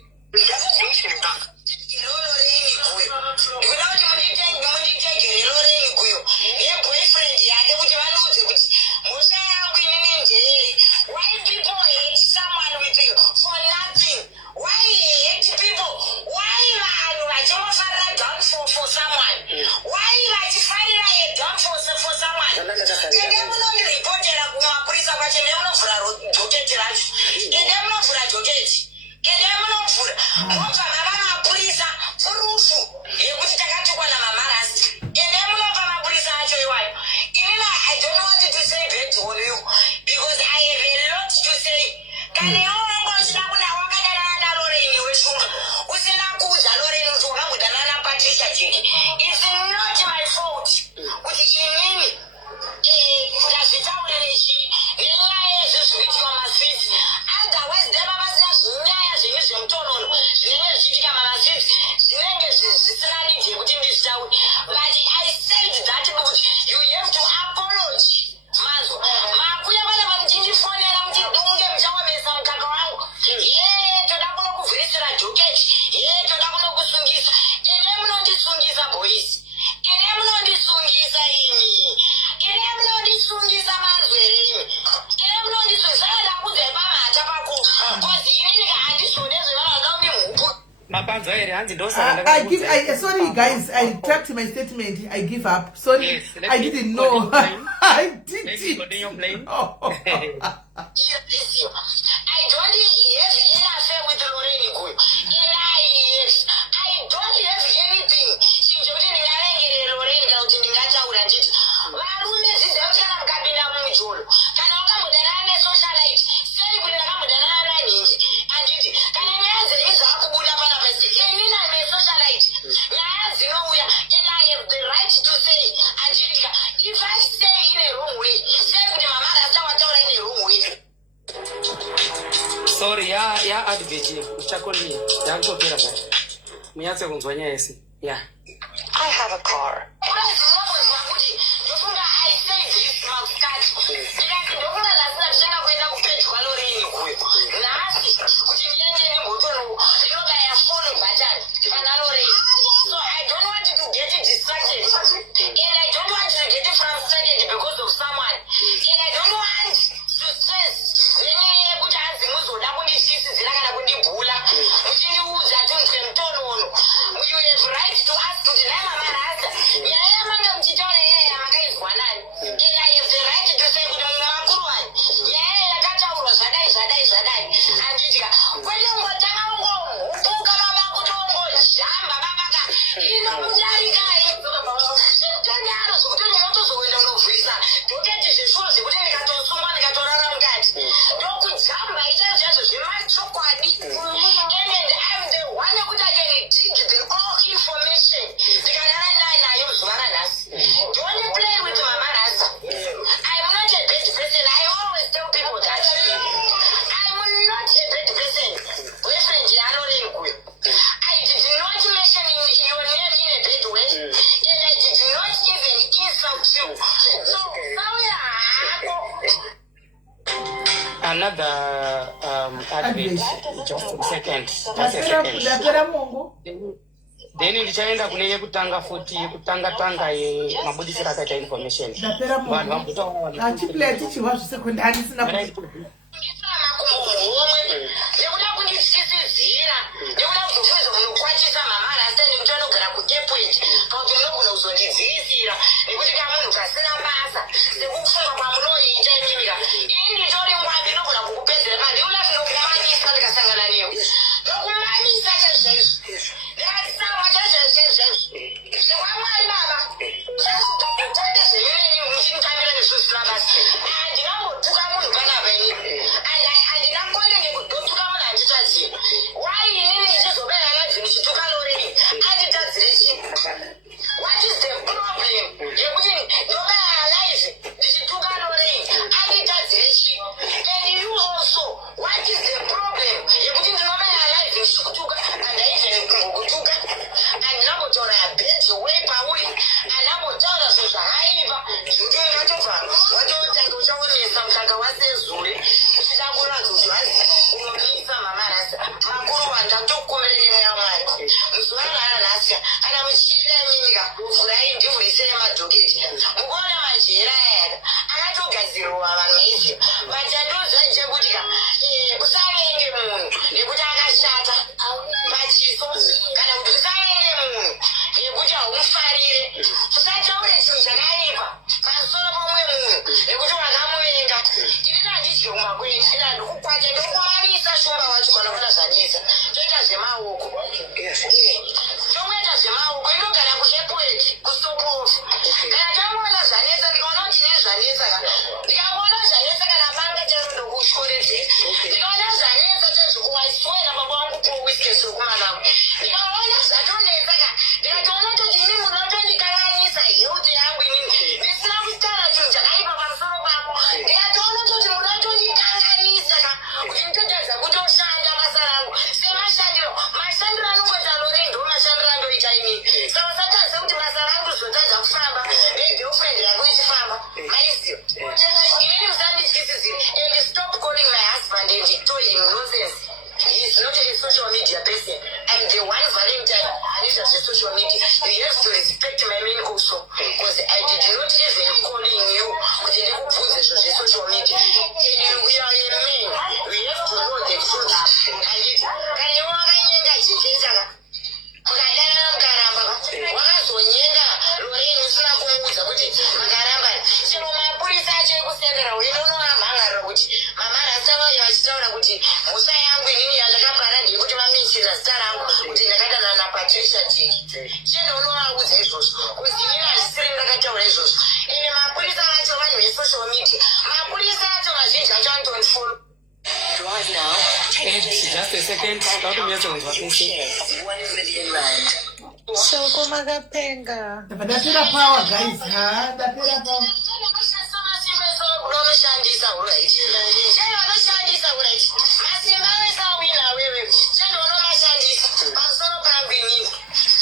Sorry guys, I retract my statement. I give up. Sorry, yes, I didn't know. I did it. Oh. I don't have any affair with Lorraine. I don't have anything. Sorry, ya advocate uchakoni yangu kila kitu. Mianze kunzwanya yesi. Yeah. I have a car. So I don't want you to get distracted. And I don't want you to get frustrated because of someone. And I don't want to stress. You have right to ask to deny my master. And I have the right to say, Another advert, just a second. Then ndichaenda kune yekutanga futi yekutanga ye mabudisira akaita information. Vanhu vambotaura achiplay tichihwa zvesekondari sina kuti musa yangu inini yandakabara ndikuti vamichira zita rangu kuti ndakadanana naPatricia Jeki. Chendo unovaudza izvozvo kuzi inini hazvisiri ndakataura izvozvo. Ine mapurisa vacho vanhu vesocial media. Mapurisa acho mazhinji acho anotondifollow. Drive now. Just a second. So kumakapenga. Ndapera power guys. Ndapera power. Unomushandisa right. Chero unoshandisa right. Masimba wesa wina wewe. Chero unomushandisa. Pamusoro pangu inini.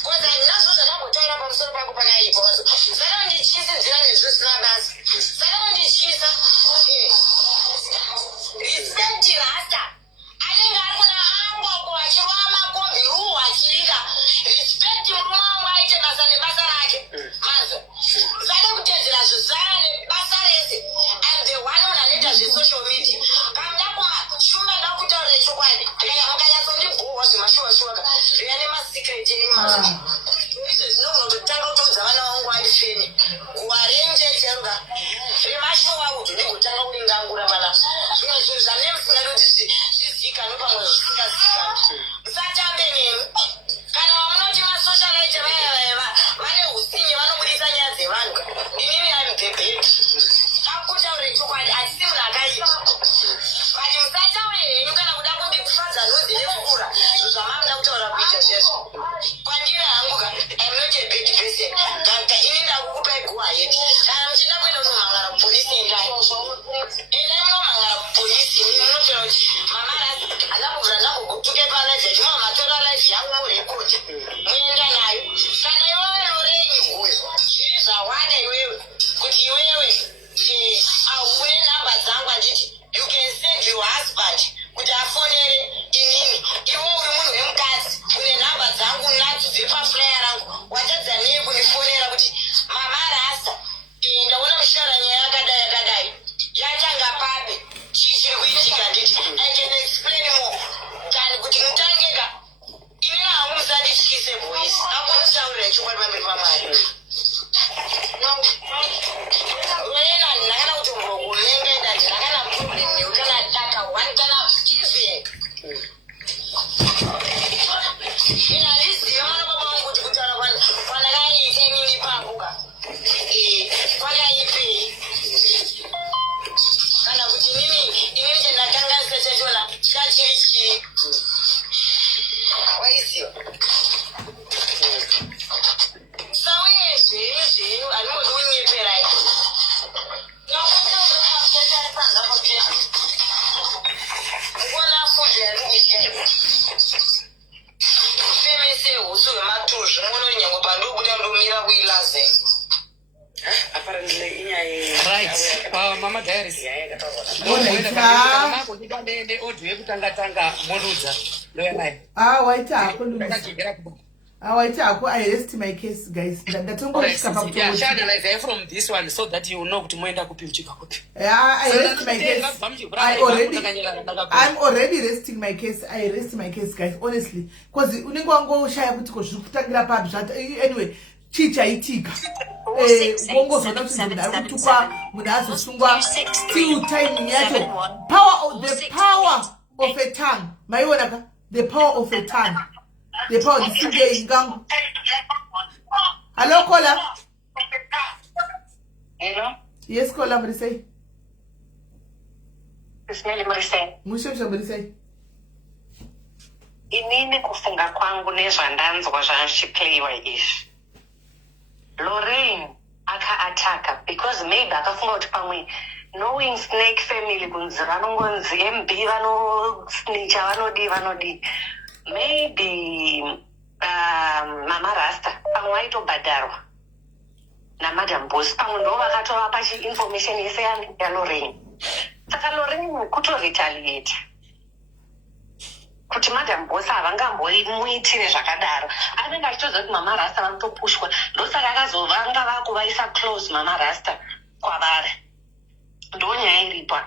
Koza ndinazo zvakakutaura pamusoro pangu pakaipa. Saka ndichisa nzira nezvisina basa. Saka ndichisa. Respect rasta. Anenge ari kuna angwa kuachirwa makombi ruhu achika. Respect murume wangu aite basa nebasa rake. Mazo. Saka kutedzera zvizara nebasa rese. I'm the one unoita zvesocial media. Kamda kumashuma ndakutaura chokwadi. Mukanyatsombibhuwa zvemashuwa-shuwa. Zviya nemasikireti enyu mazo. Izvo zvinogona kutanga vana vangu vandifeni. Kuwarenje cheruka. Zvemashuwa uto ndigotanga kuningangura mana. Zvimwe zvinhu zvamene musinga kuti zvizikanwe pamwe zvisingazikanwe. Musatambe nemi. Kana vamunoti masocialite vane husinye vanobudisa nyaya dzevanhu. Inini amubhebheti. Akutaure chokwadi hatisi munhu akaipa. But musataure henyu kana kuda kundikufadza nhodzi nefura. Zvamamuda kutaura kuita zvezvo. Kwandiri hangu I'm not a big person. Kaka ini ndakukupai go ahead. Kana muchida kuenda kunomhangara kupolisi endai. Endai munomhangara kupolisi. Munotaura kuti mama andakubvira ndangokutuke palive chimwe matora live yangu murekodi. Muenda nayo. Kana iwewe Lorraine uyu zviri zvawanda iwewe kuti iwewe aukune nhamba dzangu anditi you can send your husband kuti afonere inini. Iwe uri munhu wemukadzi une nhamba dzangu nadzo dzepafulaya rangu watadza nei kundifonera kuti mama rasta ndaona mushara nyaya yakadai yatanga pape chii chiri kuitika nditi I can explain more than kuti mutangeka inini hangu musandityise boys akunditaurira chokwadi pamberi paMwari. Wena ndakana kuti mbokulenga ndati ndakana problem neutana daka one kana giving. Ina ndiziva vana baba vangu kuti kutaura kwandakaite nini panguka. Kwakaipei. Kana kuti inini chendakanganisa chachona chachiri chii. Waiziva. Sauye zvenyu handingoti unyeperai. Ukuona fudzo yandikudya. Femese husu hwematuzvi muno nyange pandobuda ndomira kuilaze. Right. Mama Diaries. Audio yekutanga modudza. Ndoya naye. Waita hapo waita hapo I rest my case guys. Ndatongosvika pakutoa. Shall analyze from this one so that you know kuti moenda kupi uchika kuti. I rest my case. I'm already resting my case. I rest my case guys honestly because unenge wangoshaya kuti ko zviri kutangira papi zvata anyway chichaitika. Wongozona kuti munhu ari kutukwa munhu azosungwa still time yacho the power of a tongue. Maiona ka the power of a tongue. The power of the ingangu. Hello, caller. Hello. Yes, caller. Mrisei. Ismail Mrisei. Mrisei. Inini kufunga kwangu nezvandanzwa zvachiplayiwa izvi. Lorraine aka-ataka because maybe akafunga kuti pamwe knowing Snake family kunzi vanongonzi MB vanosnicha vanodi. Maybe Mama Rasta pamwe aitobhadharwa naMadam Boss pamwe ndo vakatovapa information yese yaLorraine. Saka Lorraine kutoretaliate kuti Madam Boss havangambomuitire zvakadaro. Anenge achitoziva kuti Mama Rasta vanotopushwa ndosaka akazovanga vakuvaisa close Mama Rasta kwavari. Ndo nyaya iripo.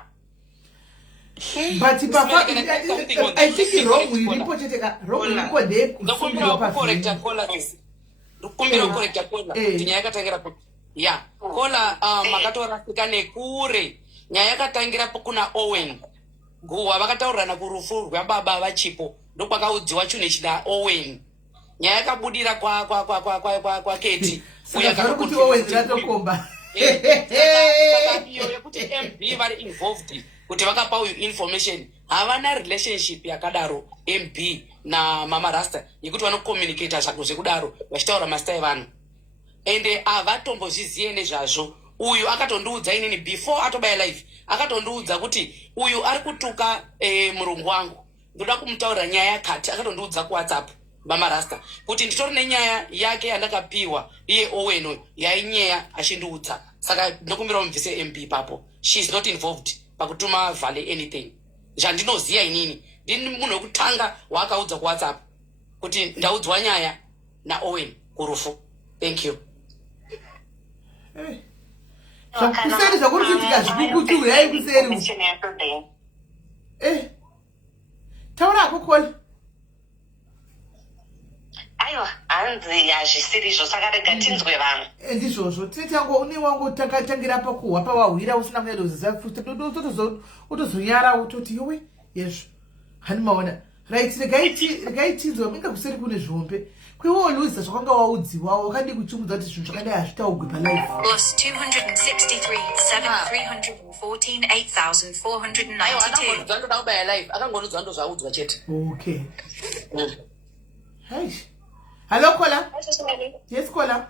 But Papa, I think wrong with report cheka wrong with de correcta kola this. Kumbira correcta kola. Nyaya yakatangira kuti ya kola makatora sikane kure. Nyaya yakatangira kuna Owen. guwa vakataurirana kurufu rwababa vachipo ndokwakaudziwa chinhu china Owen nyaya yakabudira kwa Keti kuti Owen ratokomba iyo yekuti MB vari involved kuti vakapa uyu information havana relationship yakadaro MB na Mama Rasta yekuti vanocommunicata zvaku zvekudaro vachitaura mazita evanhu ende havatombozvizive nezvazvo. Uyu akatondiudza inini before atobaya live akatondiudza kuti uyu ari kutuka murungu wangu ndoda kumutaurira nyaya yakati akatondiudza kuWhatsApp Mama Rasta kuti nditori nenyaya yake yandakapiwa iye Owen yainyaya achindiudza saka ndokumbira mubvise MB papo. She is not involved pakutuma Vale anything zvandinoziya inini ndini munhu wekutanga waakaudza kuWhatsApp kuti ndaudzwa nyaya naOwen kurufu. Thank you. Kuseri zvakuri kuitika zvikukutu huyai kuseri. Taura kukola. Aiwa, hanzi hazvisiri izvo saka rega tinzwe vamwe. Ndizvozvo tinechango une wangu tangira pakuhwa pawahwira usina kuenda kuziziva futi utozonyara utoti yowe yezvo hani maona right regai tinzwe minga kuseri kune zvombe kwewo Luisa zvakanga waudziwa wakadi kuchimudza kuti zvinhu zvakadai hazvitaugwe palive plus 263 7,314 8,492 ndoda kubaya live akangonudzwa ndo zvaudzwa chete. Okay. Hai. Hello Kola. Yes Kola.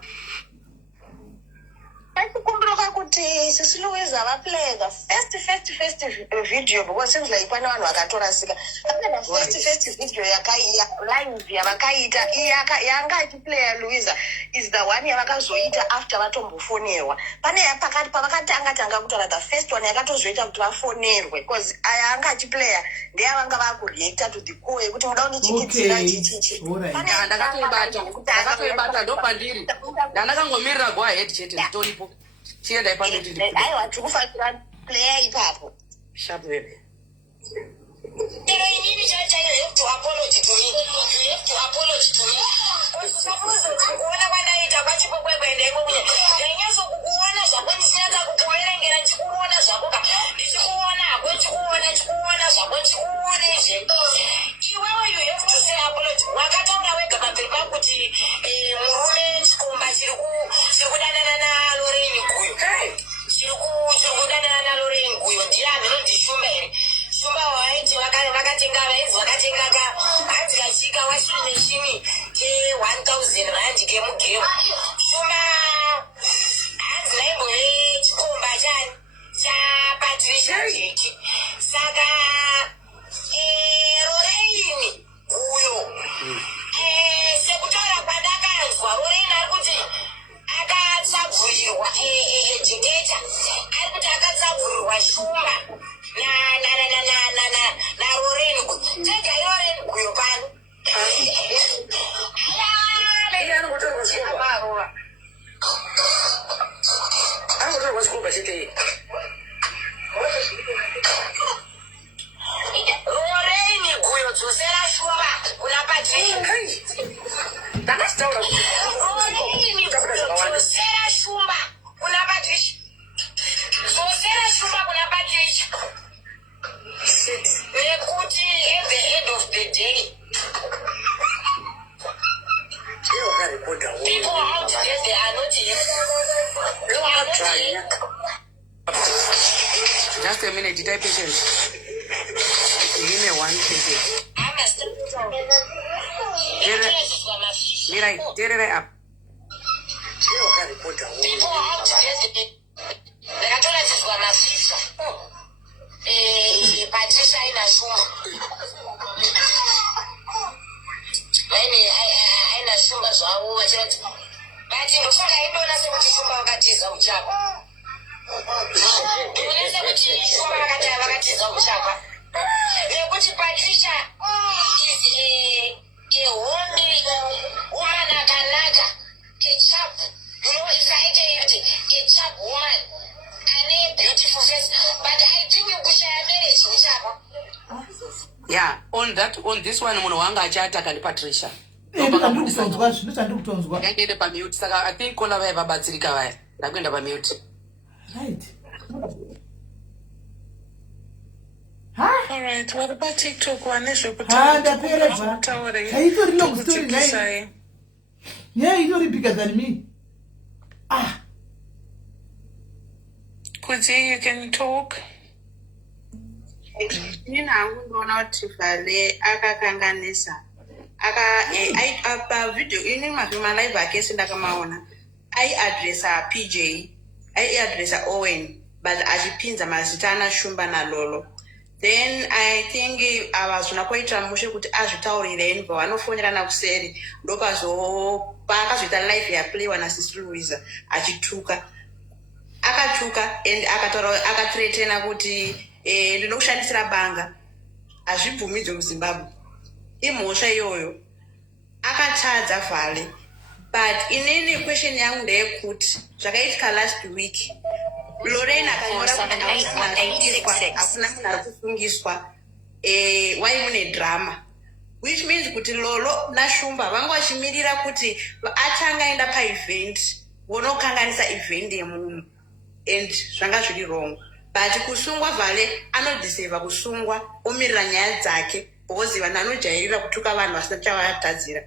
Kumbuka kuti sisi Louisa vaplayga first video because seems like pane vanhu vakatorasika apana first video live yavakaita yanga ichiplaya Louisa is the one yavakazoita after vatombofonerwa pane pakati pavakatanga kutaura the first one yakatozoita kuti vafonerwe because ayanga achiplaya ndeyavanga vakureacta to the core kuti muda unichikidzira chichichi ndakatoibata ndopandiri ndandakangomirira go ahead chete nditoripo chienda ipano aiwa tikufanira play ipapo sharp baby. You need to apologize to me. You have to apologize to me. Suppose kuona wanaita kwachipokwegwende imwe yanyaso kukuona zvako ndisina kukuverengera ndikuona zvako ndichikuona chikuona zvako ndikuonezve iwewe you have to say apology wakataura wega pamberi pako kuti murume chikomba chiri kudanana naLorraine Guyo chiri kudanana naLorraine Guyo ndiye anondishuma here shumba waiti vakatenga vainzi vakatenga hanzi kachika wachiri neshini ke 1,000 rand kemugemu shuma hanzi naimbove chikomba chapatricia jeki saka Lorraine Guyo sekutaura kwandakanzwa Lorraine ari kuti akatsvagurirwa jekecha ari kuti akatsvagurirwa shumba na Lorraine Guyo tega Lorraine Guyo pano Lorraine Guyo dzosera shumba kuna Patricia Lorraine Guyo dzosera shumba kuna Patricia nekuti at the end of the day people out there they are not here. Just a minute, type patient. Give me 1 second. Get it up. People out there ndakatoratidza masisa Patricia aina shumba aina shumba zvavo vachirati bati ndofunga indona sekuti shumba vakatiza uchapa ndonese kuti shumba vakatiza uchapa nekuti Patricia is a homely woman akanaka a chap isaite a chap woman ane beautiful face but I think we kushaya marriage uchapa. Yeah, on this one munhu wanga achataka nePatricia. Ndikutonzwa. Ngaende pamute saka I think kola vaya vabatsirika vaya. Ndakuenda pamute. Right. Ha? Alright, what about TikTok? Ndapereva. Chaitori long story naye. Yeah, you don't bigger than me. Kuti, you can talk. Nina ndona kuti Vale akakanganisa. Pa video ini mafima live akesi ndakamaona. I address PJ, I address Owen, but ajipinza mazitana Shumba na Lolo. Then I think abazuna kwaita mushe kuti azvitaurire nvo vanofonera na kuseri ndokazo pakazvita live ya play wana Sister Louisa achituka akatuka and akathreatena kuti ndinokushandisira banga azvibvumidzwe muZimbabwe imhosva iyoyo akatadza Vale. But inini question yangu ndeyekuti zvakaitika last week Lorena akuna munhu ari kufungiswa waimune drama, which means kuti Lolo naShumba vanga vachimirira kuti atanga aenda paevent vonokanganisa event yemunhu and zvanga zviri wrong. But kusungwa Vale anodeserva kusungwa omirira nyaya dzake because vanhu vanojairira kutuka vanhu vasina chavadhadzira.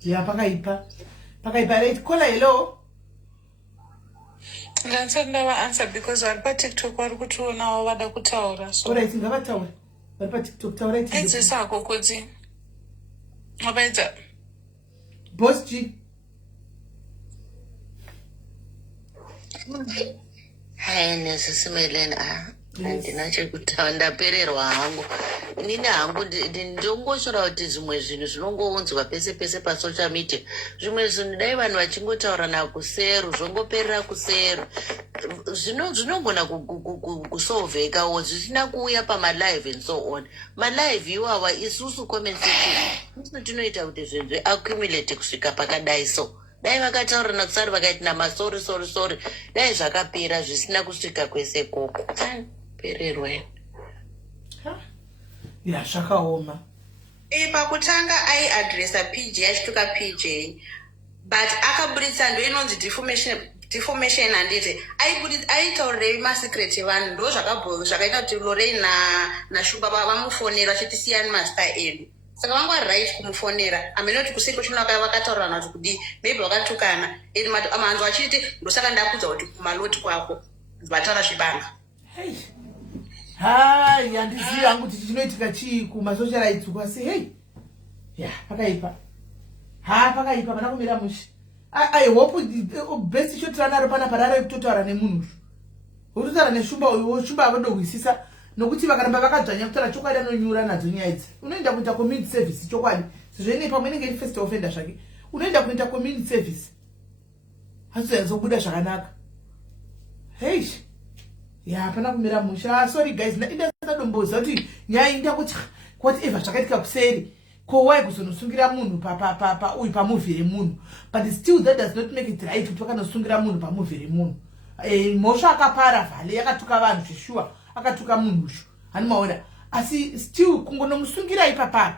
Yeah, pakaipa right. Kola hello. Never answer because on TikTok vari kutiona vada kutaura. So alright, ngavataura. Vari TikTok taura iti. Edzi sako kuti. Wabaita. Boss G. Hai nesisimelena handina chekutaura ndapererwa hangu. Nini hangu ndinongoshora kuti zvimwe zvinhu zvinongounzwa pese pese pasocial media. Zvimwe zvinhu dai vanhu vachingotaura nakuseru zvongoperera kuseru. Zvinogona kusolvekawo zvisina kuuya pamalive and so on. Malive iwawa isusu comment section tinoita kuti zvinhu accumulate kusvika pakadai so. Dai vakataura nakusari vakaiti namasori sorry dai zvakapera zvisina kusvika kwese koko. Pererwe. Yeah, zvakaoma. Pakutanga aiadressa PJ achituka PJ but akaburitsa ndo inonzi defamation handiti aitaurire masecret evanhu ndo zvakaita kuti Lorraine naShumba vamufonera vachitisiyani mazita edu. Saka vanga vari right kumufonera amenoti kusiri kwachinoka vakataurana kuti kudi maybe vakatukana edi manzo achiti ndosaka ndakudza kuti kumaloti kwako vataura zvibanga. Hai handizivi hangu kuti chinoitika chii kumasocialites kwasi hey. Yeah, pakaipa vana kumira mushi. I hope best chotora naro pana parare kutotaura nemunhu. Utotaura neShumba uyu Shumba avadohwisisa nokuti vakaramba vakadzvanya kutaura chokwadi anonyura nadzo nyaya idzi. Unoenda kuita community service chokwadi. Sezvene pamwe inenge iri first offender zvake. Unoenda kuita community service. Hatizobuda zvakanaka. Hey. Yeah, hapana kumira musha. Sorry guys, ndadomboza kuti nyaya inda kuti whatever zvakaitika kuseri. Kowai kuzonosungira munhu uyu pamovhi remunhu. But still that does not make it right kuti vakanosungira munhu pamovhi remunhu. Mhosva akapara Vale yakatuka vanhu zveshuwa. Akatuka munhu uyu. Hanimaona. Asi still kungonomusungira ipapa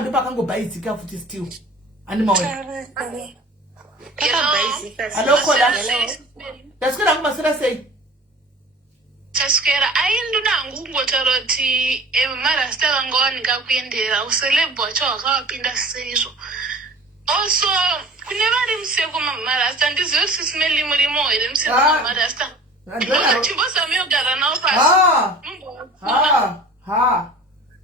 ndo pakangobaidzika futi still. Hanimaona. Hello, Kola. Taskera kumasura sei? Taskera aindu nangu ngotaura kuti marasta vanga wanika kuendera uselebhu wacho wakavapinda seizvo. Also kune vari museko marasta ndizive kuti simeli murimo here museko marasta. Chimbozamiyogara nawo pasi.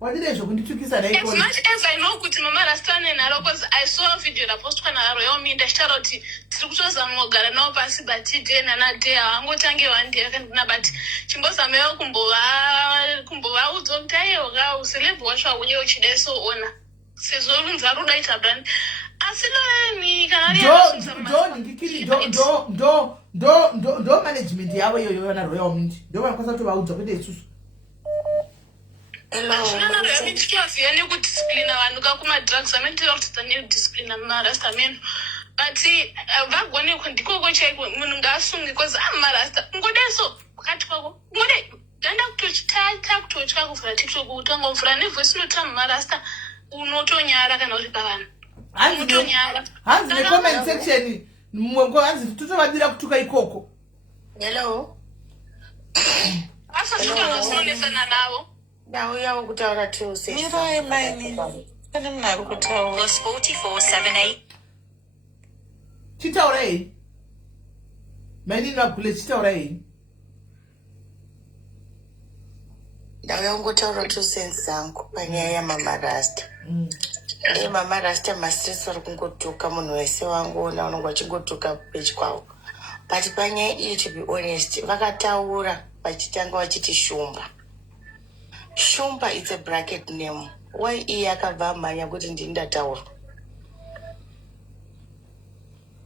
Wadire zvokunditsukisa dai As much as I know kuti mama rastane naro because I saw a video rapostwa naro yomi ndashitara kuti tiri kutozama kugara nawo pasi but today nanade havangotange wandi yakandina but chimbozamewo kumbovaudza kuti aiyoga uselebhu wacho auye uchidai soona sezvo runza rudaita brand asi Lorraine kana ndo management yavo iyoyo yana Royal Mint ndo vanokwanisa kutovaudza kwete isusu. Vachinanaro yamitikaziya nekudisciplina vanhu kakumadrugs ametiwa kuti nedisciplina marasta menu but vagone ndikoko chaiko munhu ngaasungi because amarasta ngodeso pakati kwako ngode danda kutotya kuvhura TikTok utanga kuvhura nevoice note marasta unotonyara kana uri pavanhu unotonyara hanzi necomment section mwengo hanzi totovadira kutuka ikoko. Hello. asasinonesana navo ndauyawo kutaura Tuesday. Mirai maini. Pane munhu ari kutaura. +4478. Chitaurei. Maini nagule chitaurei. Ndauya kungotaura 2 cents dzangu panyaya yaMama Rasta. Mama Rasta mastress ari kungotuka munhu wese wanguona unongo achingotuka pechi kwawo. But panyaya iyi, to be honest, vakataura vachitanga vachiti shumba. Shumba it's a bracket name. Why iye akabva mhanya kuti ndini ndataura?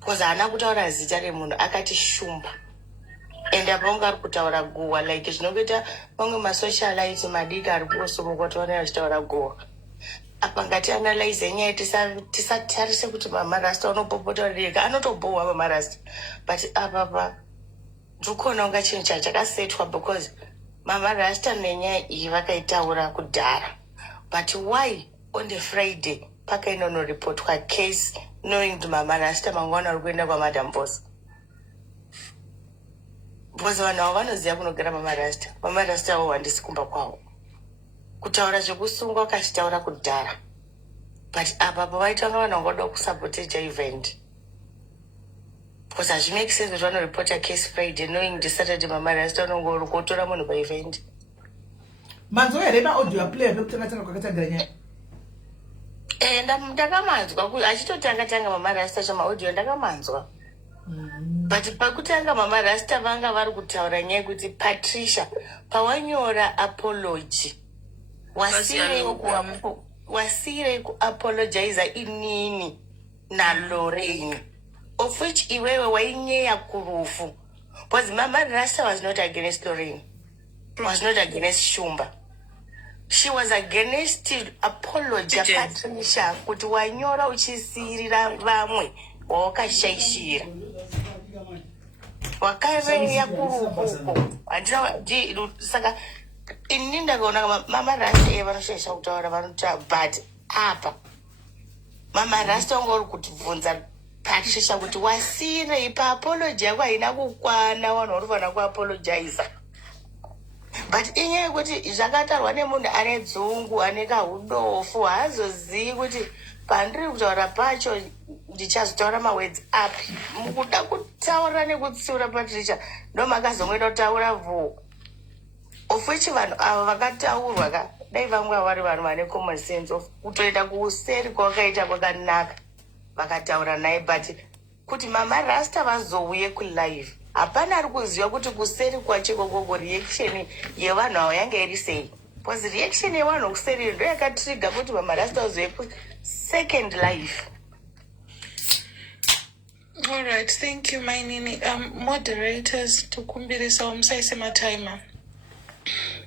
Because haana kutaura zita remunhu, akati shumba. And abonga ari kutaura guwa, like zvinongeta mamwe masocialite madiki ari kusomuka taura achitaura guwa. Apa ngati analyze nyaya tisatarise kuti Mama Rasta unopopota rega, anotobohwa Mama Rasta. But apa ndikona unga chinhu chakasetwa because Mama Rasta nenyaya iyi vakaitaura kudhara. But why on the Friday pakainonoripotwa case knowing kuti Mama Rasta mangwana ari kuenda kwaMadam Boss? Because vanhu avo vanoziva kunogara Mama Rasta. Mama Rasta avo handisi kumba kwavo. Kutaura zvekusungwa vakachitaura kudhara. But apa pavaitanga vanhu vangoda kusapoteja event. Because hazvimake sense kuti vanoripota case Friday knowing kuti Saturday Mama Rasta unongori kutora munhu paevent. Manzo here maaudio aplay pekutanga kwakatangira nyaya. Ndakamanzwa achitotanga Mama Rasta chamaaudio ndakamanzwa. But pakutanga Mama Rasta vanga vari kutaura nyaya kuti Patricia pawanyora apology wasirei kuapologiza inini naLorraine, of which iwewe wainyeya kurufu. Because Mama Rasta was not against Lorraine, was not against Shumba. She was against apology Patricia kuti wanyora uchisirira vamwe wakashaishira. Wakareya kurufu. Saka ini ndakaona Mama Rasta vanoshaisha kutaura vanota, but apa Mama Rasta ungori kutibvunza Patricia kuti wasirei paapology yako haina kukwana, vanhu vanofana kuapologiza. But inyaya yekuti zvakatarwa nemunhu ane dzungu, ane kahudofu, haazozivi kuti pandiri kutaura pacho ndichazotaura mawords api. Mukuda kutaura nekutsiura Patricia ndomakazongoenda kutaura vhu. Of which vanhu ava vakataurwa ka dai vamwe vari vanhu vane common sense of kutoenda kuuseri kwakaita kwakanaka vakataura naye. But kuti Mama Rasta vazouye kulive hapana ari kuziva kuti kuseri kwachiko koko reaction yevanhu avo yanga iri sei. Because reaction yevanhu kuseri ndo yakatriga kuti Mama Rasta vazouye second life. All right, thank you Mainini. Moderators tokumbirisa musaise matimer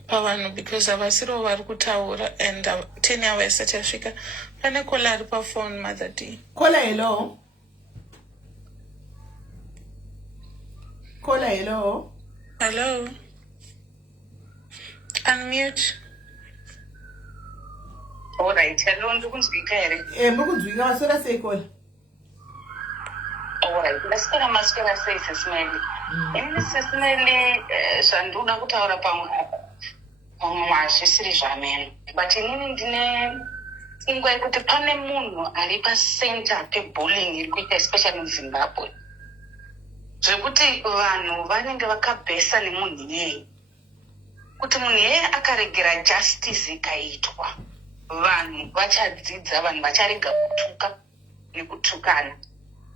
pavanhu because havasiro vari kutaura and 10 hours achasvika. Pane kola ari pafone Mother D. Kola hello. Kola hello. Hello. Unmute. All right, hello, ndikunzwika here? Mukunzwika, maswera sei kola? All right, ndaswera maswera sei sesimeli. Ini sesimeli zvandoda kutaura pamwe hazvisiri zvameno. But inini ndine ingwa yekuti pane munhu ari pacenter pebullying iri kuita especially muZimbabwe. Zvekuti vanhu vanenge vakabhesa nemunhu iyeye. Kuti munhu iyeye akaregera justice ikaitwa, vanhu vachadzidza, vanhu vacharega kutuka nekutukana.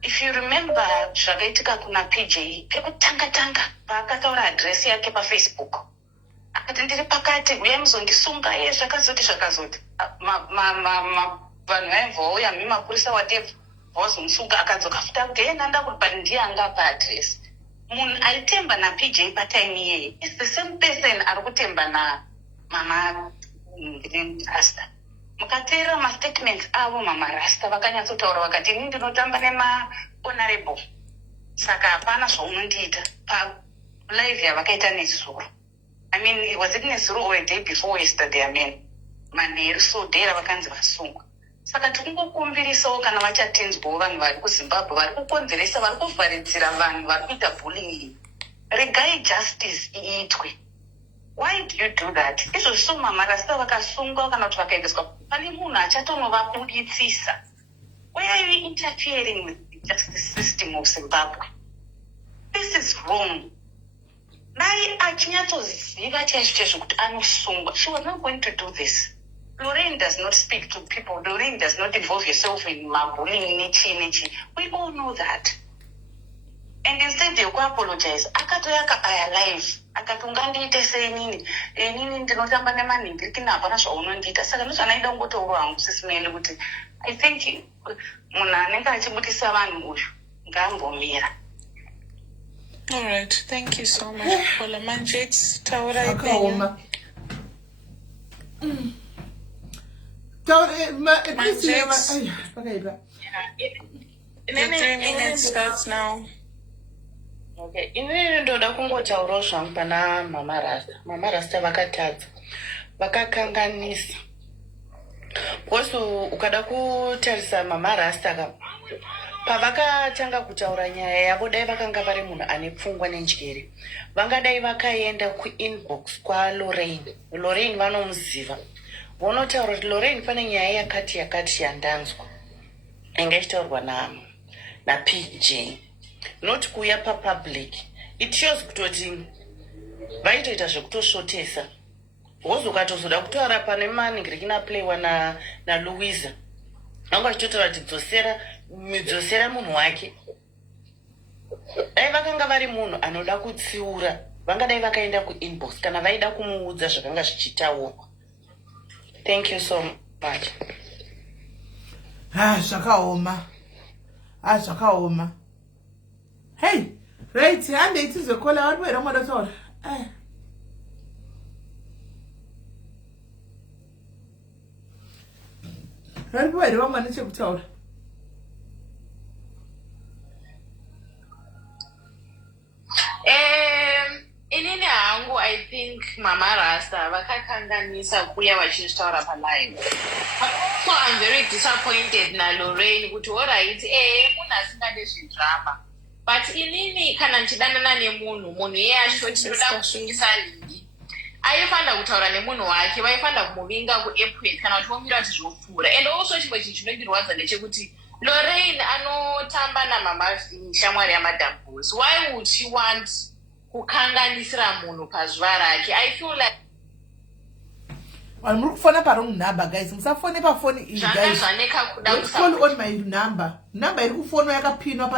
If you remember zvakaitika kuna PJ pekutanga paakataura address yake paFacebook, akati ndiri pakati uyai muzondisunga zvakazoti vanhu vaimvouya mapurisa wadevhu vazomusunga, akadzoka futa kuti nanda kuti pari ndiye anga paaddress. Munhu aitemba naPJ patime iyeye is the same person ari kutemba naMama Rasta. Mukateera mastatements avo Mama Rasta vakanyatsotaura vakati ini ndinotamba nemahonorable, saka hapana zvaunondiita palive yavakaita nezuro. I mean, was it nezuro or a day before yesterday? I mean, manheru so dera vakanzi vasungwa. Saka tikungokumbirisawo kana vachatenzwawo vanhu vari kuZimbabwe vari kukonzeresa, vari kuvharidzira vanhu vari kuita bullying. regai justice iitwe. Why do you do that? Izvo mamarasta vakasungwa kana kuti vakaendeswa pane munhu achatonovabuditsisa. Why are you interfering with the justice system of Zimbabwe? This is wrong. Nai achinyatsoziva chaizvo kuti anosungwa. She was not going to do this. Lorraine does not speak to people. Lorraine does not involve yourself in bullying nichi. We all know that. And instead you apologize. Akatoyaka alive. Akatungandiite senini. Nini ndinotamba nemanhingiriki napana zvaunondiita. Saka ndozvanaida kungotaura hangu sisimele kuti I think munhu anenge achibudisa vanhu uyu ngaambomira. All right, thank you so much, Paula Manjix. Taura Akaoma. The 3 minutes starts now. Okay, inini ndoda kungotaurawo zvangu pana Mama Rasta. Mama Rasta vakatadza, vakakanganisa. Because ukada kutarisa Mama Rasta pavakatanga kutaura nyaya yavo dai vakanga vari munhu ane pfungwa nenjere, vangadai vakaenda kuinbox kwaLorraine. Lorraine vanomuziva, vonotaura kuti Lorraine pane nyaya yakati yandanzwa inga ichitaurwa naPJ, not kuuya papublic. It shows kutoti vaitoita zvekutosvotesa. Wozo ukatozoda kutaura pane manhingiriki naplaywa naLouisa, vanga vachitotaura kuti dzosera munhu wake. Dai vakanga vari munhu anoda kutsiura, vangadai vakaenda kuinbox kana vaida kumuudza zvakanga zvichitaurwa. Thank you so much. Zvakaoma. Hey, right, hande itizokola vari wera mwadotaura. Vari wera vamwana chekutaura. Inini hangu I think Mama Rasta vakakanganisa kuya vachitaura palive. So I'm very disappointed na Lorraine kuti alright munhu asingade zvedrama. But inini kana nchidanana nemunhu iye ashotira kusungisa lingi, aifanira kutaura nemunhu wake, vaifanira kumuvinga kuairport kana kuti vomira kuti zvopfuura. And also chimwe chinhu chinondirwadza ndechekuti Lorraine anotamba naMama shamwari yamadambuzi. Why would she want kukanganisira munhu pazuva rake? I feel like muri kufona parong number guys, musafone pafoni iyi guys. Don't call on my number. Number iri kufonwa yakapinwa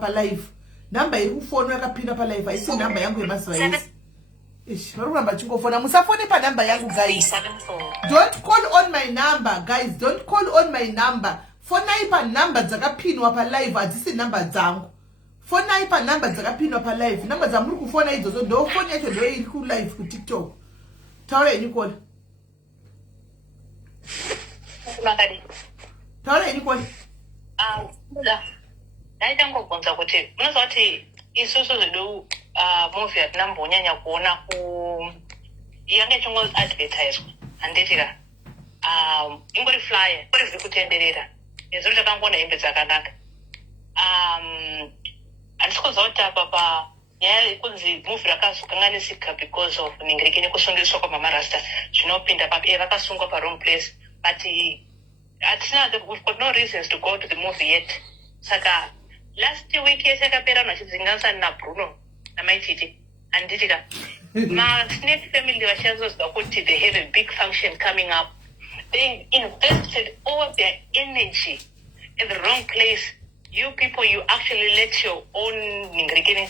pa live. Number iri kufonwa yakapinwa pa live. Haisi number yangu yemazuva ese. Ish, vari kuramba chingofona. Musafone pa number yangu guys. Don't call on my number guys. Don't call on my number. Fonai pa number dzakapinwa pa live, hadzisi number dzangu. Fonai pa number dzakapinwa pa live. Number dzamuri kufona idzodzo ndo foni yacho ndo iri ku live ku TikTok. Taura yenyu kola. Taura yenyu kola. Ndaita ngobvunza kuti munoziva kuti isusu zvedu movie hatinambonyanya kuona yanga ichongo advertiswa handitika ingori flyer ingori zviri kutenderera nezuro takangoona hembe dzakanaka. Handisi kuziva kuti apa panyaya yekunzi movie rakazokanganisika because of ningiriki nekusungiswa kwaMama Rasta zvinopinda vakasungwa parong place, but we've got no reasons to go to the movie yet. Saka last week yese yakapera vachidzinganisana naBruno namaititi handitika maSnap family vachazoziva kuti they have a big function coming up. They invested all their energy in the wrong place. You people, you actually let your own Ningirikini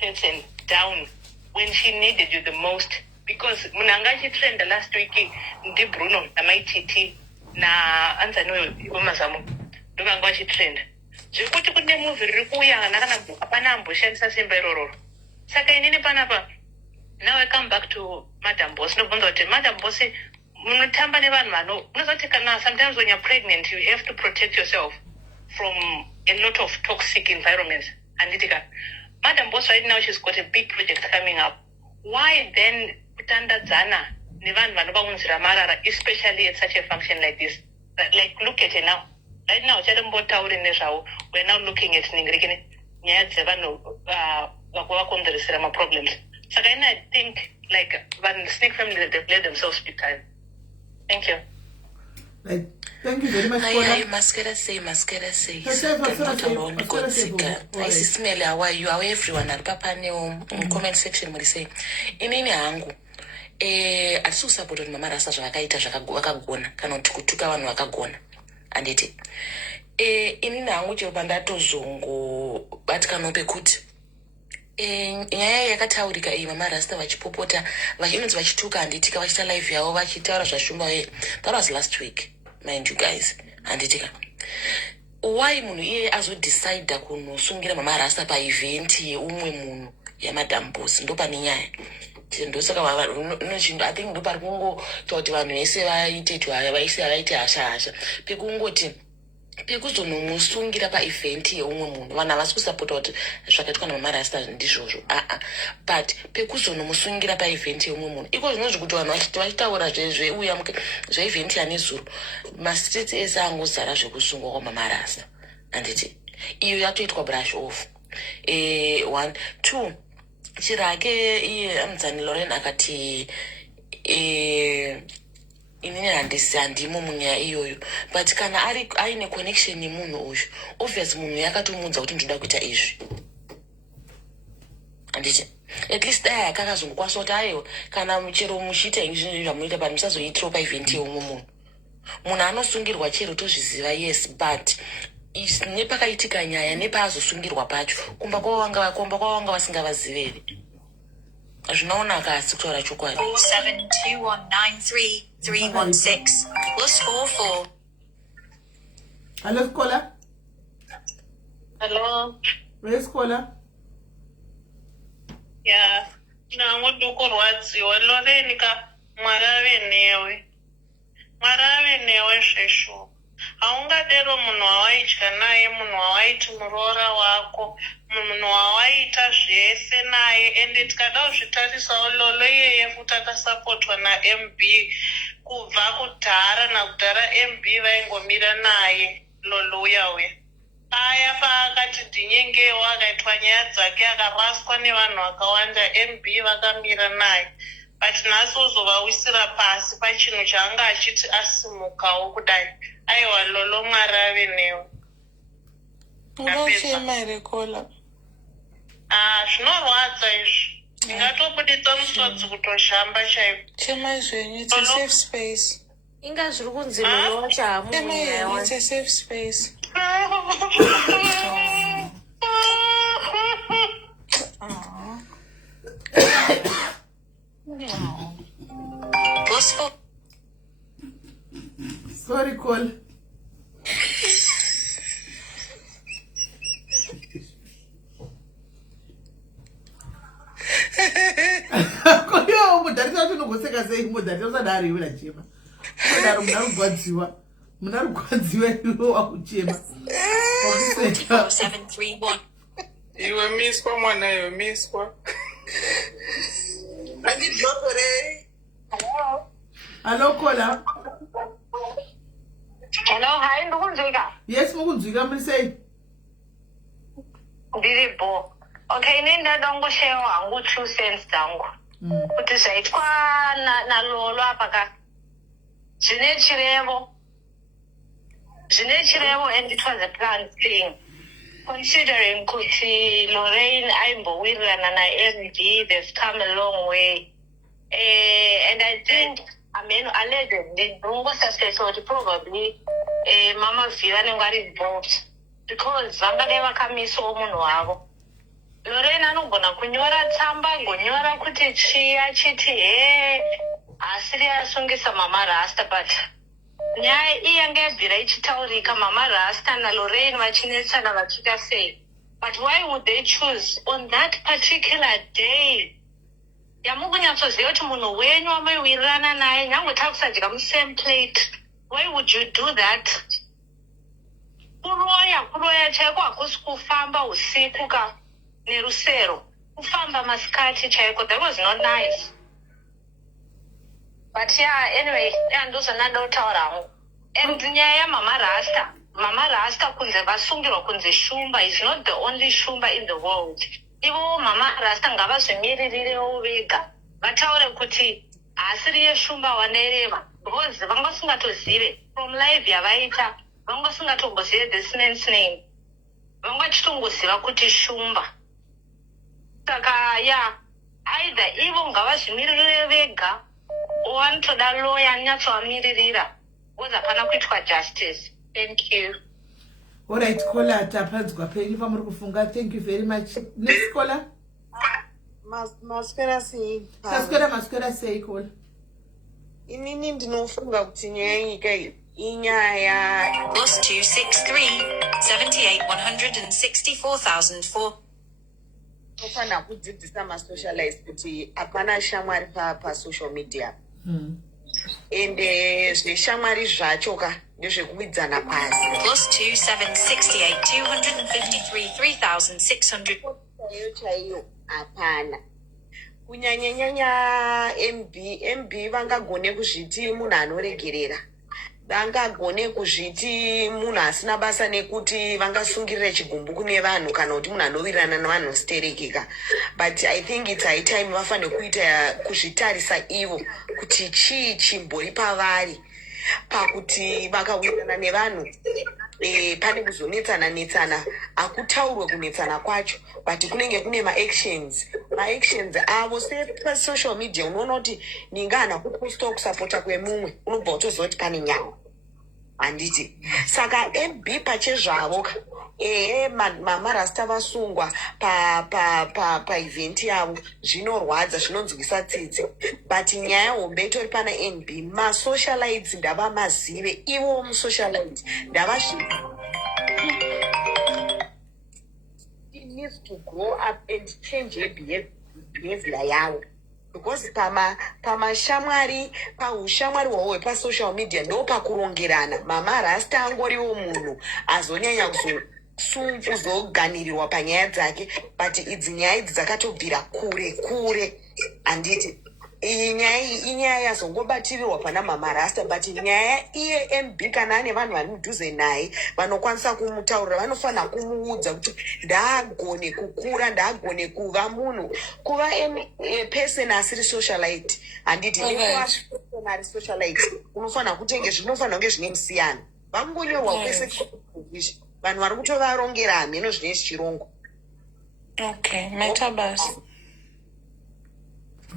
person down when she needed you the most. Because Munangaji trend the last week, Ndi Bruno, na maititi, na Anzano Umazamu, Dumangaji trend. Zvekuti kune movie rikuya nakana apana ambushanisa simba iroro. Saka inini panapa. Now I come back to Madam Boss. No wonder that Madam Boss munotamba nevanhu vano. Unozoti kana sometimes when you're pregnant you have to protect yourself from a lot of toxic environments. Anditika. Madam Boss right now she's got a big project coming up. Why then kutandadzana nevanhu vanoba unzira marara, especially at such a function like this? Like look at it now. Right now we're now looking at Ningirikini nyaya dzevanhu vakuvakonzeresera maproblems. Saka I think like vanhu Snake family, they've let themselves be tired. Thank you. Like, thank you very much. Ai, maskera sei. Tauro ndigodzika. Aisismele how you are everyone ari papaneo comment section muri sei. Inini hangu. Atisi kusapota kuti mama rasa zvakaita vakagona kana kuti kutuka vanhu vakagona. Anditi. Inini hangu chero pandatozongobatikanawo pekuti nyaya yakataurika iyi mama rasta vachipopota inonzi vachituka handitika vachita live yavo vachitaura zvashumba that was last week, mind you guys. Handitika why munhu iye azodecida kunosungira mama rasta paevent yeumwe munhu yamadambusi ndopane nyaya ndosaka I think ndopari kungoita kuti vanhu vese vaite hasha pekungoti pekuzonomusungira paevent yeumwe munhu vanhu havasi kusapota kuti zvakaitwa namama rasta ndizvozvo but pekuzonomusungira paevent yeumwe munhu iko zvinozvi kuti vanhu vachitaura zveuya zveevent yanezuro mastreets ese angozara zvekusungwa kwamama rasta. Anditi iyo yatoitwa brush off. 1 2 chirake iye amudzani Lauren akati inini handimo munyaya iyoyo but kana aine connection nemunhu uyu obviously munhu yakatomudza kuti ndoda kuita izvi. Handiti at least dai akakazongokwanisa kuti aiwa kana chero muchiita izvi zvamunoita but musazoitirawo paevent yeumwe munhu anosungirwa chero tozviziva yes but nepakaitika nyaya nepaazosungirwa pacho kumba kwavanga vasingavaziveri zvinoonaka asi kutaura chokwadi. 472193 +44. Hello Skola. Hello. Where Skola? Yeah. Nangu ndokurwadziwa Lorenika Marave newe shesho. Haungadero munhu wawaitya naye, munhu wawaiti muroora wako, munhu wawaita zvese naye, ende tikada kuzvitarisawo Lolo iyeye futi akasapotwa naMB kubva kudhara nakudhara MB vaingomira naye Lolo uya. Aya paakati dhinyengewo akaitwa nyaya dzake akaraswa nevanhu vakawanda MB vakamira naye. But nhasi uzovawisira pasi pachinhu chaanga achiti asimukawo kudai. Aiwa Lolo Mwari ave newe. Unochema here Kola? Zvinorwadza izvi. Ndingatobuditsa musodzi kutoshamba chaipo. Chema zvenyu, it's a safe space. Inga zviri kunzi Lolo wachahamu Chema, it's a safe space. +4. Sorry Cole. Koyo mudhari wacho nogoseka sei mudhari usadari iwe nachema. Mudhari munarugwadziwa iwe wakuchema. 731. Iwe miswa mwana iwe miswa. Hello Kola. Hello, hi, ndokunzwika. Yes, mukunzwika muri sei? Ndiripo. Okay, nendada ngoshewa hangu 2 cents dzangu. Kuti zvaitwa naLolo apa ka. Zvine chirevo and it was a planned thing. Considering kuti Lorraine aimbowirirana naMD, they've come a long way. And I think allegedly suspect probably Mama V vanenge vari involved because vangadai vakamisawo munhu wavo. Lorraine anogona kunyora tsamba ngonyora kuti chiya chiti asiri asungisa Mama Rasta but nyaya iyi yanga yabvira ichitaurika Mama Rasta naLorraine vachinetsana vachiita sei. But why would they choose on that particular day? Yamukunyatsoziva kuti munhu wenyu wamaiwirirana naye nyange takusadya musame plate. Why would you do that? Kuroya chaiko hakusi kufamba usiku ka nerusero. Kufamba masikati chaiko. That was not nice. But yeah, anyway, ndozvananda kutaura hangu. And nyaya yaMama Rasta kunze vasungirwa kunze shumba is not the only shumba in the world. ivo mama rasta ngavazvimiririrewo vega vataure kuti hasiri yeshumba wandereva because vangasingatozive from live yavaita vangasingatombozive this man's name vangachitongoziva kuti shumba saka either ivo ngavazvimiririre vega wanotoda lawyer anyatsoamiririra because hapana kuitwa justice. Thank you. Alright, caller, tapanzwa penyu pamuri kufunga. Thank you very much. Next caller. Maswera sei. Maswera sei caller. Inini ndinofunga kuti nyaya nyika inyaya +263 78,164,004. Tofana kudzidzisa masocialize kuti hapana shamwari pa-social media. Ende zveshamwari zvachoka ndezvekuwidzana pasi. +2768 253 3,600. Chaiyo hapana. Kunyanya MB vangagone kuzviti munhu anoregerera. Vangagone kuzviti munhu asina basa nekuti vangasungirira chigumbu kune vanhu kana kuti munhu anowirirana navanhu nositerekeka. But I think it's high time vafane kuita kuzvitarisa ivo kuti chii chimbori pavari pakuti vakawirirana nevanhu pane kuzonetsana hakutaurwe kunetsana kwacho but kunenge kune maactions avo sepasocial media unoona kuti ninga hana kuposta kusapota kwemumwe unobva utozoti pane nyama handiti saka MB pachezvavo mamarasta vasungwa paevent yavo zvinorwadza zvinonzwisa tsitsi but nyaya hombe itori pana NB masocialites ndava mazive ivo musocialites ndava needs to grow up and change her behavior yavo because pamashamwari paushamwari hwavo hwepasocial media ndo pakurongerana mamarasta angoriwo munhu azonyanya kuzoganirirwa panyaya dzake but idzi nyaya idzi dzakatobvira kure handiti inyaya yazongobatirirwa pana mamarasta but nyaya iye MB kana ane vanhu vari mudhuze naye vanokwanisa kumutaurira vanofana kumuudza kuti ndaagone kukura ndaagone kuva munhu kuva person asiri socialite handiti person ari socialite unofana kutenge zvinofana kunge zvine musiyana vangonyorwa kwese vanhu vari kutovarongera hameno zvine zvichirongo. Okay, maita basa.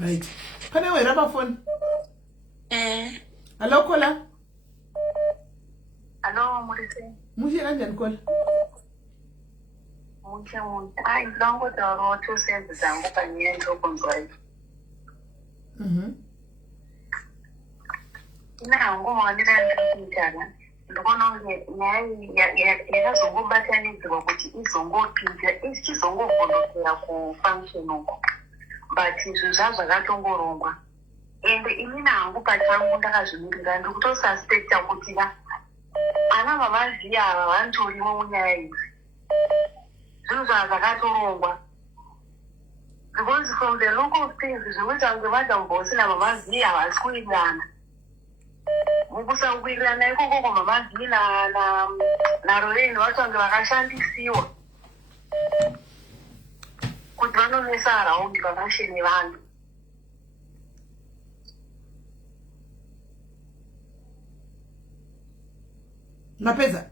Right. Pane wera pafoni. Hello caller. Hello Mulise. Mushira njani caller? Ai ndango tauro to senze zangu panyaya ndokonzwa. Nango mwanira ndikutana. Ndikona nyaya yakazongobatanidzwa kuti izongopinda ichizongovhondokera kufunction uko but izvo zvazvakatongorongwa ende inini hangu pachangu ndakazvimirira ndikutosuspecta kuti ana mavaziya ava vanotorimo munyaya idzi zvinhu zvazvakatorongwa because from the local things zvinoita kunge madambosi namavaziya havasi kuwirirana mukusawirirana ikokoko mavaziyi naroreni vatonge vakashandisiwa kuti vanomesa araundi vavasheni vanhu. Mapedza.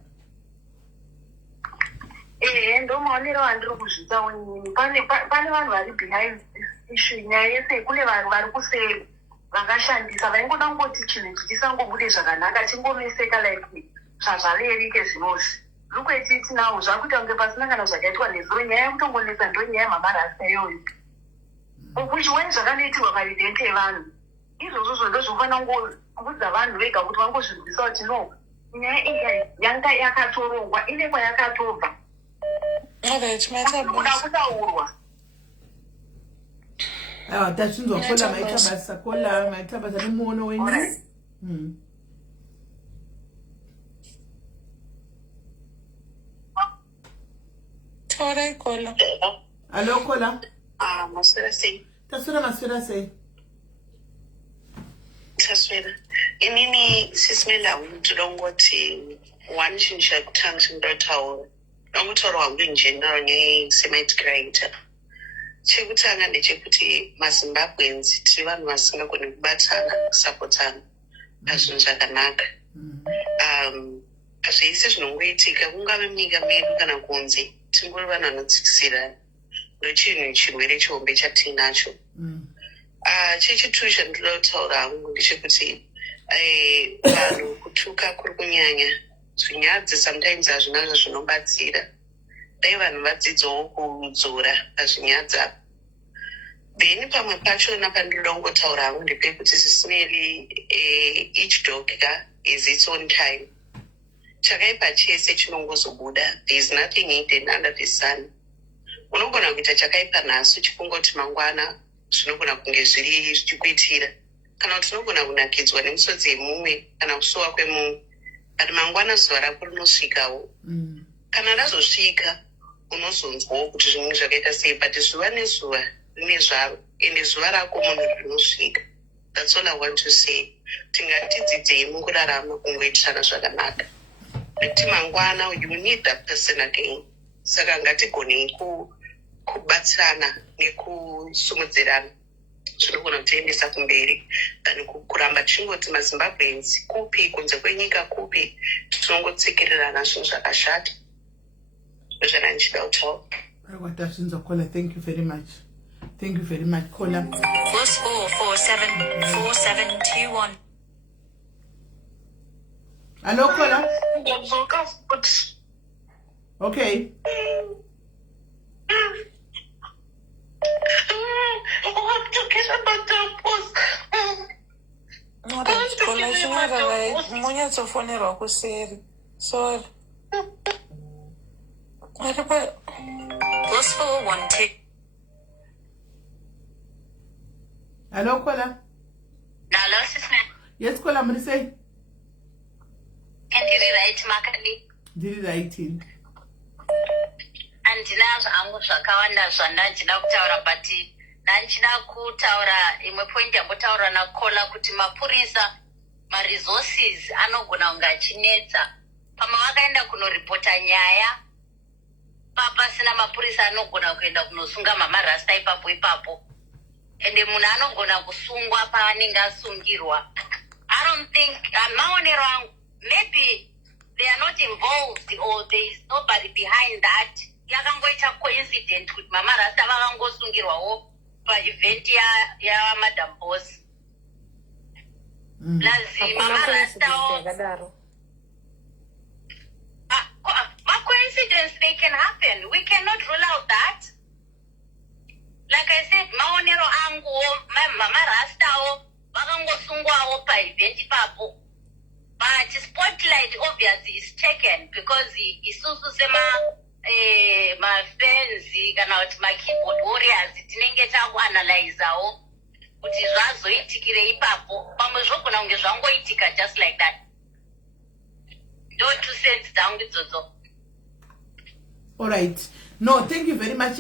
Ndomaonero andiri kuzvitawo inini. Pane vanhu vari behind issue nyaya yese kune vanhu vari kuseri vakashandisa vaingoda kungoti chinhu ichi chisangobude zvakanaka chingoneseka like zvazvalerike zvinozvi. Lukweti tinawo zvakuita kunge pasina kana zvakaitwa nezuro nyaya yekutongonesa ndo nyaya yemamarasta iyoyo. Ukuti wai zvakanoitirwa paevent yevanhu izvozvo ndozvofanira kungoudza vanhu vega kuti vangozvinzwisa kuti no nyaya iyi yanga yakatorongwa ine kwayakatobva. Kuda kutaurwa. Tachinzwa kola maita basa nemuono wenyu. Tore kola. Hello kola. Maswera sei. Maswera sei. Taswera. Inini sisimela ndongoti one chinhu chekutanga chindotaura. Ndongotaura wangu in general nge-semate creator. chekutanga ndechekuti mazimbabwenzi tiri vanhu vasingagoni kubatana kusapotana pazvinhu zvakanaka. Zvese zvinongoitika kungave munyika medu kana kunze tingori vanhu vanodzikisirana. Ndochinhu chirwere chihombe chatinacho. Chechitatu chandinoda kutaura hangu ndechekuti vanhu kutuka kuri kunyanya. Zvinyadzi sometimes hazvina zvinobatsira. Dai vanhu vadzidzawo kudzora pazvinyadzi apa. Then pamwe pachona pandinoda kungotaura hangu ndepekuti zvisinei each dog is its own time. Chakaipa chese chinongozobuda. There is nothing hidden under the sun. Unogona kuita chakaipa nhasi uchifungoti mangwana zvinogona kunge zviri zvichikuitira. Kana kuti unogona kunakidzwa nemisodzi yemumwe kana kusuwa kwemumwe. But mangwana zuva rako rinosvikawo. Kana razosvika unozonzwawo kuti zvimwe zvakaita sei, but zuva nezuva rine zvaro ende zuva rako munhu rinosvika. That's all I want to say. Tingatidzidzei mukurarama kungoitirana zvakanaka. Nekuti mangwana you need that person again. Saka ngatigonei kubatsirana nekusumudzirana zvinogona kutiendesa kumberi than kuramba tichingoti mazimbabwenzi kupi kunze kwenyika kupi tinongotsekererana zvinhu zvakashata. Ndozvana ndichida kutaura. Thank you very much. Thank you very much. Caller. +4474721. Hello, caller. Okay. Munyatsofonerwa kuseri. Sorry. +412. Hello, caller. Hello, sister. Yes, caller, I'm say. And did it right, Makali? Did it right in. Andinazo angu zvakawanda zvandachida kutaura but ndachida kutaura imwe point yambotaura nakola kuti mapurisa maresources anogona kunge achinetsa. Pamwe vakaenda kunoripota nyaya papasina mapurisa anogona kuenda kunosunga mamarasta ipapo ende munhu anogona kusungwa paanenge asungirwa. I don't think maonero angu maybe they are not involved or there is nobody behind that. Yakangoita coincident kuti mamarasta vakangosungirwawo paevent yamadam boss. Lazima mamarastawo coincidence, they can happen. We cannot rule out that. Like I said, maonero angu mamarastawo vakangosungwawo paevent ipapo. But spotlight obviously is taken because isusu sema mafenzi kana kuti makeyboard warriors tinenge takuanalyzawo kuti zvazoitikire ipapo. Pamwe zvogona kunge zvangoitika just like that. Ndo 2 cents dzangu idzodzo. All right. No, thank you very much,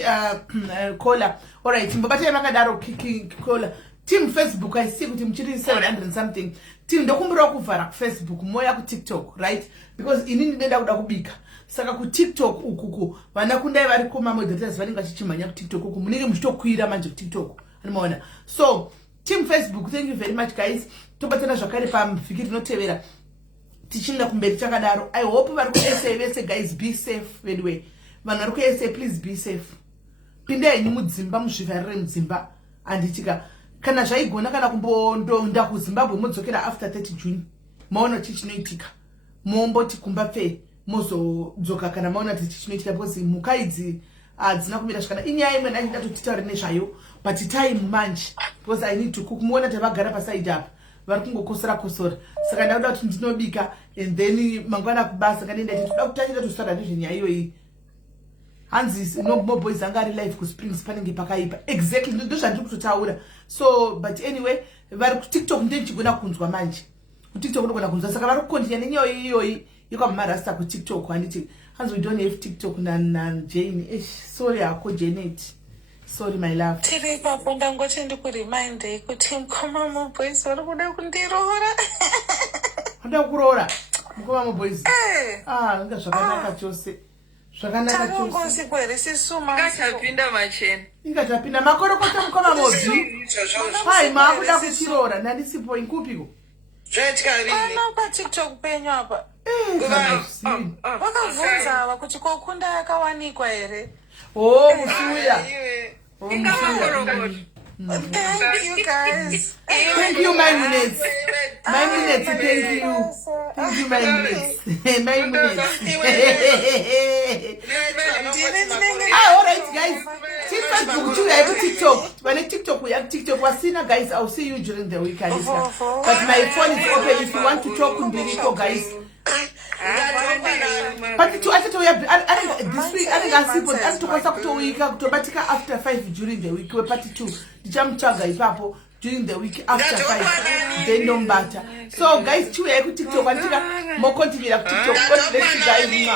caller. All right. Mbabatai makadaro caller. Team Facebook, I see kuti mchiri 700 something. Team ndokumbura kuvhara Facebook, moya ku TikTok, right? Because inini ndenda kuda kubika. Saka ku TikTok ukuku vana kundai vari koma moderators vanenge vachichimhanya ku TikTok uku munenge muchitokwira manje ku TikTok. Anomaona. So, team Facebook, thank you very much guys. Tobatana zvakare pamvhiki rinotevera. Tichinda kumberi chakadaro. I hope vari ku SA vese guys be safe anyway. Vanhu vari ku SA please be safe. Pindai mudzimba muzvivarire mudzimba anditika kana zvaigona kana kumbonda kuZimbabwe mudzokera after 30 June. Maona chichinoitika. Momboti kumba pfe mozodzoka kana maona chichinoitika because mukaidzi adzina kumira zvakana. Inyaya imwe ndachida kutitaura nezvayo but time manje because I need to cook. Muona tavagara paside apa vari kungokosora. Saka ndakuda kuti ndinobika and then mangwana kubasa kanenda kuti toda kutachita tusara nezvenyaya iyoyi. Hanzi no more boys angari live ku Springs panenge pakaipa. Exactly ndo zvandiri kutotaura. So but anyway vari ku TikTok ndechigona kunzwa manje. Ku TikTok ndogona kunzwa saka vari kukontinya nenyaya iyoyi yekwa marasta ku TikTok handiti hanzi we don't have TikTok na Jane. Sorry ako Janet. Sorry my love. Tiri papo ndangoti ndikuremind kuti mukoma mu boys vari kuda kundiroora. Handa kuroora. Mukoma mu boys. Nga zvakanaka chose. Zvakanaka chose. Tarongosi kwere sisuma. Ngatapinda machena. Ingatapinda makorokota mukoma mobvi. Hai makuda kuchirora ndandisipo inkupiko. Pana paTikTok penyu apa. Vakabvunza ava kuti kokunda yakawanikwa here. Oh, Musuya. Thank you guys. Thank you, my minutes. My minutes, thank you. Thank you, my minutes. My minutes. All right, guys. Facebook, I have TikTok. When I TikTok, we have TikTok. Wasina, guys, I'll see you during the week. But my phone is open if you want to talk with Benito, guys. But to actually this week I think I see but I'm to contact to week after 5 during the week. We're party 2 jump chaga ipapo during the week after 5 then no matter. So guys, you TikTok and more continue TikTok. Let's guys